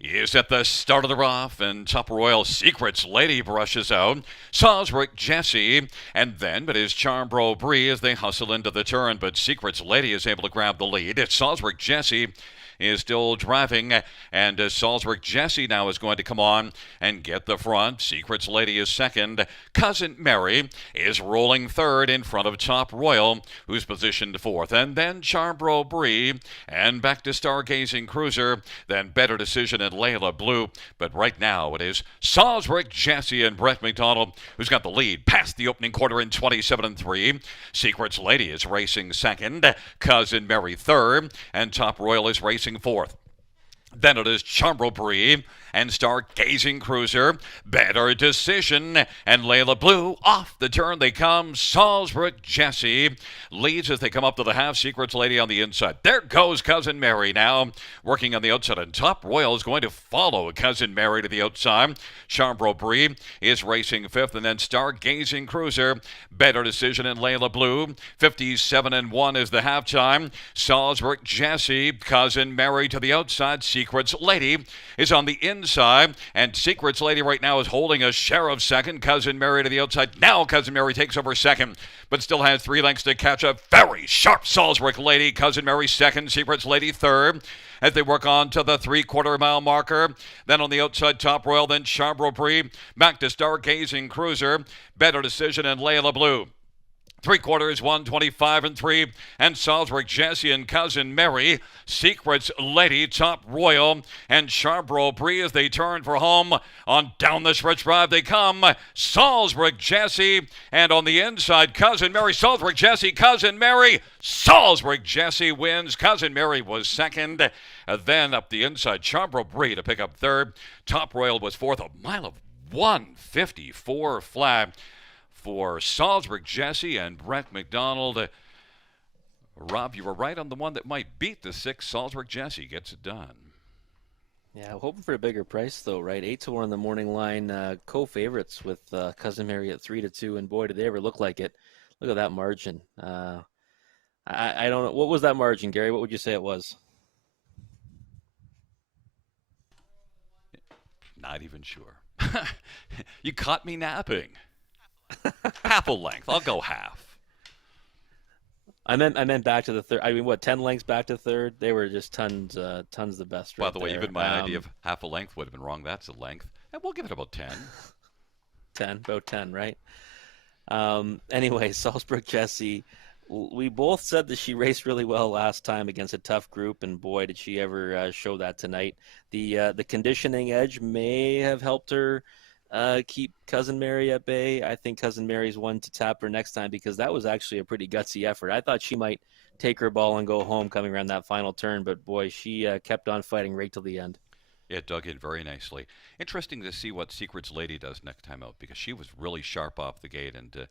is at the start of the rough, and Top Royal Secrets Lady brushes out Salzburg Jesse, and then but is Charmbro Bree as they hustle into the turn, but Secrets Lady is able to grab the lead. It's Salzburg Jesse is still driving, and Salzburg Jesse now is going to come on and get the front. Secrets Lady is second. Cousin Mary is rolling third in front of Top Royal, who's positioned fourth. And then Charmbro Bree, and back to Stargazing Cruiser, then Better Decision and Layla Blue. But right now it is Salzburg Jesse and Brett McDonald who's got the lead past the opening quarter in 27-3. Secrets Lady is racing second. Cousin Mary third, and Top Royal is racing fourth. Then it is Charmbro Bree and Stargazing Cruiser. Better Decision and Layla Blue. Off the turn they come. Salzburg Jesse leads as they come up to the half. Secrets Lady on the inside. There goes Cousin Mary now working on the outside. And Top Royal is going to follow Cousin Mary to the outside. Charmbro Bree is racing fifth. And then Stargazing Cruiser. Better Decision and Layla Blue. 57-1 is the halftime. Salzburg Jesse. Cousin Mary to the outside. Secrets Lady is on the inside, and Secrets Lady right now is holding a share of second. Cousin Mary to the outside. Now Cousin Mary takes over second, but still has 3 lengths to catch up. Very sharp Salzburg Lady. Cousin Mary second. Secrets Lady third as they work on to the 3/4 mile marker. Then on the outside, Top Royal, then Charmbro Bree. Back to Stargazing Cruiser. Better Decision and Layla Blue. 3/4, 125-3, and Salzburg Jesse and Cousin Mary, Secrets Lady, Top Royal, and Charmbro Bree as they turn for home. On down the stretch drive they come. Salzburg Jesse, and on the inside, Cousin Mary, Salzburg Jesse, Cousin Mary. Salzburg Jesse wins. Cousin Mary was second. Then up the inside, Charmbro Bree to pick up third. Top Royal was fourth, a mile of 1:54 flat for Salzburg Jesse and Brett McDonald. Rob, you were right on the one that might beat the 6. Salzburg Jesse gets it done. Yeah, hoping for a bigger price though, right? 8-1 on the morning line, co-favorites with Cousin Mary at 3-2, and boy, did they ever look like it. Look at that margin. I don't know. What was that margin, Gary? What would you say it was? Not even sure. You caught me napping. Half a length. I'll go half. I meant back to the third. I mean, what, 10 lengths back to third? They were just tons the best. By Right the way, there. even my idea of half a length would have been wrong. That's a length. And we'll give it about 10. 10, about 10, right? Anyway, Salzburg Jesse, we both said that she raced really well last time against a tough group, and boy, did she ever show that tonight. The conditioning edge may have helped her keep Cousin Mary at bay. I think Cousin Mary's one to tap her next time, because that was actually a pretty gutsy effort. I thought she might take her ball and go home coming around that final turn, but boy, she kept on fighting right till the end. It dug in very nicely. Interesting to see what Secrets Lady does next time out, because she was really sharp off the gate, and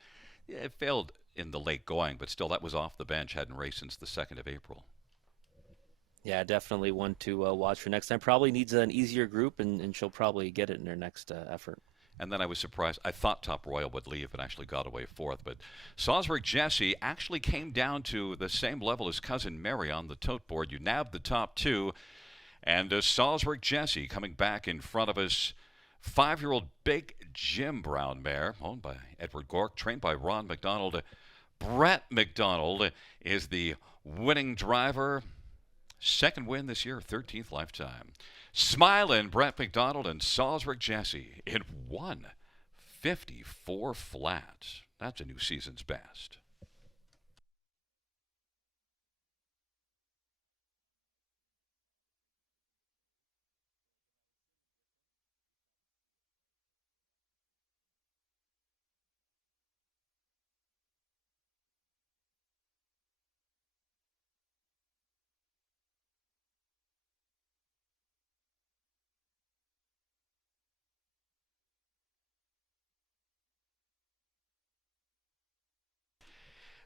it failed in the late going, but still that was off the bench, hadn't raced since the 2nd of April. Yeah, definitely one to watch for next time. Probably needs an easier group, and she'll probably get it in her next effort. And then I was surprised. I thought Top Royal would leave and actually got away fourth. But Salzburg Jesse actually came down to the same level as Cousin Mary on the tote board. You nabbed the top 2. And Salzburg Jesse coming back in front of us. 5-year-old Big Jim Brown mare, owned by Edward Gork, trained by Ron McDonald. Brett McDonald is the winning driver. Second win this year, 13th lifetime. Smilin' Brett McDonald and Salzburg Jesse in 154 flat. That's a new season's best.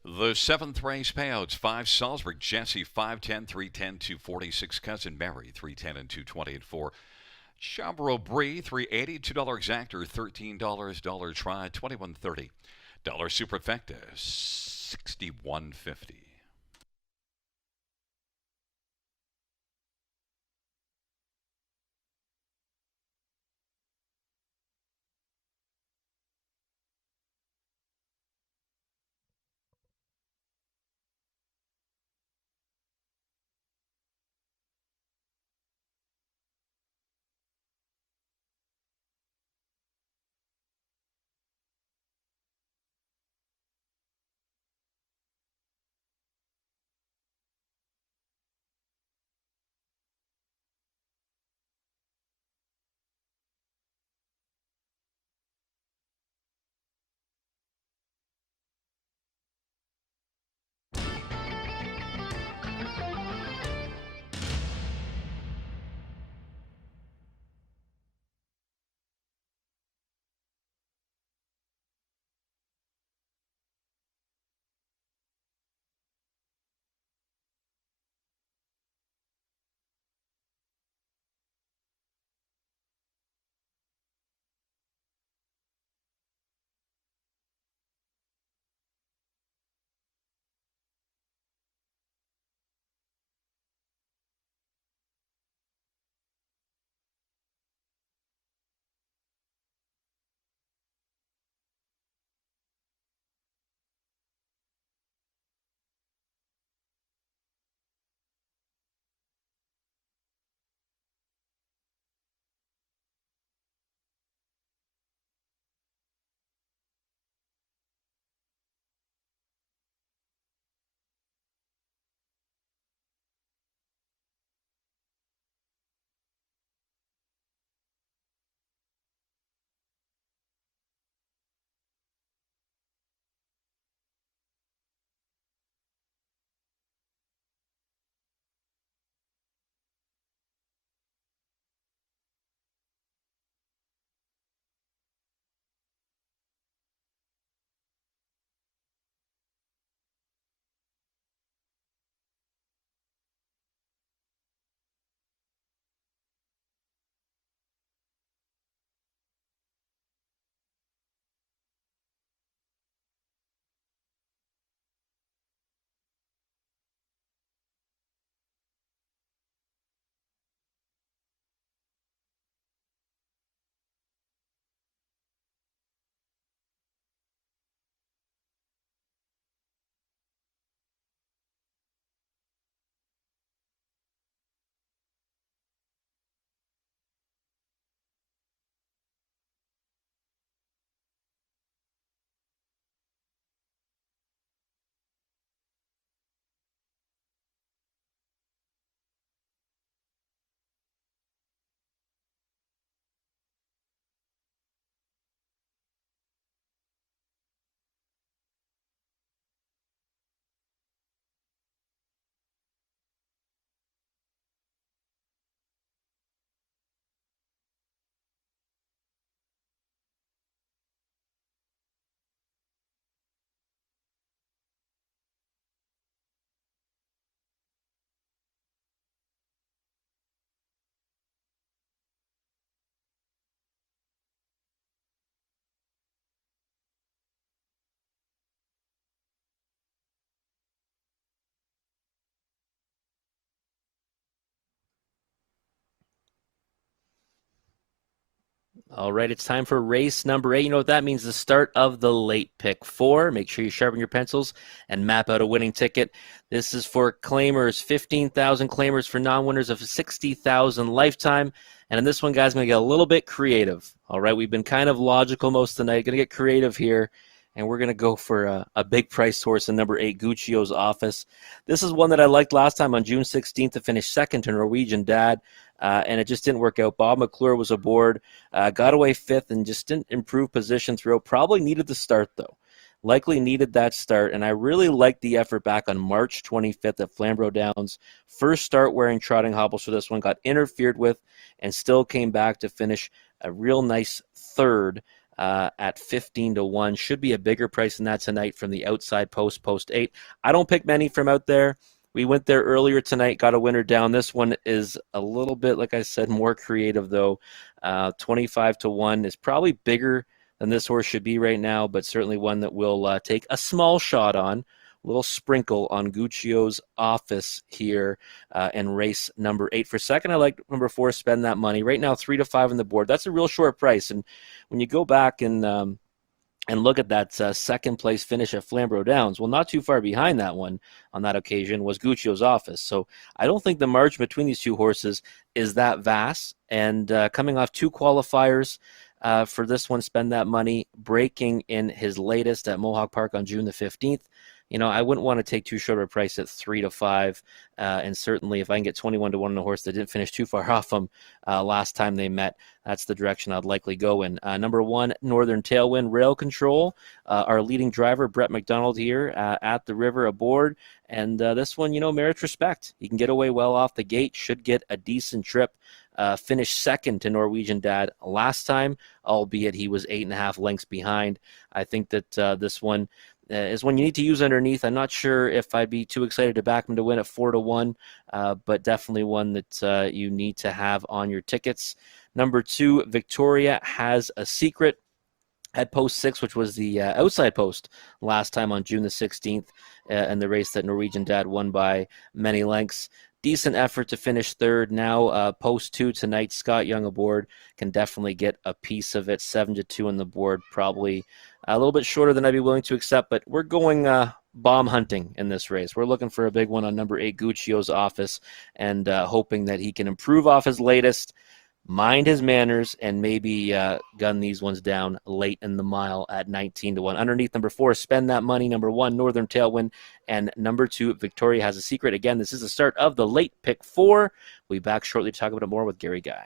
The seventh race payouts 5 Salzburg Jesse 510, 310, 246. Cousin Mary 310 and 220 and 4. Chambro Brie 380, $2 exactor, $13 dollar try 21.30. Dollar superfecta 61.50. All right, it's time for race number 8. You know what that means? The start of the late pick 4. Make sure you sharpen your pencils and map out a winning ticket. This is for claimers, 15,000 claimers for non-winners of 60,000 lifetime. And in this one, guys, I'm going to get a little bit creative. All right, we've been kind of logical most of the night. Going to get creative here, and we're going to go for a big price horse in number 8, Guccio's Office. This is one that I liked last time on June 16th to finish second to Norwegian Dad. And it just didn't work out. Bob McClure was aboard, got away fifth, and just didn't improve position throughout. Probably needed the start, though. Likely needed that start, and I really liked the effort back on March 25th at Flamborough Downs. First start wearing trotting hobbles for this one, got interfered with, and still came back to finish a real nice third at 15-1. Should be a bigger price than that tonight from the outside post 8. I don't pick many from out there. We went there earlier tonight, got a winner down. This one is a little bit, like I said, more creative, though. 25-1 is probably bigger than this horse should be right now, but certainly one that we'll take a small shot on, a little sprinkle on Guccio's Office here in race number 8. For second, I like number 4, Spend That Money. Right now, 3-5 on the board. That's a real short price. And when you go back and look at that second place finish at Flamborough Downs, well, not too far behind that one on that occasion was Guccio's Office. So I don't think the margin between these two horses is that vast. And coming off 2 qualifiers for this one, Spend That Money, breaking in his latest at Mohawk Park on June the 15th. You know, I wouldn't want to take too short of a price at 3-5. And certainly if I can get 21-1 on a horse that didn't finish too far off him last time they met, that's the direction I'd likely go in. Number 1, Northern Tailwind, Rail Control. Our leading driver, Brett McDonald here at the river aboard. And this one, you know, merits respect. He can get away well off the gate, should get a decent trip. Finished second to Norwegian Dad last time, albeit he was 8.5 lengths behind. I think that this one is one you need to use underneath. I'm not sure if I'd be too excited to back him to win at 4-1, but definitely one that you need to have on your tickets. Number 2, Victoria Has a Secret at post 6, which was the outside post last time on June the 16th, in the race that Norwegian Dad won by many lengths. Decent effort to finish third. Now post 2 tonight, Scott Young aboard, can definitely get a piece of it. 7-2 on the board, probably a little bit shorter than I'd be willing to accept, but we're going bomb hunting in this race. We're looking for a big one on number 8, Guccio's Office, and hoping that he can improve off his latest, mind his manners, and maybe gun these ones down late in the mile at 19-1. Underneath, number 4, Spend That Money. Number 1, Northern Tailwind. And number 2, Victoria Has a Secret. Again, this is the start of the late pick 4. We'll be back shortly to talk about it more with Gary Guy.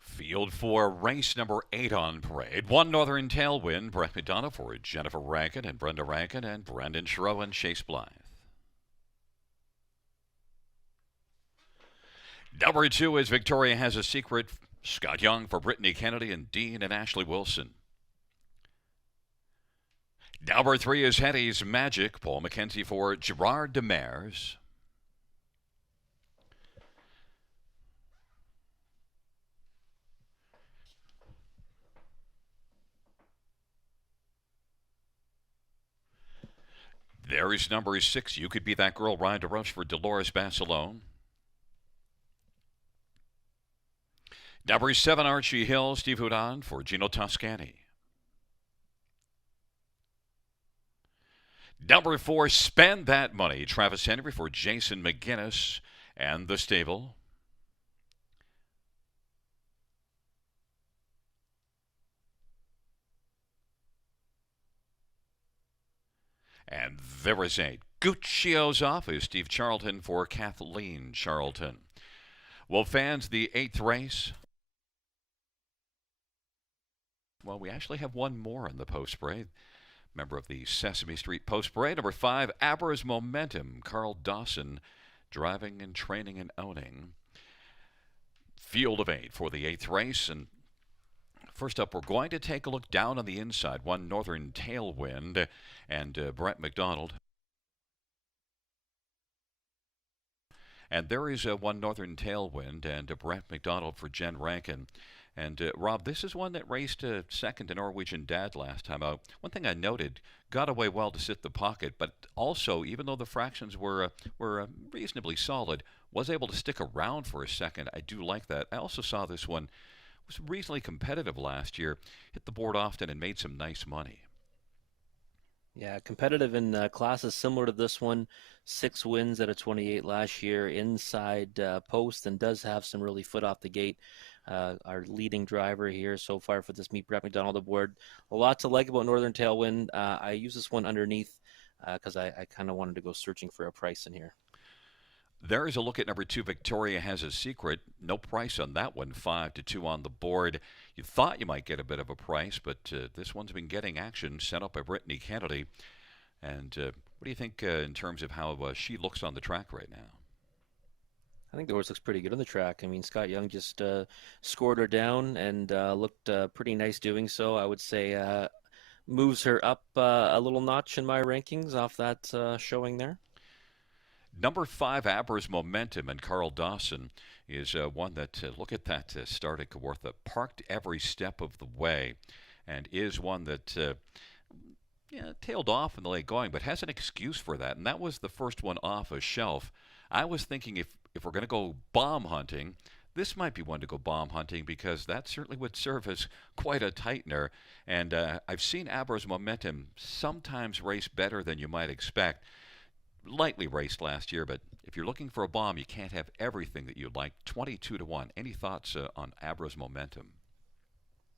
Field for race number 8 on parade. 1, Northern Tailwind, Brett McDonough for Jennifer Rankin and Brenda Rankin and Brandon Schroe and Chase Blythe. Number 2 is Victoria Has a Secret, Scott Young for Brittany Kennedy and Dean and Ashley Wilson. Number 3 is Hetty's Magic. Paul McKenzie for Gerard Demers. There is number 6. You Could Be That Girl. Ride to Rush for Dolores Basilone. Number 7, Archie Hill. Steve Houdan for Gino Toscani. Number 4, Spend That Money. Travis Henry for Jason McGinnis and the stable. And there is 8, Guccio's Office. Steve Charlton for Kathleen Charlton. Well, fans, the 8th race. Well, we actually have one more in the post parade. Member of the Sesame Street Post Parade. Number 5, Abra's Momentum. Carl Dawson driving and training and owning. Field of 8 for the 8th race. And first up, we're going to take a look down on the inside. 1, Northern Tailwind, and Brett McDonald. And there is 1, Northern Tailwind, and Brett McDonald for Jen Rankin. And Rob, this is one that raced second to Norwegian Dad last time out. One thing I noted, got away well to sit the pocket, but also, even though the fractions were reasonably solid, was able to stick around for a second. I do like that. I also saw this one was reasonably competitive last year, hit the board often and made some nice money. Yeah, competitive in classes similar to this one. 6 wins out of 28 last year, inside post, and does have some really foot off the gate. Our leading driver here so far for this meet, Brett McDonald aboard. A lot to like about Northern Tailwind. I use this one underneath because I kind of wanted to go searching for a price in here. There is a look at number 2, Victoria Has a Secret. No price on that one, 5-2 on the board. You thought you might get a bit of a price, but this one's been getting action, sent up by Brittany Kennedy. And what do you think in terms of how she looks on the track right now? I think the horse looks pretty good on the track. I mean, Scott Young just scored her down and looked pretty nice doing so. I would say moves her up a little notch in my rankings off that showing there. Number 5, Abra's Momentum, and Carl Dawson is one that, look at that start at Kawartha, parked every step of the way, and is one that tailed off in the late going, but has an excuse for that, and that was the first one off a shelf. I was thinking if we're going to go bomb hunting, this might be one to go bomb hunting because that certainly would serve as quite a tightener. And I've seen Abra's Momentum sometimes race better than you might expect. Lightly raced last year, but if you're looking for a bomb, you can't have everything that you'd like. 22-1. Any thoughts on Abra's Momentum?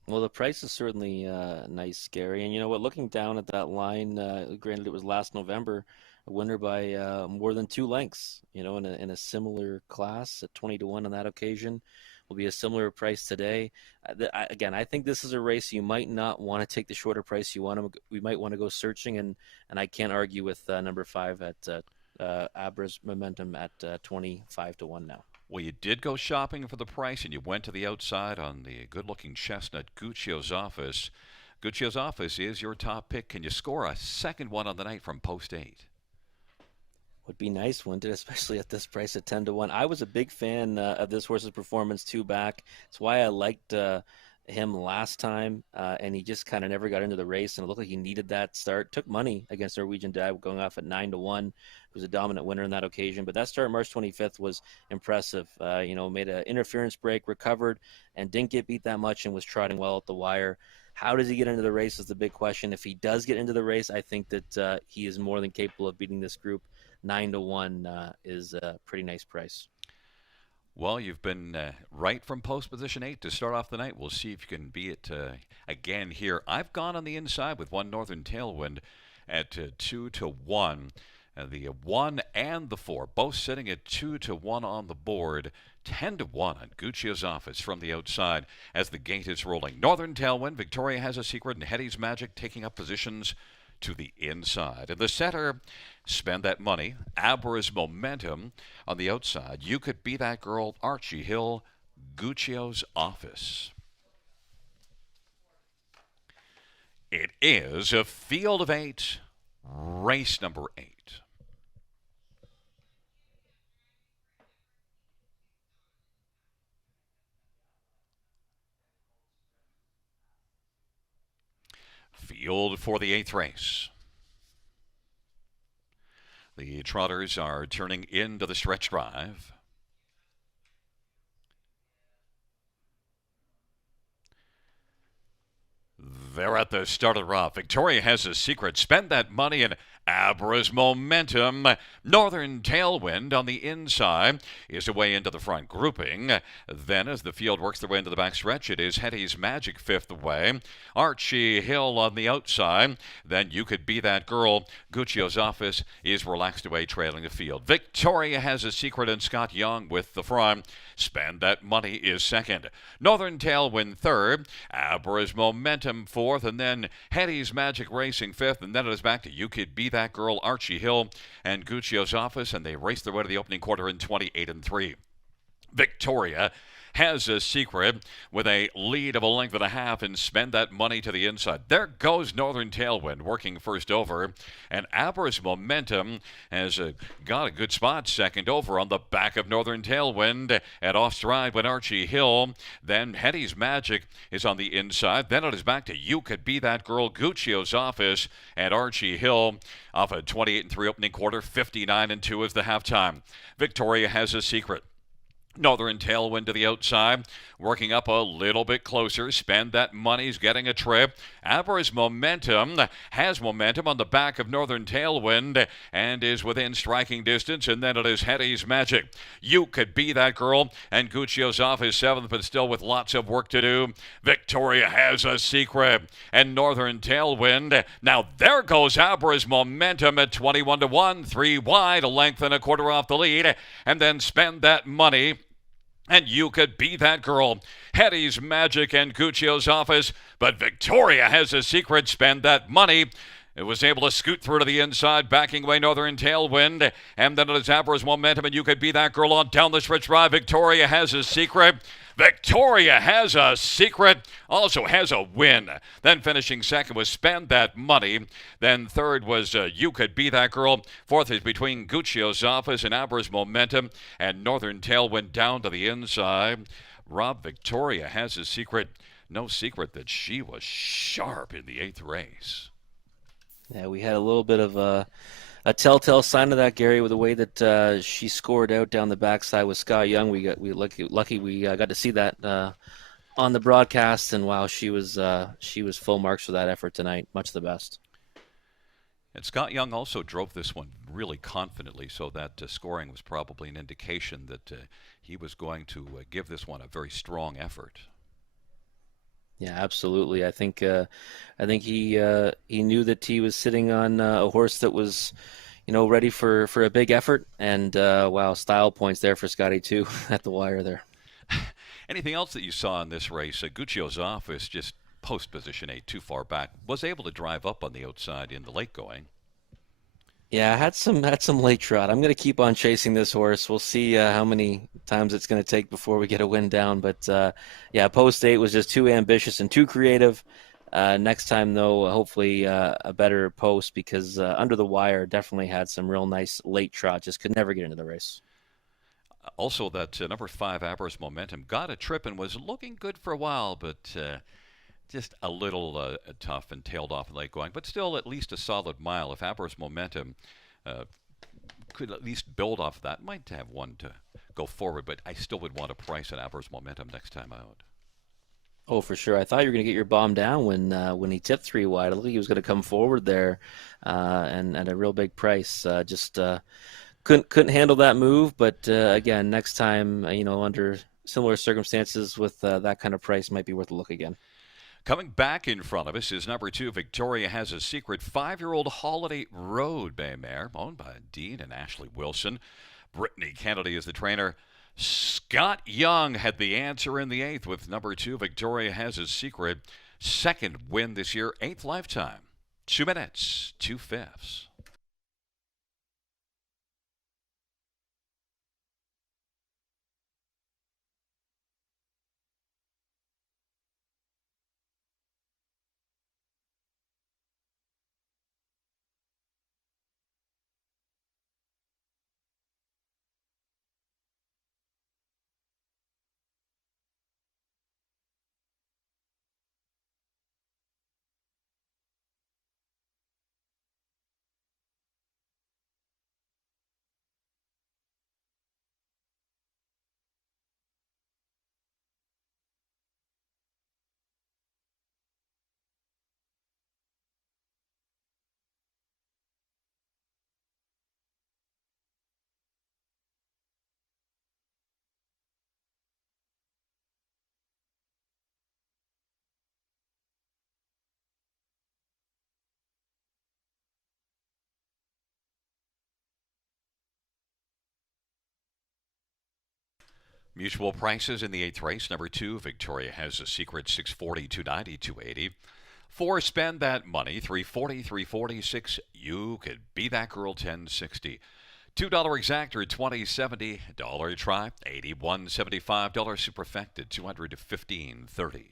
Well, the price is certainly nice, Gary. And you know what? Looking down at that line, granted it was last November, a winner by more than 2 lengths. You know, in a similar class at 20-1 on that occasion, will be a similar price today. Again, I think this is a race you might not want to take the shorter price. We might want to go searching, and I can't argue with number 5 at Abra's Momentum at 25-1 now. Well, you did go shopping for the price, and you went to the outside on the good-looking chestnut Guccio's Office. Guccio's Office is your top pick. Can you score a second one on the night from post 8? Would be nice, wouldn't it? Especially at this price at 10-1. I was a big fan of this horse's performance 2 back. It's why I liked him last time, and he just kind of never got into the race, and it looked like he needed that start. Took money against Norwegian Dad, going off at 9-1. He was a dominant winner in that occasion, but that start March 25th was impressive. Made an interference break, recovered, and didn't get beat that much, and was trotting well at the wire. How does he get into the race is the big question. If he does get into the race, I think that he is more than capable of beating this group. 9-1 is a pretty nice price. Well, you've been right from post position 8 to start off the night. We'll see if you can be it again here. I've gone on the inside with 1, Northern Tailwind at 2-1. The 1 and the 4 both sitting at 2-1 on the board. 10-1 on Guccio's Office from the outside as the gate is rolling. Northern Tailwind, Victoria Has a Secret, and Hetty's Magic taking up positions to the inside. In the center, Spend That Money, Abra's Momentum. On the outside, You Could Be That Girl, Archie Hill, Guccio's Office. It is a field of 8, race number 8. Field for the 8th race. The trotters are turning into the stretch drive. They're at the start of the route. Victoria has a secret. Spend that money in Abra's Momentum. Northern Tailwind on the inside is away into the front grouping. Then, as the field works their way into the backstretch, it is Hetty's Magic fifth away. Archie Hill on the outside. Then You Could Be That Girl. Guccio's Office is relaxed away, trailing the field. Victoria has a secret, and Scott Young with the front. Spend That Money is second. Northern Tailwind third. Abra's Momentum fourth, and then Hetty's Magic Racing fifth, and then it is back to You Could Be That Girl, Archie Hill, and Guccio's Office, and they race their way to the opening quarter in 28-3. Victoria has a secret with a lead of a length and a half, and Spend That Money to the inside. There goes Northern Tailwind working first over, and Abra's Momentum has got a good spot second over on the back of Northern Tailwind. And off stride went Archie Hill. Then Hetty's Magic is on the inside. Then it is back to You Could Be That Girl, Guccio's Office, and Archie Hill off a 28-3 opening quarter. 59-2 is the halftime. Victoria has a secret. Northern Tailwind to the outside, working up a little bit closer. Spend That Money's getting a trip. Abra's Momentum has momentum on the back of Northern Tailwind and is within striking distance. And then it is Hetty's Magic. You Could Be That Girl, and Guccio's Office seventh, but still with lots of work to do. Victoria has a secret, and Northern Tailwind. Now there goes Abra's Momentum at 21-1, 3 wide, a length and a quarter off the lead, and then Spend That Money. And You Could Be That Girl, Hetty's Magic, and Guccio's Office. But Victoria has a secret. Spend That Money. It was able to scoot through to the inside, backing away Northern Tailwind. And then it is Abra's Momentum, and You Could Be That Girl on down the stretch drive. Victoria has a secret. Victoria has a secret, also has a win. Then finishing second was Spend That Money. Then third was You Could Be That Girl. Fourth is between Guccio's Office and Abra's Momentum. And Northern Tailwind down to the inside. Rob, Victoria has a secret. No secret that she was sharp in the 8th race. Yeah, we had a little bit of a telltale sign of that, Gary, with the way that she scored out down the backside with Scott Young. We lucky we got to see that on the broadcast, and wow, she was full marks for that effort tonight. Much the best. And Scott Young also drove this one really confidently, so that scoring was probably an indication that he was going to give this one a very strong effort. Yeah, absolutely. I think he knew that he was sitting on a horse that was, ready for a big effort. And wow, style points there for Scotty too at the wire there. Anything else that you saw in this race? Guccio's Office, just post position 8, too far back, was able to drive up on the outside in the late going. Yeah, I had some late trot. I'm going to keep on chasing this horse. We'll see how many times it's going to take before we get a win down. But yeah, post 8 was just too ambitious and too creative. Next time, though, hopefully a better post, because Under the Wire definitely had some real nice late trot. Just could never get into the race. Also, that number 5, Abra's Momentum, got a trip and was looking good for a while, but just a little tough and tailed off in late going. But still, at least a solid mile. If Abra's Momentum could at least build off of that, might have one to go forward, but I still would want a price at Abra's Momentum next time out. Oh, for sure. I thought you were going to get your bomb down when he tipped 3 wide. I looked like he was going to come forward there and at a real big price. Just couldn't handle that move. But again, next time, under similar circumstances with that kind of price, might be worth a look again. Coming back in front of us is number 2, Victoria Has a Secret, 5-year-old Holiday Road Bay mare, owned by Dean and Ashley Wilson. Brittany Kennedy is the trainer. Scott Young had the answer in the 8th with number 2, Victoria Has a Secret. Second win this year, 8th lifetime. 2 minutes, 2/5. Mutual prices in the eighth race. Number 2, Victoria has a secret 640, 290, 280. 4, spend that money, 340, 346. You could be that girl, 1060. $2 exactor, 2070. Dollar try, 81.75. Dollar superfected, 200 to 15.30.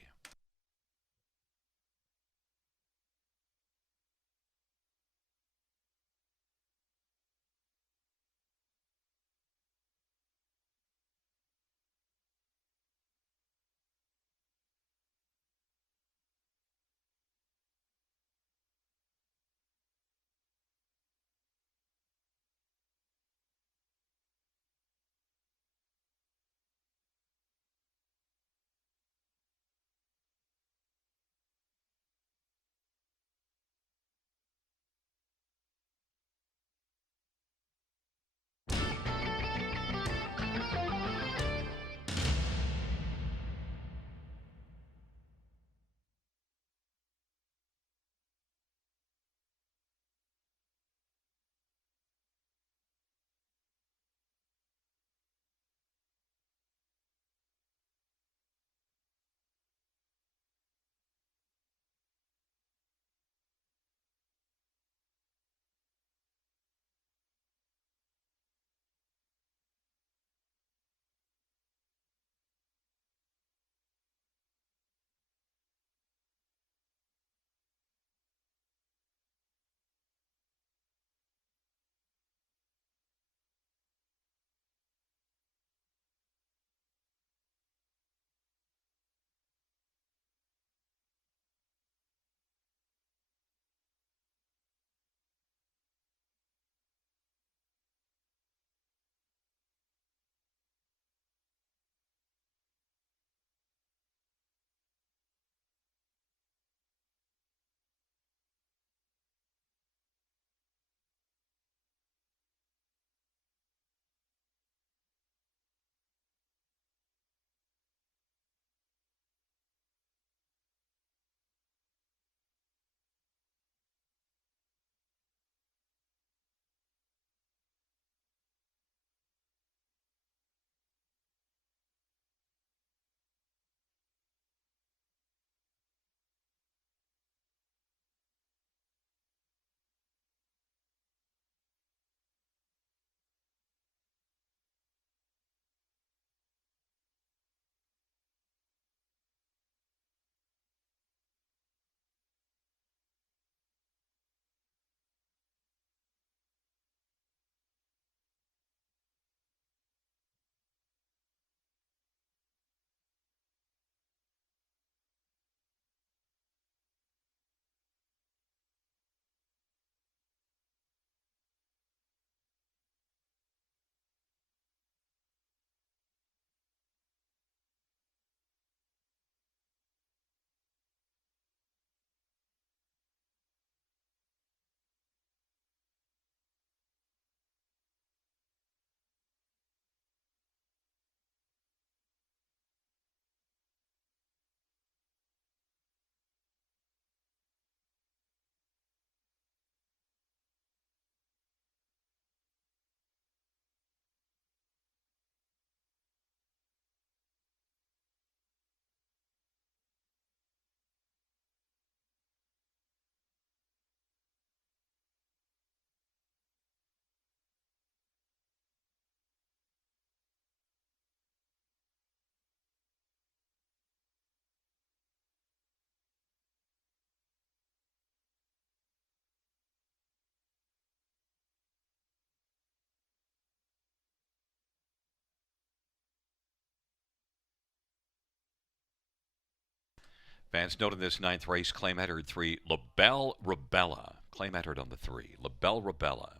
Fans note in this ninth race, claim entered 3, LaBelle Rebella. Claim entered on the 3, LaBelle Rebella.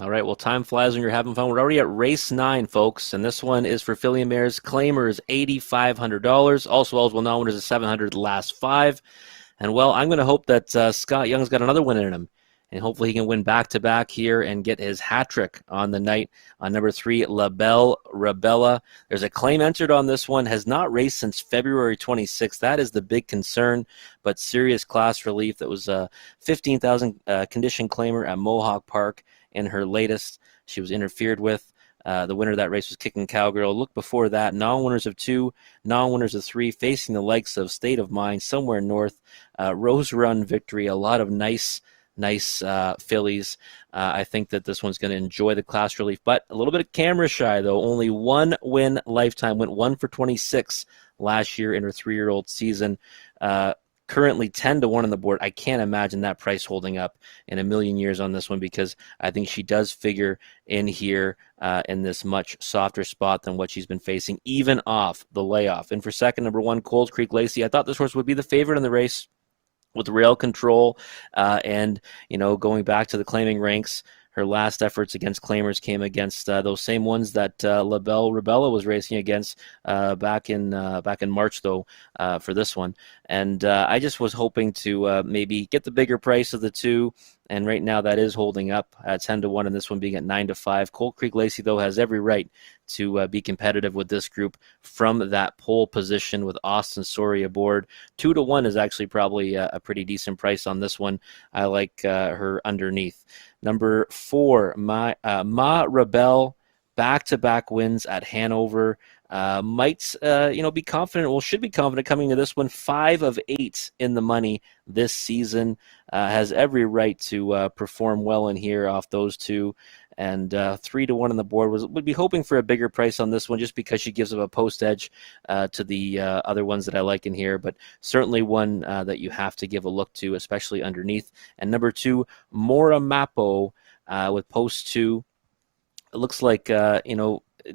All right, well, time flies when you're having fun. We're already at race 9, folks, and this one is for filly mares. Claimer is $8,500. Also eligible non-winners is 700 the last 5. And well, I'm going to hope that Scott Young's got another win in him, and hopefully he can win back-to-back here and get his hat trick on the night on number 3, La Belle Rebella. There's a claim entered on this one, has not raced since February 26th. That is the big concern, but serious class relief. That was a 15,000 condition claimer at Mohawk Park in her latest. She was interfered with. The winner of that race was Kicking Cowgirl. Look before that, non-winners of 2, non-winners of 3, facing the likes of State of Mind, Somewhere North, Rose Run Victory. A lot of nice fillies. I think that this one's going to enjoy the class relief, but a little bit of camera shy, though. Only one win lifetime, went 1 for 26 last year in her 3-year-old season. Currently 10-1 on the board. I can't imagine that price holding up in a million years on this one, because I think she does figure in here in this much softer spot than what she's been facing, even off the layoff. And for second, number 1, Cold Creek Lacey. I thought this horse would be the favorite in the race with rail control, and going back to the claiming ranks. Her last efforts against claimers came against those same ones that La Belle Rebella was racing against back in March, though, for this one. And I just was hoping to maybe get the bigger price of the two. And right now that is holding up at 10-1, and this one being at 9-5. Cold Creek Lacey, though, has every right to be competitive with this group from that pole position with Austin Sori aboard. 2-1 is actually probably a pretty decent price on this one. I like her underneath. Number 4, Ma Rebelle, back-to-back wins at Hanover. Might be confident. Well, should be confident coming to this one. 5 of 8 in the money this season. Has every right to perform well in here off those two. And 3-1 on the board. Would be hoping for a bigger price on this one, just because she gives up a post edge to the other ones that I like in here. But certainly one that you have to give a look to, especially underneath. And number 2, Mora Mapo with post 2. It looks like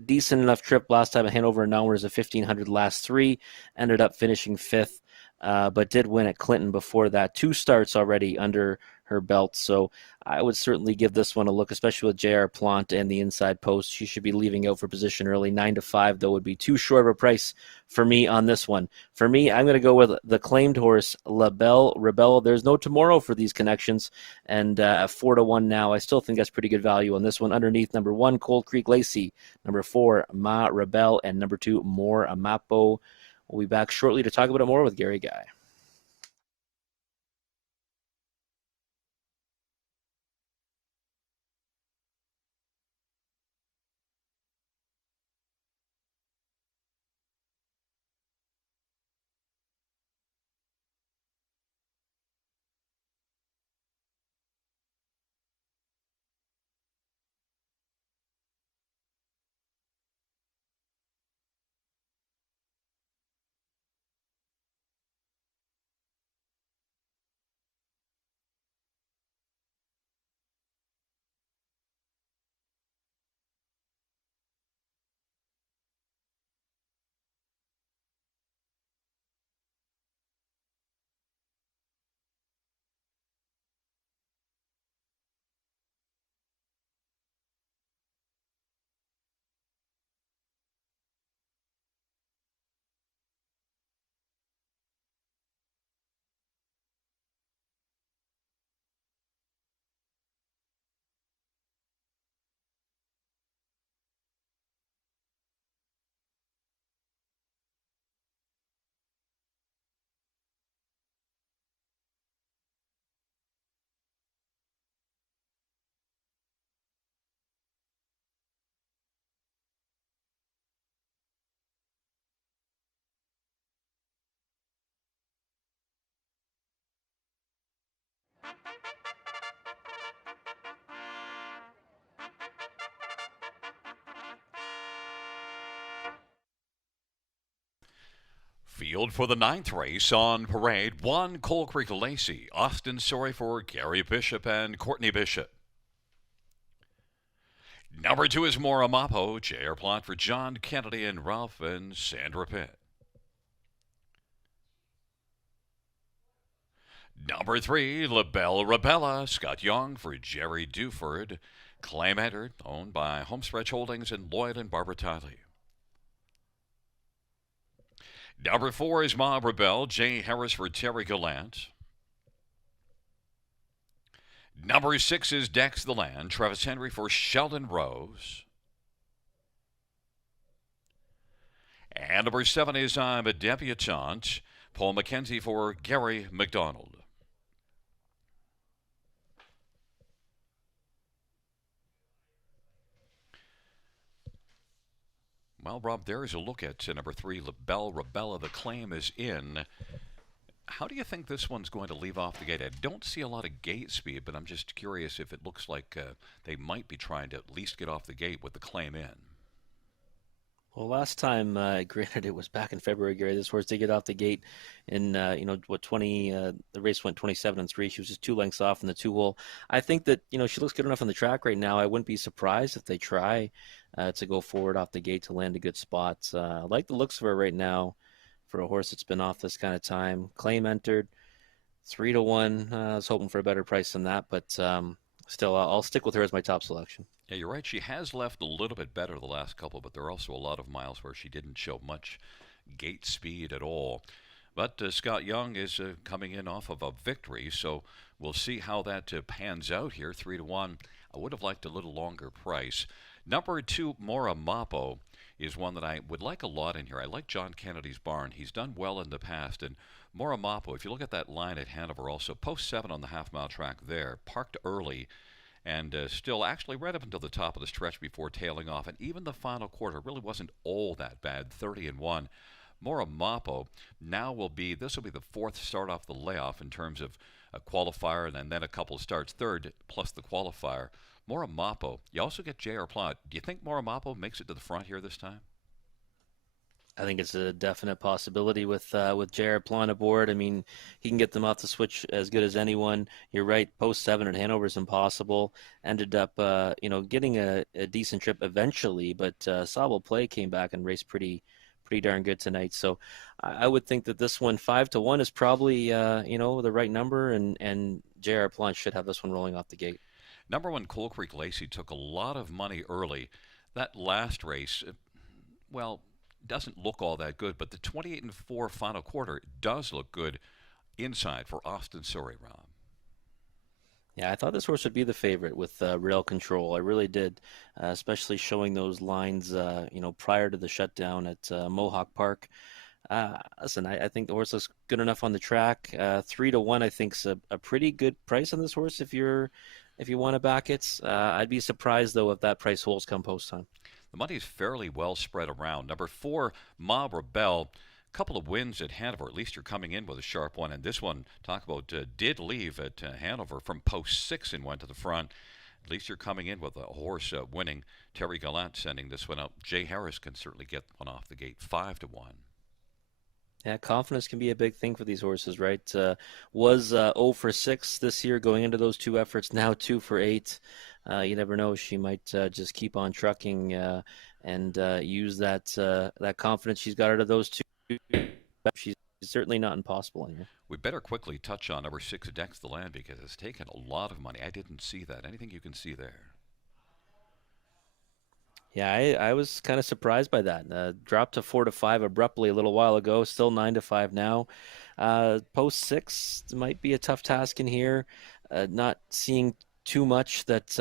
decent enough trip last time at Hanover, and now was a 1,500 last 3. Ended up finishing 5th, but did win at Clinton before that. 2 starts already under her belt, so I would certainly give this one a look, especially with J.R. Plant and the inside post. She should be leaving out for position early. 9-5, though, would be too short of a price for me on this one. For me, I'm going to go with the claimed horse, La Belle Rebelle. There's no tomorrow for these connections, and at 4-1 now, I still think that's pretty good value on this one. Underneath, number 1, Cold Creek Lacey, number 4, Ma Rebelle, and number 2, More Amapo. We'll be back shortly to talk about it more with Gary Guy. Field for the 9th race on parade. 1, Coal Creek Lacey. Austin Sorry for Gary Bishop and Courtney Bishop. Number 2 is Mora Mapo. J.R. Plant for John Kennedy and Ralph and Sandra Pitt. Number 3, La Belle Rebella. Scott Young for Jerry Duford. Claim entered, owned by Homestretch Holdings and Lloyd and Barbara Tiley. Number 4 is Ma Rebel, Jay Harris for Terry Gallant. Number 6 is Dex the Land, Travis Henry for Sheldon Rose. And number 7 is I'm a Debutante, Paul McKenzie for Gary McDonald. Well, Rob, there is a look at number 3, LaBelle Rebella. The claim is in. How do you think this one's going to leave off the gate? I don't see a lot of gate speed, but I'm just curious if it looks like they might be trying to at least get off the gate with the claim in. Well, last time, granted, it was back in February, Gary. This horse did get off the gate in, 20. The race went 27-3. She was just 2 lengths off in the 2 hole. I think that, she looks good enough on the track right now. I wouldn't be surprised if they try to go forward off the gate to land a good spot. I like the looks of her right now for a horse that's been off this kind of time. Claim entered 3-1. I was hoping for a better price than that, but still, I'll stick with her as my top selection. Yeah, you're right. She has left a little bit better the last couple, but there are also a lot of miles where she didn't show much gate speed at all. But Scott Young is coming in off of a victory, so we'll see how that pans out here. 3-1. I would have liked a little longer price. Number 2, Mora Mapo, is one that I would like a lot in here. I like John Kennedy's Barn. He's done well in the past, and Mora Mapo, if you look at that line at Hanover, also post 7 on the half-mile track there, parked early, and still actually right up until the top of the stretch before tailing off. And even the final quarter really wasn't all that bad, 30-1. Mora Mapo now this will be the 4th start off the layoff in terms of a qualifier and then a couple of starts, 3rd plus the qualifier. Mora Mapo, you also get GRR. Do you think Mora Mapo makes it to the front here this time? I think it's a definite possibility with Jared Plon aboard. I mean, he can get them off the switch as good as anyone. You're right. Post 7 at Hanover is impossible. Ended up, getting a decent trip eventually, but Sable Play came back and raced pretty darn good tonight. So I would think that this one 5-1 is probably the right number, and J.R. Plon should have this one rolling off the gate. Number 1, Coal Creek Lacey took a lot of money early. That last race, doesn't look all that good, but the 28-4 final quarter does look good inside for Austin Surrey, Rob. Yeah, I thought this horse would be the favorite with rail control. I really did, especially showing those lines, prior to the shutdown at Mohawk Park. Listen, I think the horse looks good enough on the track. 3-1, I think, is a pretty good price on this horse if you want to back it. I'd be surprised though if that price holds come post time. The money is fairly well spread around. Number 4, Ma Rebel. Couple of wins at Hanover. At least you're coming in with a sharp one. And this one, talk about did leave at Hanover from post 6 and went to the front. At least you're coming in with a horse winning. Terry Gallant sending this one out. Jay Harris can certainly get one off the gate. 5-1. Yeah, confidence can be a big thing for these horses, right? Was 0 for 6 this year going into those 2 efforts. Now 2 for 8. You never know. She might just keep on trucking and use that confidence she's got out of those 2. She's certainly not impossible in here. We better quickly touch on number 6, Dex the Land, because it's taken a lot of money. I didn't see that. Anything you can see there? Yeah, I was kind of surprised by that. Dropped to 4-5 abruptly a little while ago. Still 9-5 now. Post 6 might be a tough task in here. Not seeing too much that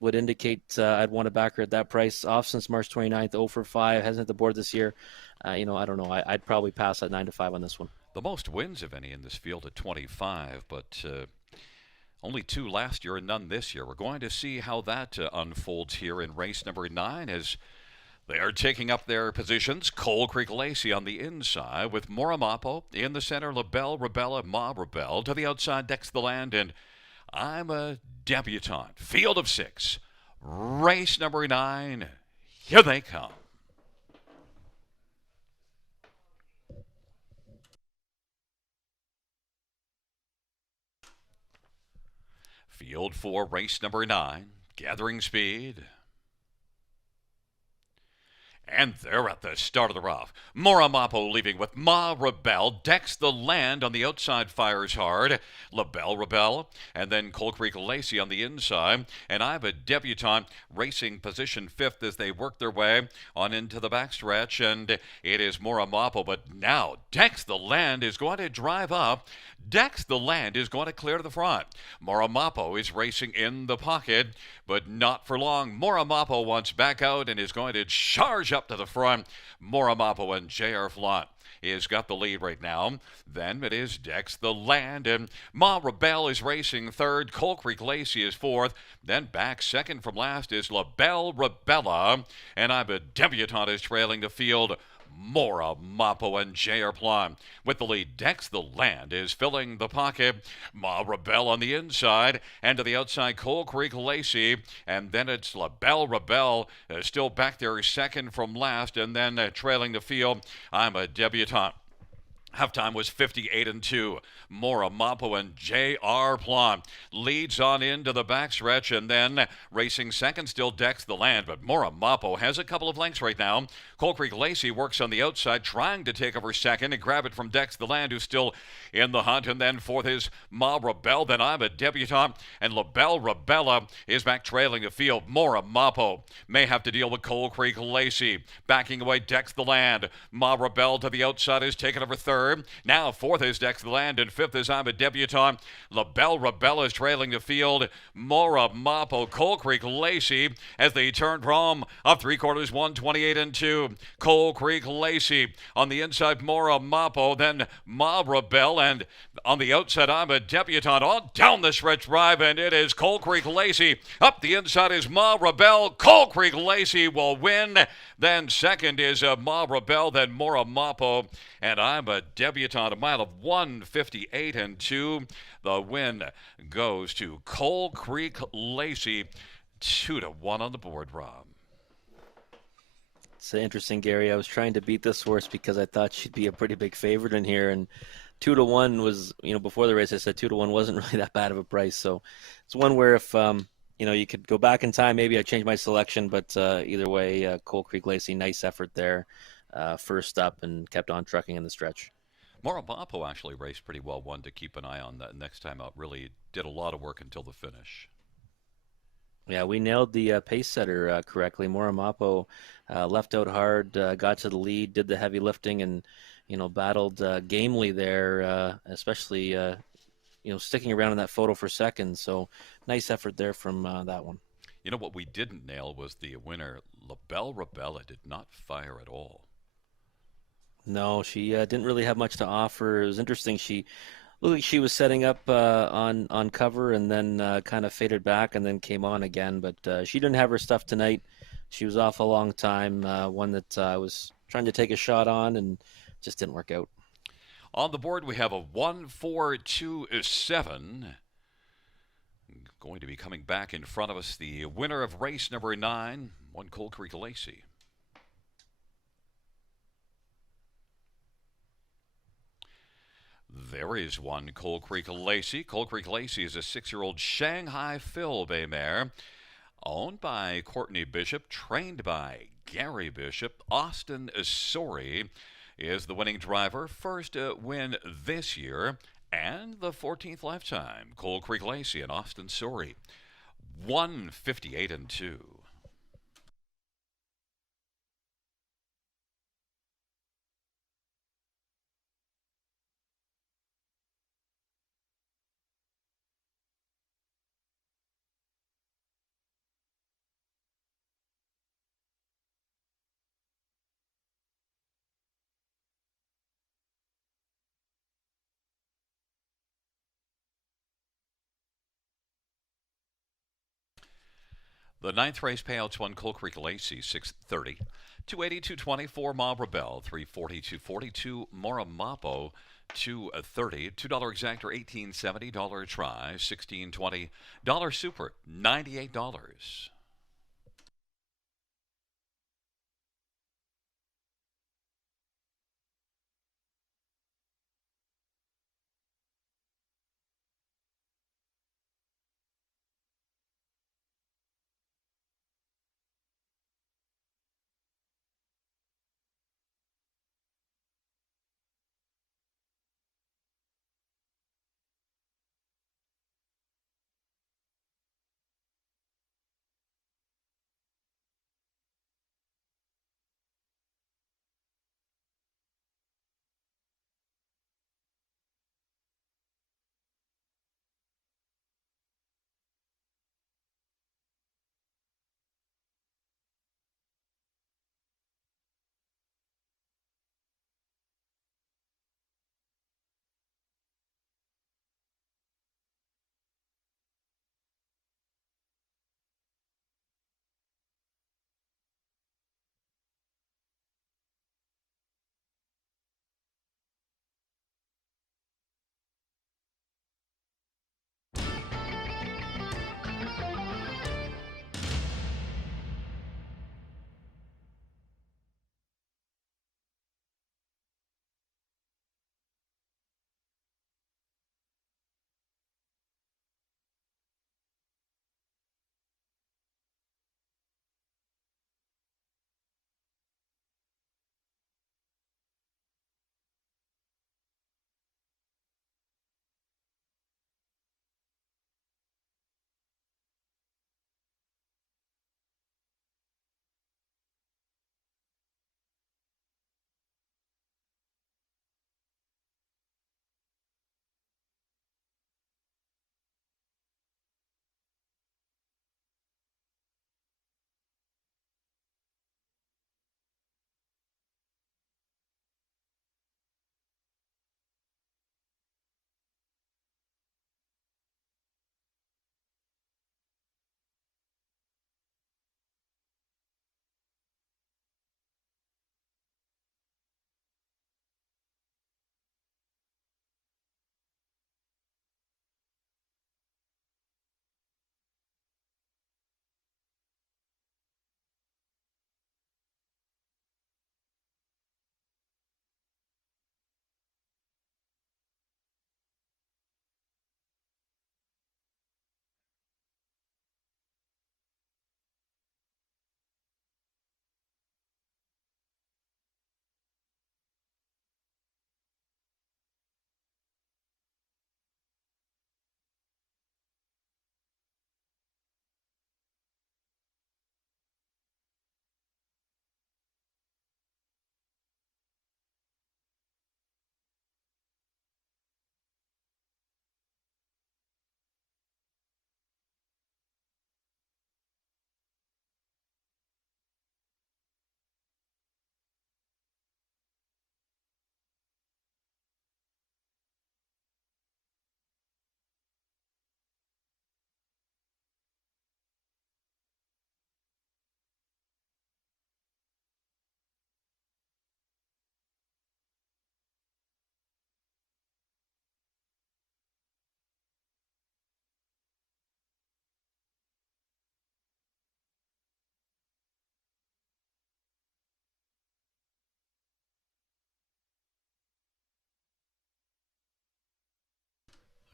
would indicate I'd want to back her at that price. Off since March 29th, 0 for 5, hasn't hit the board this year. I don't know. I'd probably pass at 9-5 on this one. The most wins of any in this field at 25, but only 2 last year and none this year. We're going to see how that unfolds here in race number 9 as they are taking up their positions. Coal Creek Lacey on the inside with Mora Mapo in the center. LaBelle Rebella, Ma Rebel to the outside. Dex the Land and I'm a Debutante. Field of 6. Race number 9. Here they come. Field 4, race number 9. Gathering speed. And they're at the start of the rough. Moramapo leaving with Ma Rebel. Decks the land on the outside, fires hard. LaBelle Rebel. And then Coal Creek Lacey on the inside. And I have a debutante racing position fifth as they work their way on into the backstretch. And it is Moramapo. But now Decks the land is going to drive up. Decks the land is going to clear to the front. Moramapo is racing in the pocket, but not for long. Moramapo wants back out and is going to charge up to the front. Moramapo and GRR Flaunt is got the lead right now. Then it is Dex the Land, and Ma Rebel is racing third. Coal Creek Lacey is fourth. Then back second from last is LaBelle Rebella, and I'm a debutante is trailing the field. Moramapo and GRR Flaunt with the lead. Dex the Land is filling the pocket. Ma Rebel on the inside, and to the outside Coal Creek Lacey, and then it's LaBelle Rebel still back there second from last, and then trailing the field. I'm a debutante. Halftime was 58-2. Moramapo and GRR Flaunt leads on into the backstretch, and then racing second still Decks the Land, but Moramapo has a couple of lengths right now. Coal Creek Lacey works on the outside, trying to take over second and grab it from Decks the Land, who's still in the hunt, and then fourth is Ma Rebel. Then I'm a debutante, and LaBelle Rebella is back trailing the field. Moramapo may have to deal with Coal Creek Lacey. Backing away Decks the Land. Ma Rebel to the outside is taken over third. Now fourth is Dex the Land, and fifth is I'm a Debutante. LaBelle Rebella is trailing the field. Moramapo, Coal Creek Lacey as they turn from up three quarters, 128-2. Coal Creek Lacey on the inside, Moramapo, then Ma Rebel, and on the outside, I'm a Debutante. On down the stretch drive, and it is Coal Creek Lacey. Up the inside is Ma Rebel. Coal Creek Lacey will win. Then second is Ma Rebel, then Moramapo, and I'm a Debutante, a mile of 158-2. The win goes to Coal Creek Lacey, 2-1 on the board, Rob. It's interesting, Gary. I was trying to beat this horse because I thought she'd be a pretty big favorite in here, and 2-1 was, before the race I said 2-1 wasn't really that bad of a price. So it's one where if you could go back in time, maybe I change my selection, but either way, Coal Creek Lacey, nice effort there, first up, and kept on trucking in the stretch. Moramapo actually raced pretty well, one to keep an eye on that next time out. Really did a lot of work until the finish. Yeah, we nailed the pace setter correctly. Moramapo left out hard, got to the lead, did the heavy lifting, and battled gamely there, especially sticking around in that photo for seconds. So nice effort there from that one. You know what we didn't nail was the winner. LaBelle Rebella did not fire at all. No, she didn't really have much to offer. It was interesting. She looked like she was setting up on cover and then kind of faded back and then came on again. But she didn't have her stuff tonight. She was off a long time. One that I was trying to take a shot on and just didn't work out. On the board, we have a 1-4-2-7. Going to be coming back in front of us, the winner of race number 9, one Coal Creek Lacey. There is one Coal Creek Lacey. Coal Creek Lacey is a 6-year-old Shanghai Phil Bay mare, owned by Courtney Bishop, trained by Gary Bishop. Austin Sori is the winning driver. First win this year and the 14th lifetime. Coal Creek Lacey and Austin Sori, 158-2. The ninth race payouts one Coal Creek Lacey, 630. 280, 224, Ma Rebel, 340, 242, Moramapo, 230, $2 exactor, $18.70, $1 try, $16.20, $1 super, $98.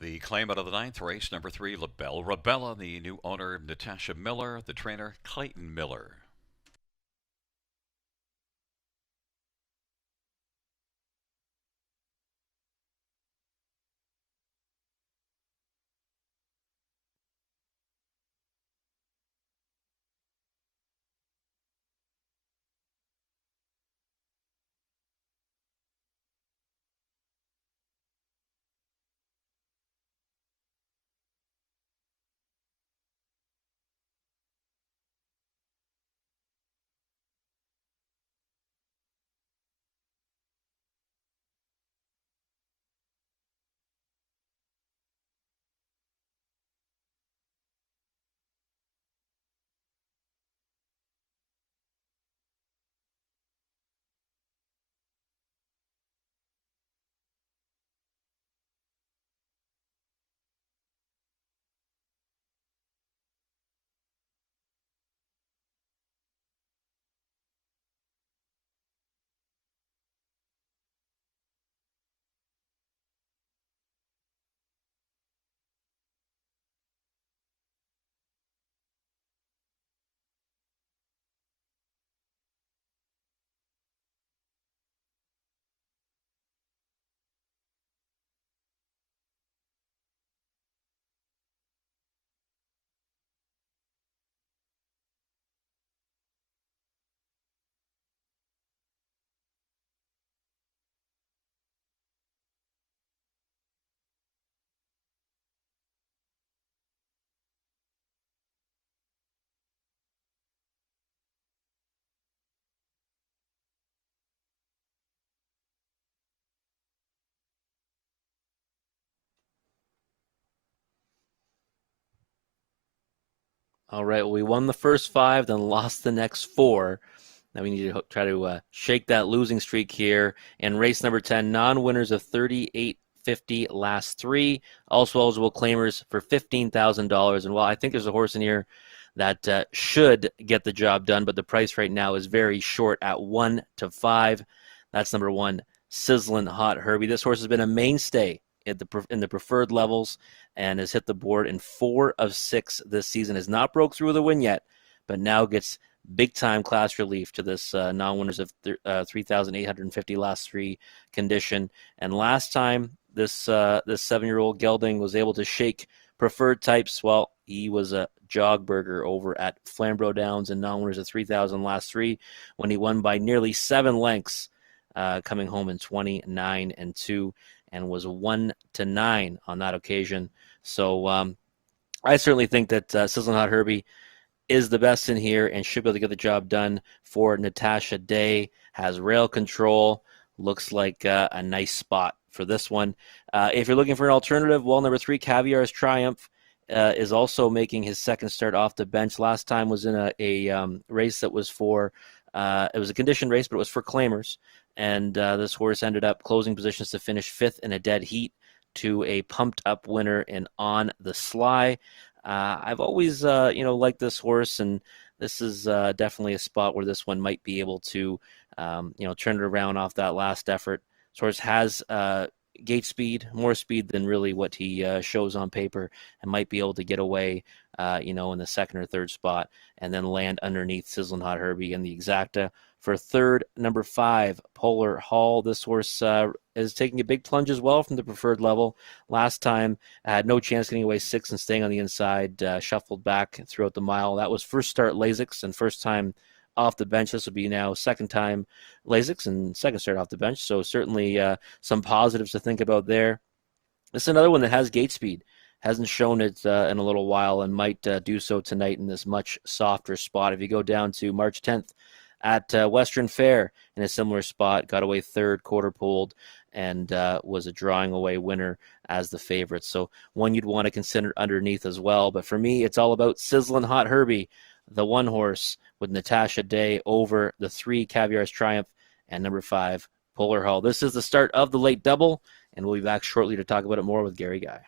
The claimant of the ninth race, number 3, La Belle Rabella, the new owner, Natasha Miller, the trainer, Clayton Miller. All right, well, we won the first 5, then lost the next 4. Now we need to try to shake that losing streak here. In race number 10, non-winners of 38.50 last 3. Also eligible claimers for $15,000. And while I think there's a horse in here that should get the job done, but the price right now is very short at 1 to 5. That's number 1, Sizzling Hot Herbie. This horse has been a mainstay in the preferred levels and has hit the board in 4 of 6 this season. Has not broke through the win yet, but now gets big time class relief to this non-winners of 3,850 last 3 condition. And last time this 7-year-old gelding was able to shake preferred types, well, he was a jog burger over at Flamborough Downs and non-winners of 3,000 last 3 when he won by nearly 7 lengths, coming home in 29-2 and was 1 to 9 on that occasion. So I certainly think that Sizzling Hot Herbie is the best in here and should be able to get the job done for Natasha Day. Has rail control. Looks like a nice spot for this one. If you're looking for an alternative, well, number 3, Caviar's Triumph, is also making his second start off the bench. Last time was in a race that was for, it was a conditioned race, but it was for claimers. And this horse ended up closing positions to finish 5th in a dead heat to a pumped up winner in On the Sly. I've always, liked this horse, and this is definitely a spot where this one might be able to, turn it around off that last effort. This horse has gate speed, more speed than really what he shows on paper, and might be able to get away, in the second or third spot, and then land underneath Sizzling Hot Herbie in the exacta. For third, number 5, Polar Hall. This horse is taking a big plunge as well from the preferred level. Last time, had no chance getting away 6 and staying on the inside, shuffled back throughout the mile. That was first start Lasix and first time off the bench. This will be now second time Lasix and second start off the bench. So certainly some positives to think about there. This is another one that has gate speed. Hasn't shown it in a little while and might do so tonight in this much softer spot. If you go down to March 10th at Western Fair in a similar spot, got away third, quarter pulled, and was a drawing away winner as the favorite. So one you'd want to consider underneath as well. But for me, it's all about Sizzling Hot Herbie, the 1 horse with Natasha Day over the 3, Caviar's Triumph, and number 5, Polar Hall. This is the start of the late double, and we'll be back shortly to talk about it more with Gary Guy.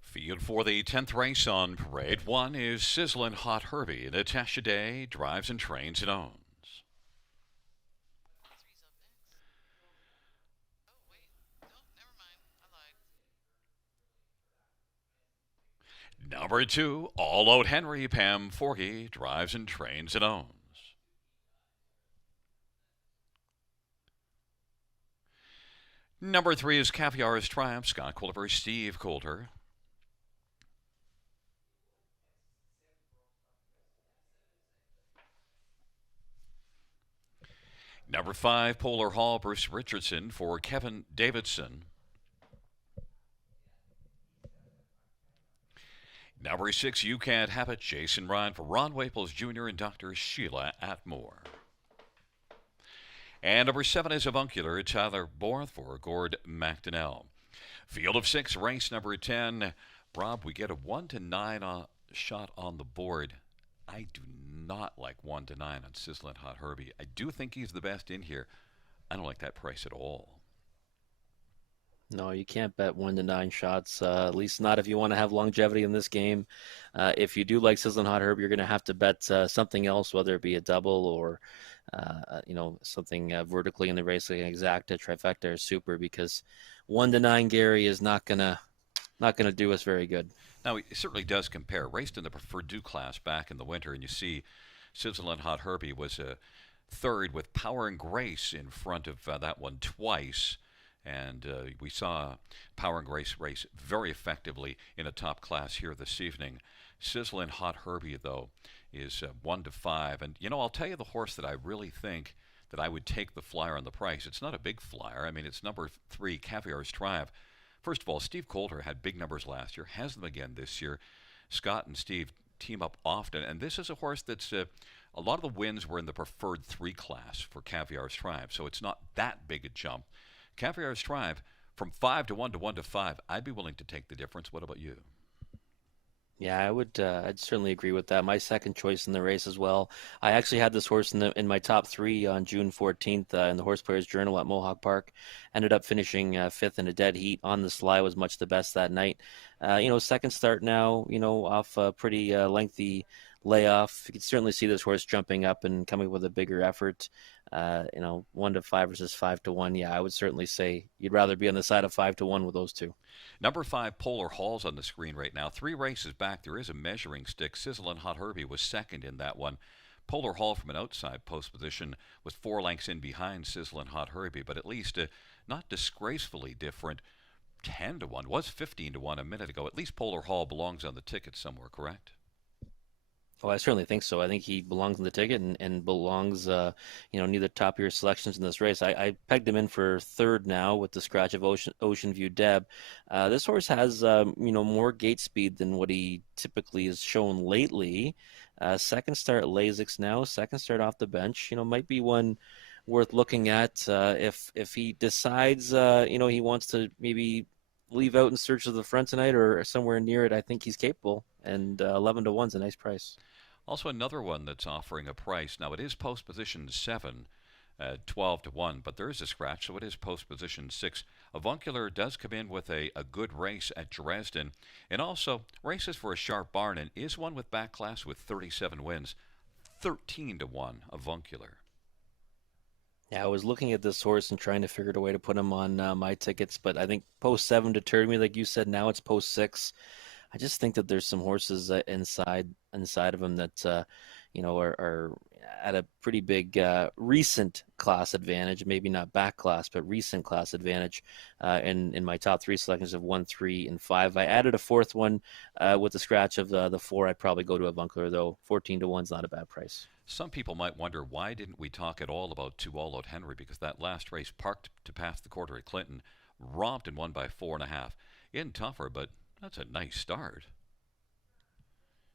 Field for the 10th race on Parade 1 is Sizzlin' Hot Herbie. Natasha Day drives and trains and owns. Number 2, All Out Henry. Pam Forgy drives and trains and owns. Number 3 is Caviar's Triumph. Scott Coulter, Steve Coulter. Number 5, Polar Hall. Bruce Richardson for Kevin Davidson. Number 6, You Can't Have It. Jason Ryan for Ron Waples Jr. and Dr. Sheila Atmore. And number 7 is Avuncular. Tyler Borth for Gord McDonnell. Field of 6, race number 10. Rob, we get a 1 to 9 shot on the board. I do not like 1 to 9 on Sizzlin' Hot Herbie. I do think he's the best in here. I don't like that price at all. No, you can't bet 1 to 9 shots. At least not if you want to have longevity in this game. If you do like Sizzling Hot Herb, you're going to have to bet something else, whether it be a double or something vertically in the race, like an exacta, trifecta, or super. Because 1 to 9, Gary, is not gonna do us very good. Now, it certainly does compare. Raced in the Preferred 2 class back in the winter, and you see Sizzlin' Hot Herbie was a third with Power and Grace in front of that one twice. And we saw Power and Grace race very effectively in a top class here this evening. Sizzlin' Hot Herbie, though, is 1 to 5. And, I'll tell you the horse that I really think that I would take the flyer on the price. It's not a big flyer. I mean, it's number 3, Caviar's Triumph. First of all, Steve Coulter had big numbers last year, has them again this year. Scott and Steve team up often. And this is a horse that's a lot of the wins were in the Preferred 3 class for Caviar's Triumph. So it's not that big a jump. Caviar's Triumph from 5 to 1 to 1 to 5. I'd be willing to take the difference. What about you? Yeah, I would. I'd certainly agree with that. My second choice in the race as well. I actually had this horse in my top 3 on June 14th in the Horse Players Journal at Mohawk Park. Ended up finishing 5th in a dead heat. On the Sly was much the best that night. Second start now. Off a pretty lengthy layoff. You can certainly see this horse jumping up and coming with a bigger effort. 1 to 5 versus 5 to 1. Yeah, I would certainly say you'd rather be on the side of 5 to 1 with those two. Number 5, Polar Hall's on the screen right now. 3 races back, there is a measuring stick. Sizzlin' Hot Herbie was second in that one. Polar Hall from an outside post position was 4 lengths in behind Sizzlin' Hot Herbie, but at least not disgracefully different. 10 to 1 was 15 to 1 a minute ago. At least Polar Hall belongs on the ticket somewhere, correct? Oh, I certainly think so. I think he belongs in the ticket and belongs, near the top of your selections in this race. I pegged him in for third now with the scratch of Ocean View Deb. This horse has, more gate speed than what he typically has shown lately. Second start at Lasix now, second start off the bench. Might be one worth looking at if he decides, he wants to maybe leave out in search of the front tonight or somewhere near it. I think he's capable, and 11 to 1 is a nice price. Also, another one that's offering a price. Now, it is post position 7 at 12 to 1, but there is a scratch, so it is post position 6. Avuncular does come in with a good race at Dresden, and also races for a sharp barn, and is one with back class with 37 wins. 13 to 1, Avuncular. Yeah, I was looking at this horse and trying to figure out a way to put him on my tickets, but I think post 7 deterred me, like you said. Now it's post 6. I just think that there's some horses inside of him that are at a pretty big recent class advantage. Maybe not back class, but recent class advantage. In my top 3 selections of 1, 3, and 5, I added a fourth one with the scratch of the 4. I'd probably go to Avuncular, though. 14 to 1 is not a bad price. Some people might wonder, why didn't we talk at all about 2 All Out Henry? Because that last race, parked to pass the quarter at Clinton, romped and won by 4.5. In tougher, but that's a nice start.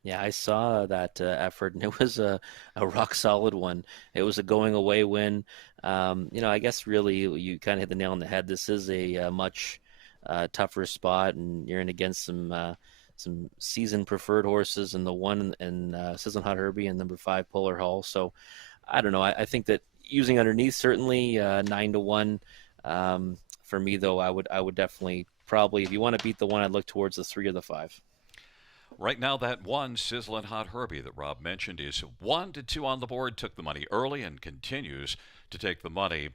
Yeah, I saw that effort, and it was a rock solid one. It was a going away win. I guess really you kind of hit the nail on the head. This is a much tougher spot, and you're in against some season preferred horses in the one and Sizzling Hot Herbie and number 5 Polar Hall. So I don't know. I think that using underneath certainly 9 to 1. For me though, I would definitely probably, if you want to beat the one, I'd look towards the 3 or the 5. Right now, that one Sizzling Hot Herbie that Rob mentioned is 1 to 2 on the board. Took the money early and continues to take the money.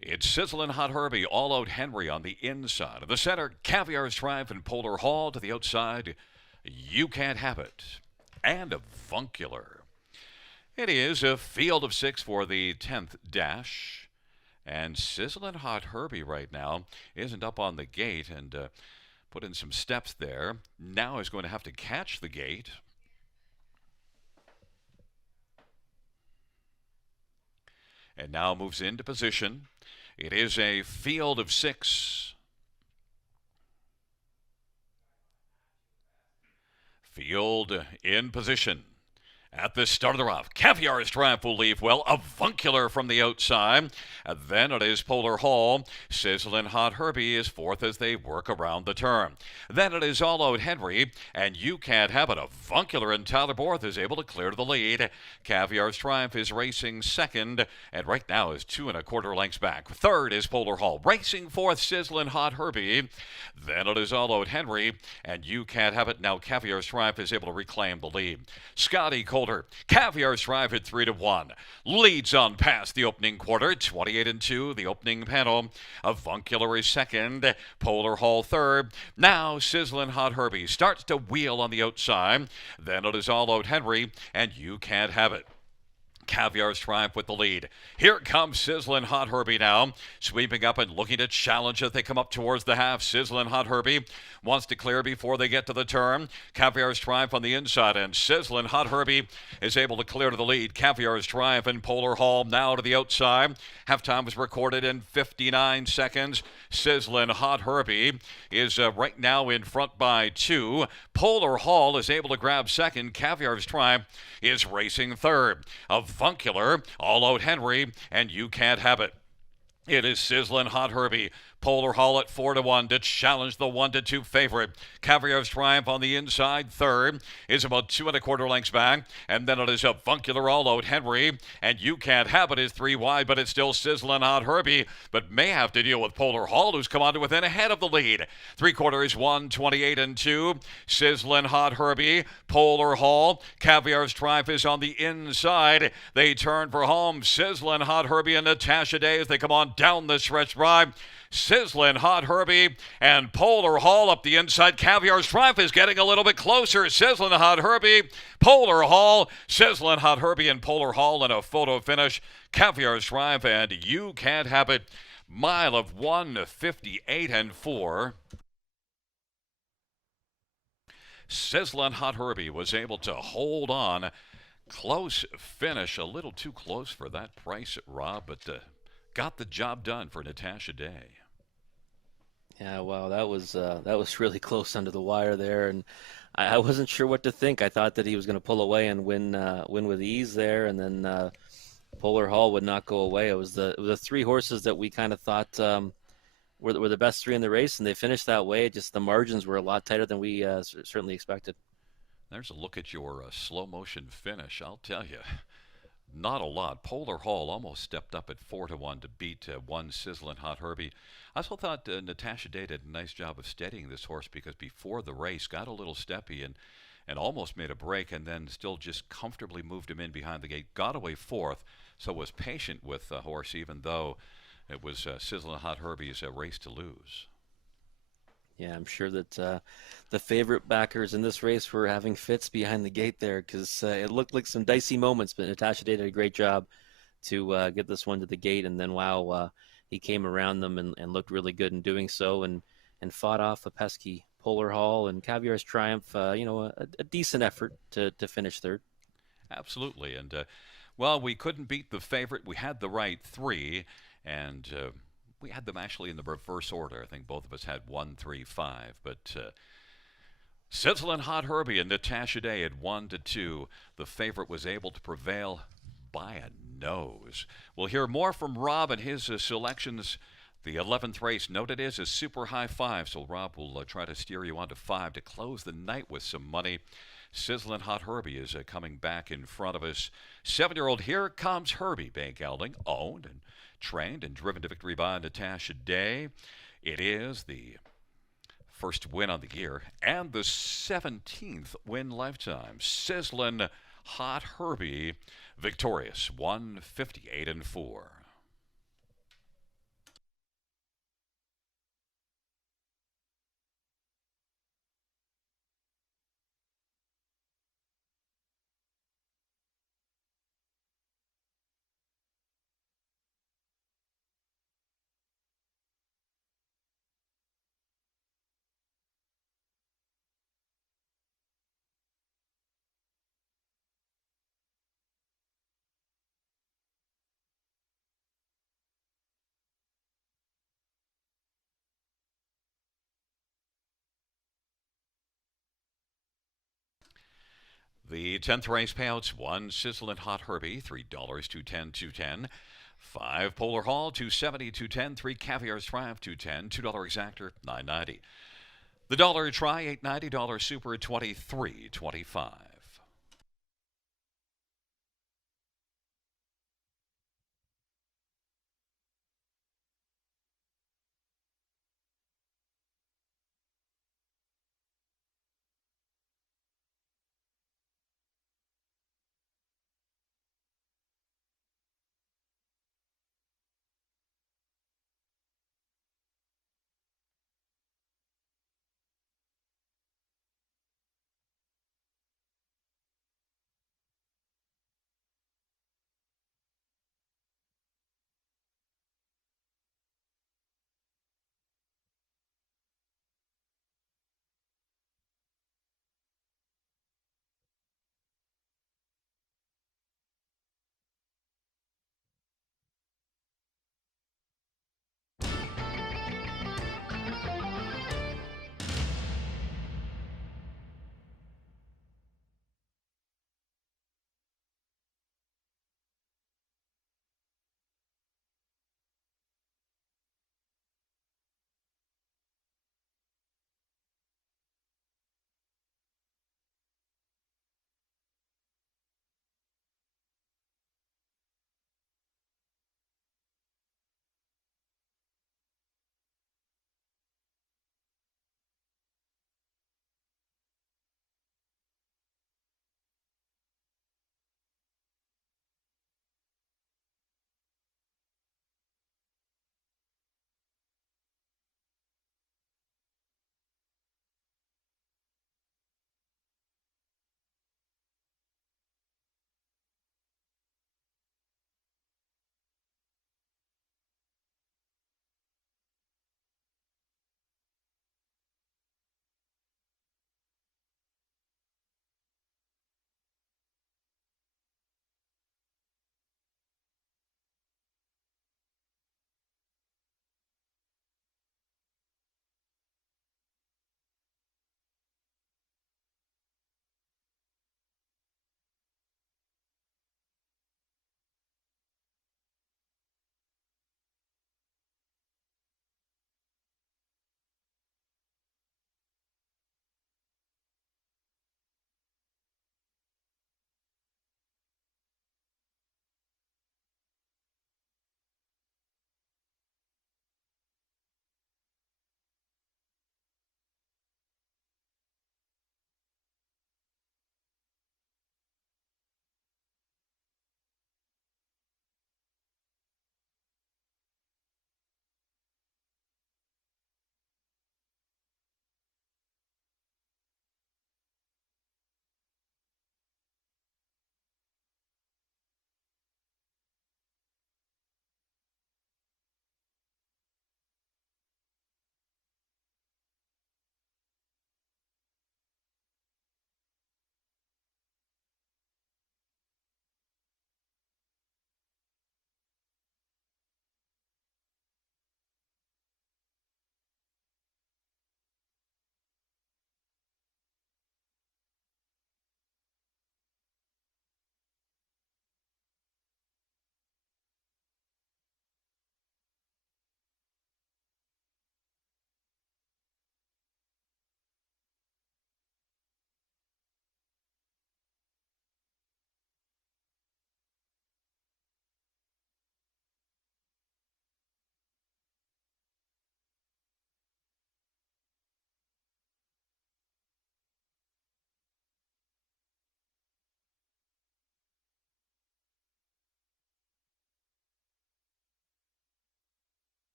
It's Sizzling Hot Herbie, All Out Henry on the inside. In the center, Caviar's Triumph and Polar Hall. To the outside, You Can't Have It and Avuncular. It is a field of 6 for the 10th dash. And Sizzling Hot Herbie right now isn't up on the gate and put in some steps there. Now is going to have to catch the gate. And now moves into position. It is a field of 6. Field in position. At the start of the rough, Caviar's Triumph will leave well. Avuncular from the outside. And then it is Polar Hall. Sizzling Hot Herbie is fourth as they work around the turn. Then it is All Out Henry, and You Can't Have It. Avuncular and Tyler Borth is able to clear to the lead. Caviar's Triumph is racing second, and right now is 2 1/4 lengths back. Third is Polar Hall. Racing fourth, Sizzling Hot Herbie. Then it is All Out Henry, and You Can't Have It. Now Caviar's Triumph is able to reclaim the lead. Scotty Colder. Caviar's Triumph at 3 to 1. Leads on past the opening quarter. 28-2, the opening panel. Avuncular is second. Polar Hall third. Now Sizzling Hot Herbie starts to wheel on the outside. Then it is All Out Henry, and You Can't Have It. Caviar's Triumph with the lead. Here comes Sizzling Hot Herbie now. Sweeping up and looking to challenge as they come up towards the half. Sizzling Hot Herbie wants to clear before they get to the turn. Caviar's Triumph on the inside, and Sizzling Hot Herbie is able to clear to the lead. Caviar's Triumph and Polar Hall now to the outside. Halftime was recorded in 59 seconds. Sizzling Hot Herbie is right now in front by 2. Polar Hall is able to grab second. Caviar's Triumph is racing third. Avuncular, All Out Henry, and You Can't Have It. It is Sizzling Hot Herbie. Polar Hall at 4-1 to challenge the 1-2 favorite. Caviar's Triumph on the inside. Third is about 2 1/4 lengths back. And then it is Avuncular, All Out Henry. And You Can't Have It is 3 wide, but it's still Sizzling Hot Herbie. But may have to deal with Polar Hall, who's come on to within ahead of the lead. 3/4 1:28-2. Sizzling Hot Herbie. Polar Hall. Caviar's Triumph is on the inside. They turn for home. Sizzling Hot Herbie and Natasha Day as they come on down the stretch drive. Sizzling Hot Herbie and Polar Hall up the inside. Caviar's Triumph is getting a little bit closer. Sizzling Hot Herbie, Polar Hall, Sizzling Hot Herbie and Polar Hall in a photo finish. Caviar's Triumph and You Can't Have It. Mile of 1:58.4. Sizzling Hot Herbie was able to hold on. Close finish, a little too close for that price, Rob, but got the job done for Natasha Day. Yeah, wow, that was really close under the wire there, and I wasn't sure what to think. I thought that he was going to pull away and win with ease there, and then Polar Hall would not go away. It was the 3 horses that we kind of thought were the best 3 in the race, and they finished that way. Just the margins were a lot tighter than we certainly expected. There's a look at your slow motion finish. I'll tell you, not a lot. Polar Hall almost stepped up at 4-1 to beat one Sizzling Hot Herbie. I also thought Natasha Day did a nice job of steadying this horse because before the race got a little steppy and almost made a break and then still just comfortably moved him in behind the gate. Got away fourth, so was patient with the horse even though it was Sizzling Hot Herbie's race to lose. Yeah, I'm sure that the favorite backers in this race were having fits behind the gate there because it looked like some dicey moments, but Natasha did a great job to get this one to the gate, and then wow, he came around them and looked really good in doing so, and fought off a pesky Polar Hall and Caviar's Triumph. A decent effort to finish third. Absolutely, and well, we couldn't beat the favorite. We had the right 3, and we had them actually in the reverse order. I think both of us had 1, 3, 5. But Sizzling Hot Herbie and Natasha Day at 1-2. The favorite was able to prevail by a nose. We'll hear more from Rob and his selections The 11th race, note it is a super high five, so Rob will try to steer you on to five to close the night with some money. Sizzling Hot Herbie is coming back in front of us. 7-year-old Here Comes Herbie, Bay Gelding, owned and trained and driven to victory by Natasha Day. It is the first win on the year and the 17th win lifetime. Sizzling Hot Herbie, victorious, 158-4. The 10th race payouts: 1 Sizzling Hot Herbie, $3, 210, 210. 5 Polar Hall, 270, 210. 3 Caviar's Triumph, 210. $2 Exactor, 990. The dollar try, 890. Dollar Super, 23.25.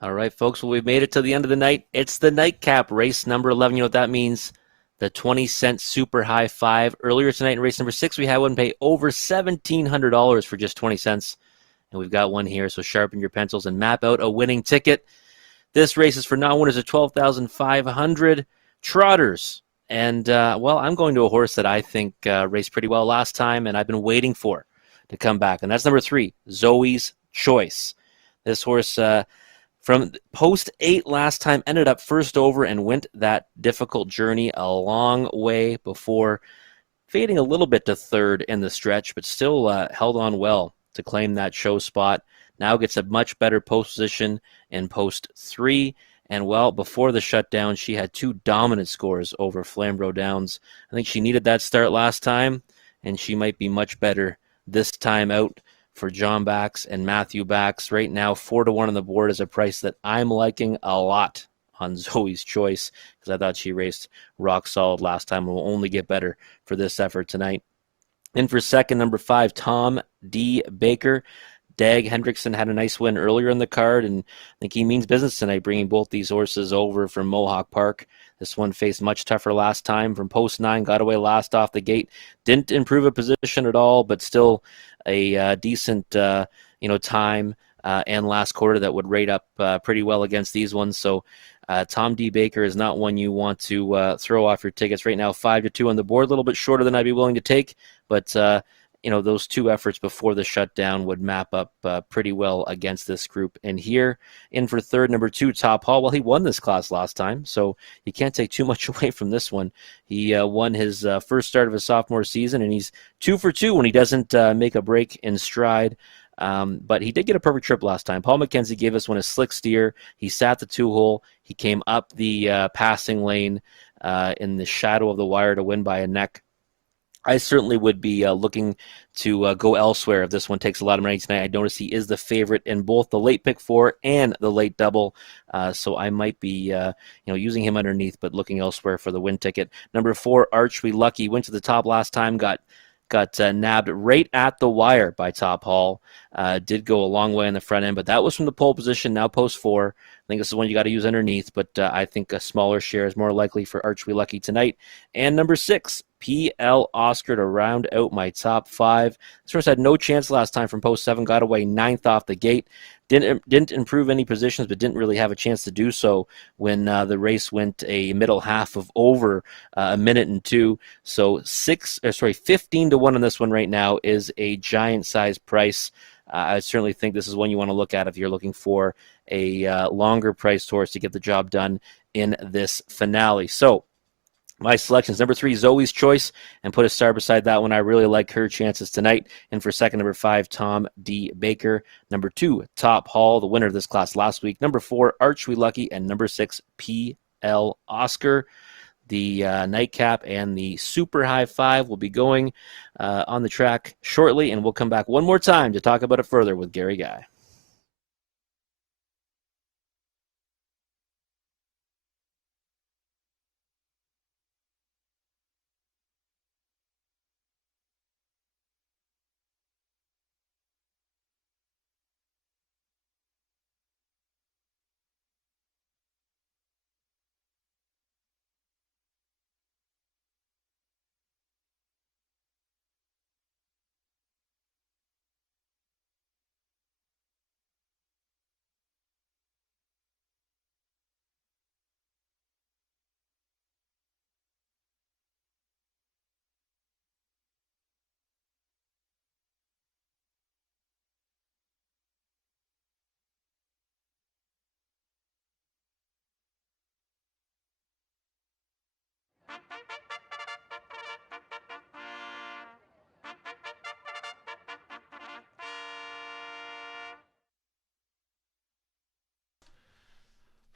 All right, folks. Well, we've made it to the end of the night. It's the nightcap race number 11. You know what that means? The 20-cent super high five. Earlier tonight in race number 6, we had one pay over $1,700 for just 20 cents. And we've got one here. So sharpen your pencils and map out a winning ticket. This race is for non-winners of 12,500 trotters. And, well, I'm going to a horse that I think raced pretty well last time, and I've been waiting for to come back. And that's number 3, Zoe's Choice. This horse from post 8 last time ended up first over and went that difficult journey a long way before fading a little bit to third in the stretch, but still held on well to claim that show spot. Now gets a much better post position in post 3. And, well, before the shutdown, she had 2 dominant scores over Flamborough Downs. I think she needed that start last time, and she might be much better this time out for John Bax and Matthew Bax. Right now, 4-1 on the board is a price that I'm liking a lot on Zoe's Choice, because I thought she raced rock solid last time and will only get better for this effort tonight. In for second, number 5, Tom D. Baker. Dag Hendrickson had a nice win earlier in the card, and I think he means business tonight, bringing both these horses over from Mohawk Park. This one faced much tougher last time from post 9, got away last off the gate. Didn't improve a position at all, but still a decent time and last quarter that would rate up pretty well against these ones. So Tom D. Baker is not one you want to throw off your tickets right now. 5-2 on the board, a little bit shorter than I'd be willing to take, but those 2 efforts before the shutdown would map up pretty well against this group. And here, in for third, number 2, Top Hall. Well, he won this class last time, so you can't take too much away from this one. He won his first start of his sophomore season, and he's 2 for 2 when he doesn't make a break in stride. But he did get a perfect trip last time. Paul McKenzie gave us one a slick steer. He sat the 2-hole. He came up the passing lane in the shadow of the wire to win by a neck. I certainly would be looking to go elsewhere if this one takes a lot of money tonight. I notice he is the favorite in both the late pick 4 and the late double, so I might be using him underneath, but looking elsewhere for the win ticket. Number 4, Arch We Lucky, went to the top last time, got nabbed right at the wire by Top Hall. Did go a long way in the front end, but that was from the pole position. Now post 4. I think this is one you got to use underneath, but I think a smaller share is more likely for Arch We Lucky tonight. And number 6, PL Oscar to round out my top 5. This horse had no chance last time from post 7, got away 9th off the gate. Didn't improve any positions, but didn't really have a chance to do so when the race went a middle half of over a minute and 2. So 15-1 on this one right now is a giant size price. I certainly think this is one you want to look at if you're looking for a longer priced horse to get the job done in this finale. So my selections: number 3, Zoe's Choice, and put a star beside that one. I really like her chances tonight. And for second, number 5, Tom D. Baker. Number 2, Top Hall, the winner of this class last week. Number 4, Arch We Lucky, and number 6, PL Oscar. The nightcap and the super high 5 will be going on the track shortly, and we'll come back one more time to talk about it further with Gary Guy.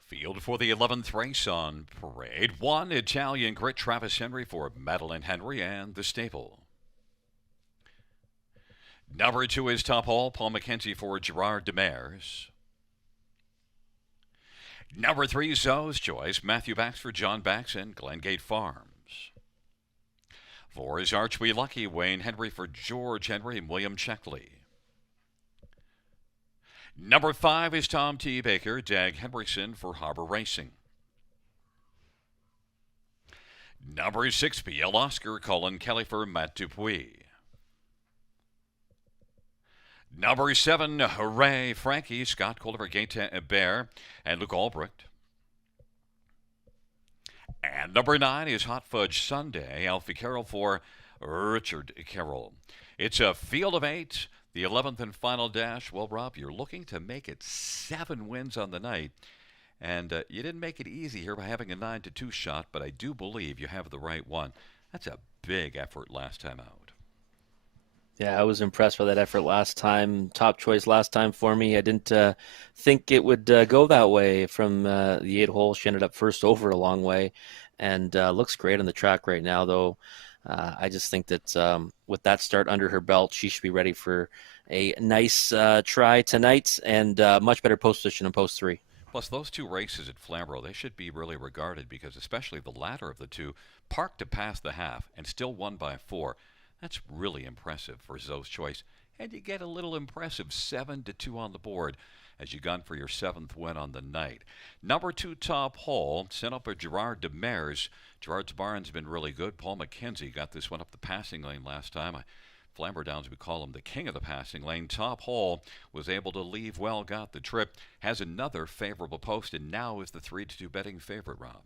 Field for the 11th race on Parade 1, Italian Grit, Travis Henry for Madeline Henry and the stable. Number 2 is Top Hall, Paul McKenzie for Gerard Demers. Number 3, Zoe's Choice, Matthew Bax for John Bax and Glengate Farms. 4 is Arch We Lucky, Wayne Henry for George Henry and William Checkley. Number 5 is Tom T. Baker, Dag Henriksen for Harbor Racing. Number 6, PL Oscar, Colin Kelly for Matt Dupuis. Number 7, Hooray Frankie, Scott Culver, Gaetan Bear, and Luke Albrecht. And number 9 is Hot Fudge Sunday, Alfie Carroll for Richard Carroll. It's a field of 8, the 11th and final dash. Well, Rob, you're looking to make it 7 wins on the night. And you didn't make it easy here by having a 9-2 shot, but I do believe you have the right one. That's a big effort last time out. Yeah, I was impressed by that effort last time. Top choice last time for me. I didn't think it would go that way from the 8 hole. She ended up first over a long way and looks great on the track right now, though. I just think that with that start under her belt, she should be ready for a nice try tonight and much better post position in post 3. Plus, those 2 races at Flamborough, they should be really regarded because especially the latter of the 2 parked to pass the half and still won by 4. That's really impressive for Zoe's choice. And you get a little impressive 7-2 on the board as you gun for your 7th win on the night. Number 2 top hole sent up a Gerard Demers. Gerard's barn's been really good. Paul McKenzie got this one up the passing lane last time. Flamborough Downs, we call him the king of the passing lane. Top hole was able to leave well, got the trip, has another favorable post, and now is the 3-2 betting favorite, Rob.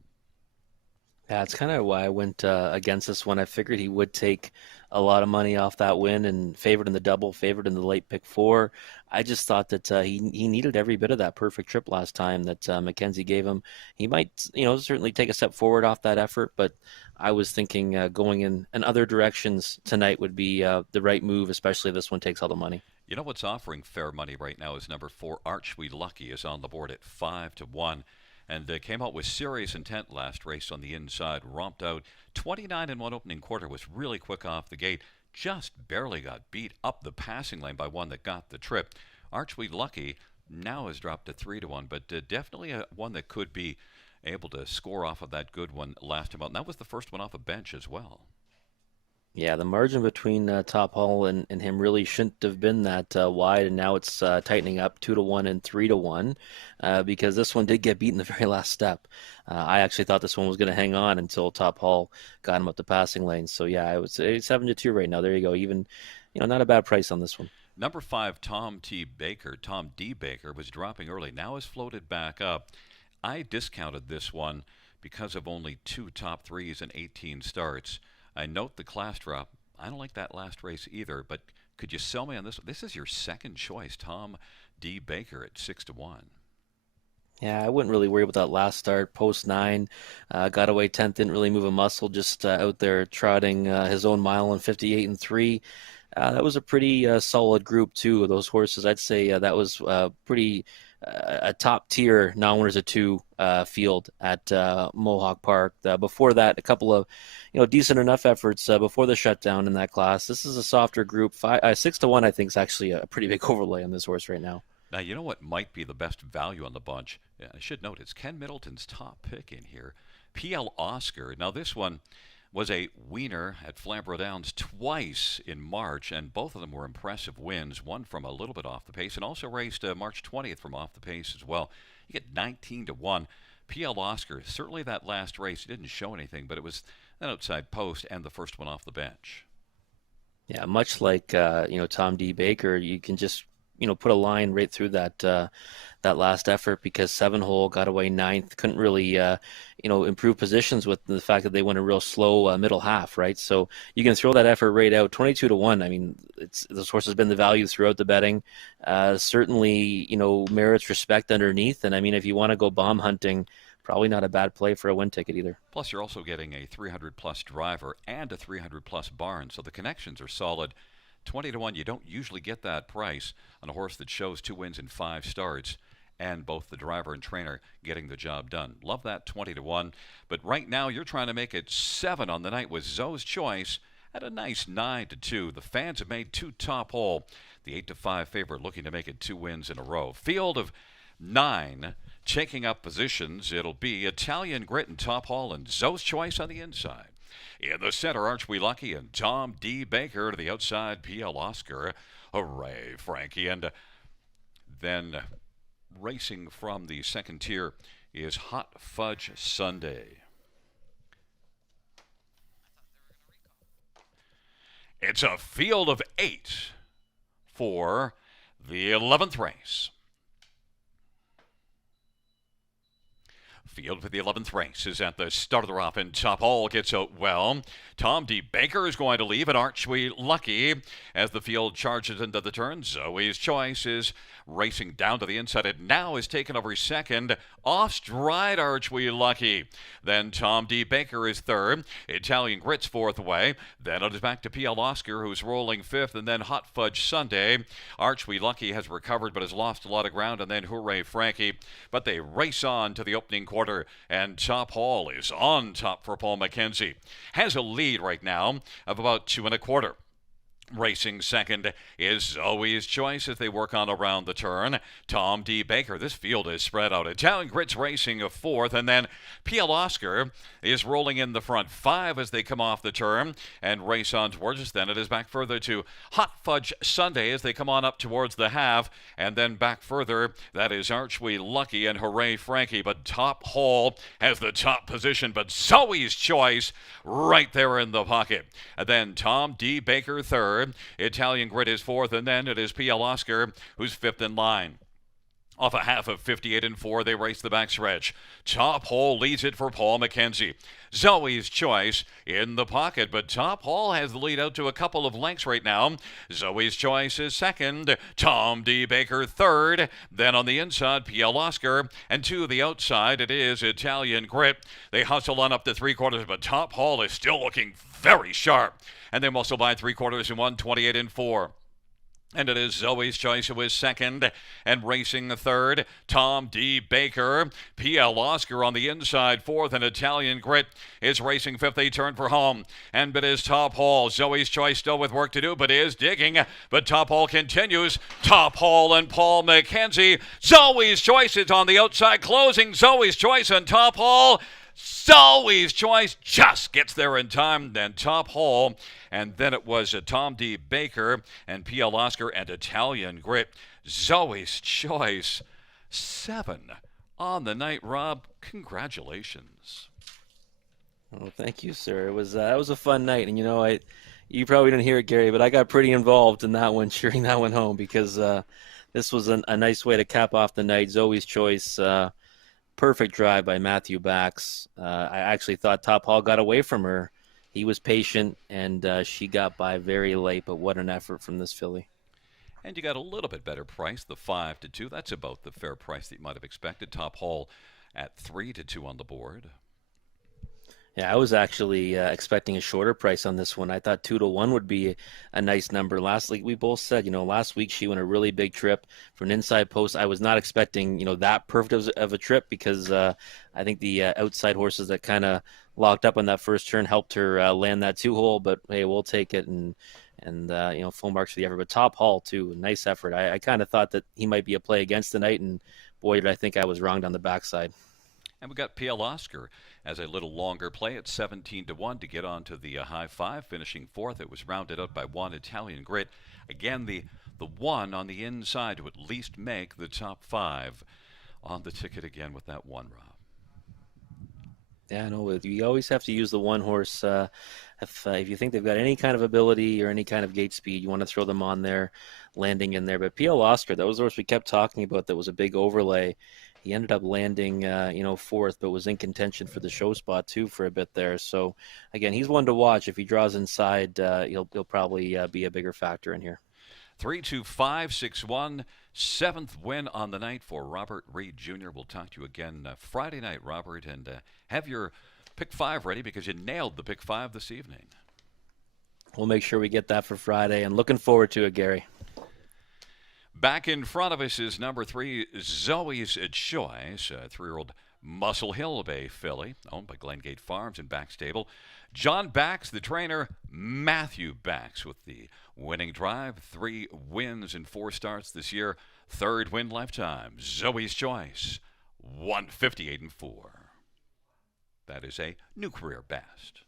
Yeah, it's kind of why I went against this one. I figured he would take a lot of money off that win and favored in the double, favored in the late pick 4. I just thought that he needed every bit of that perfect trip last time that McKenzie gave him. He might, certainly take a step forward off that effort, but I was thinking going in other directions tonight would be the right move, especially if this one takes all the money. You know what's offering fair money right now is number 4, Arch We Lucky, is on the board at 5-1. And came out with serious intent last race on the inside, romped out 29 in one opening quarter, was really quick off the gate, just barely got beat up the passing lane by one that got the trip. Archway Lucky now has dropped to 3-1, but definitely one that could be able to score off of that good one last time out. And that was the first one off a bench as well. Yeah, the margin between Top Hall and him really shouldn't have been that wide, and now it's tightening up 2-1 and 3-1 because this one did get beat in the very last step. I actually thought this one was going to hang on until Top Hall got him up the passing lane. So yeah, I would say 7-2 right now. There you go. Even, not a bad price on this one. Number 5, Tom D. Baker was dropping early. Now has floated back up. I discounted this one because of only 2 top 3s and 18 starts. I note the class drop. I don't like that last race either, but could you sell me on this? This is your second choice, Tom D. Baker at 6-1. Yeah, I wouldn't really worry about that last start. Post 9, got away 10th, didn't really move a muscle, just out there trotting his own mile in 58 and 3. That was a pretty solid group too of those horses. I'd say that was pretty a top tier non-winners of 2 field at Mohawk Park. Before that, a couple of decent enough efforts before the shutdown in that class. This is a softer group. 6-1, I think, is actually a pretty big overlay on this horse right now. Now, you know what might be the best value on the bunch? Yeah, I should note it's Ken Middleton's top pick in here. PL Oscar. Now, this one was a wiener at Flamborough Downs twice in March, and both of them were impressive wins, one from a little bit off the pace, and also raced March 20th from off the pace as well. You get 19-1. PL Oscar, certainly that last race didn't show anything, but it was an outside post and the first one off the bench. Yeah, much like Tom D. Baker, you can just put a line right through that last effort because 7 hole got away 9th, couldn't really improve positions with the fact that they went a real slow middle half, right? So you can throw that effort right out 22-1. I mean, this horse has been the value throughout the betting. Certainly, merits respect underneath, and I mean, if you want to go bomb hunting, probably not a bad play for a win ticket either. Plus, you're also getting a 300-plus driver and a 300-plus barn, so the connections are solid. 20-1, you don't usually get that price on a horse that shows 2 wins in 5 starts and both the driver and trainer getting the job done. Love that 20-1. But right now you're trying to make it 7 on the night with Zoe's Choice at a nice 9-2. The fans have made 2 top hole. The 8-5 favorite looking to make it 2 wins in a row. Field of 9 taking up positions. It'll be Italian Grit and Top Hall and Zoe's Choice on the inside. In the center, Arch We Lucky and Tom D. Baker to the outside, PL Oscar. Hooray, Frankie. And Then racing from the second tier is Hot Fudge Sunday. It's a field of 8 for the 11th race. Field for the 11th race is at the start of the rough, and Top Hall gets out well. Tom D. Baker is going to leave, and Aren't We Lucky as the field charges into the turn. Zoe's Choice is racing down to the inside. It now is taken over second. Off stride, Aren't We Lucky. Then Tom D. Baker is third. Italian Grits fourth away. Then it is back to PL Oscar, who's rolling fifth, and then Hot Fudge Sunday. Aren't We Lucky has recovered but has lost a lot of ground, and then Hooray Frankie. But they race on to the opening quarter, and Top Hall is on top for Paul McKenzie. Has a lead right now of about 2 1/4. Racing second is Zoe's Choice as they work on around the turn. Tom D. Baker, this field is spread out. Italian Grits racing a fourth, and then PL Oscar is rolling in the front 5 as they come off the turn and race on towards us. Then it is back further to Hot Fudge Sunday as they come on up towards the half, and then back further. That is Aren't We Lucky and Hooray Frankie, but Top Hall has the top position, but Zoe's Choice right there in the pocket. And then Tom D. Baker third. Italian Grit is fourth, and then it is PL Oscar who's fifth in line. Off a half of 58 4, they race the backstretch. Top Hall leads it for Paul McKenzie. Zoe's Choice in the pocket, but Top Hall has the lead out to a couple of lengths right now. Zoe's Choice is second. Tom D. Baker third. Then on the inside, PL Oscar. And to the outside, it is Italian Grit. They hustle on up to 3/4, but Top Hall is still looking very sharp. And they muscle by 3/4 in 1:28 4. And it is Zoe's Choice who is second, and racing third, Tom D. Baker. PL Oscar on the inside fourth, and Italian Grit is racing fifth. They turn for home, and it is Top Hall. Zoe's Choice still with work to do, but is digging. But Top Hall continues. Top Hall and Paul McKenzie. Zoe's Choice is on the outside, closing. Zoe's Choice and Top Hall. Zoe's Choice just gets there in time. Then Top Hall, and then it was Tom D. Baker and PL Oscar and Italian Grit. Zoe's Choice 7 on the night. Rob, congratulations. Well, thank you, sir. It was a fun night, and you probably didn't hear it, Gary, but I got pretty involved in that one, cheering that one home because this was a nice way to cap off the night. Zoe's Choice. Perfect drive by Matthew Bax. I actually thought Top Hall got away from her. He was patient, and she got by very late, but what an effort from this filly. And you got a little bit better price, the 5-2. That's about the fair price that you might have expected. Top Hall at 3-2 on the board. Yeah, I was actually expecting a shorter price on this one. I thought 2-1 would be a nice number. Last week we both said, last week she went a really big trip for an inside post. I was not expecting, that perfect of a trip because I think the outside horses that kind of locked up on that first turn helped her land that 2-hole. But hey, we'll take it and full marks for the effort. But Top Hall too, nice effort. I kind of thought that he might be a play against the night, and boy, did I think I was wronged on the backside. And we got PL Oscar as a little longer play at 17-1 to get on to the high 5, finishing fourth. It was rounded out by one Italian Grit. Again, the one on the inside to at least make the top 5 on the ticket again with that one, Rob. Yeah, no, you always have to use the one horse. If you think they've got any kind of ability or any kind of gate speed, you want to throw them on there, landing in there. But PL Oscar, that was the horse we kept talking about that was a big overlay. He ended up landing, fourth, but was in contention for the show spot too for a bit there. So, again, he's one to watch. If he draws inside, he'll probably be a bigger factor in here. 3-2-5-6-1, 7th win on the night for Robert Reed Jr. We'll talk to you again Friday night, Robert, and have your pick 5 ready because you nailed the pick 5 this evening. We'll make sure we get that for Friday, and looking forward to it, Gary. Back in front of us is number 3, Zoe's Choice, a 3-year-old Muscle Hill Bay filly, owned by Glengate Farms and Backstable. John Bax, the trainer, Matthew Bax with the winning drive. 3 wins in 4 starts this year. 3rd win lifetime. Zoe's Choice, 158-4. That is a new career best.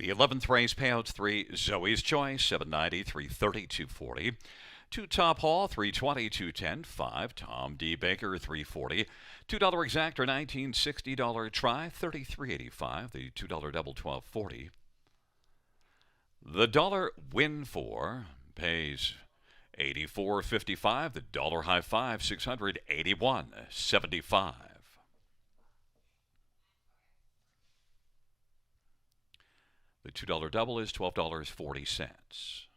The 11th race payouts 3, Zoe's Choice, 790, 330, 240. 2 Top Hall, 320, 210, 5 Tom D. Baker, 340. $2 exactor, $1960 try, 33.85. The $2 double, 12.40. The dollar win for pays 84.55. The dollar high five, 681.75. The $2 double is $12.40.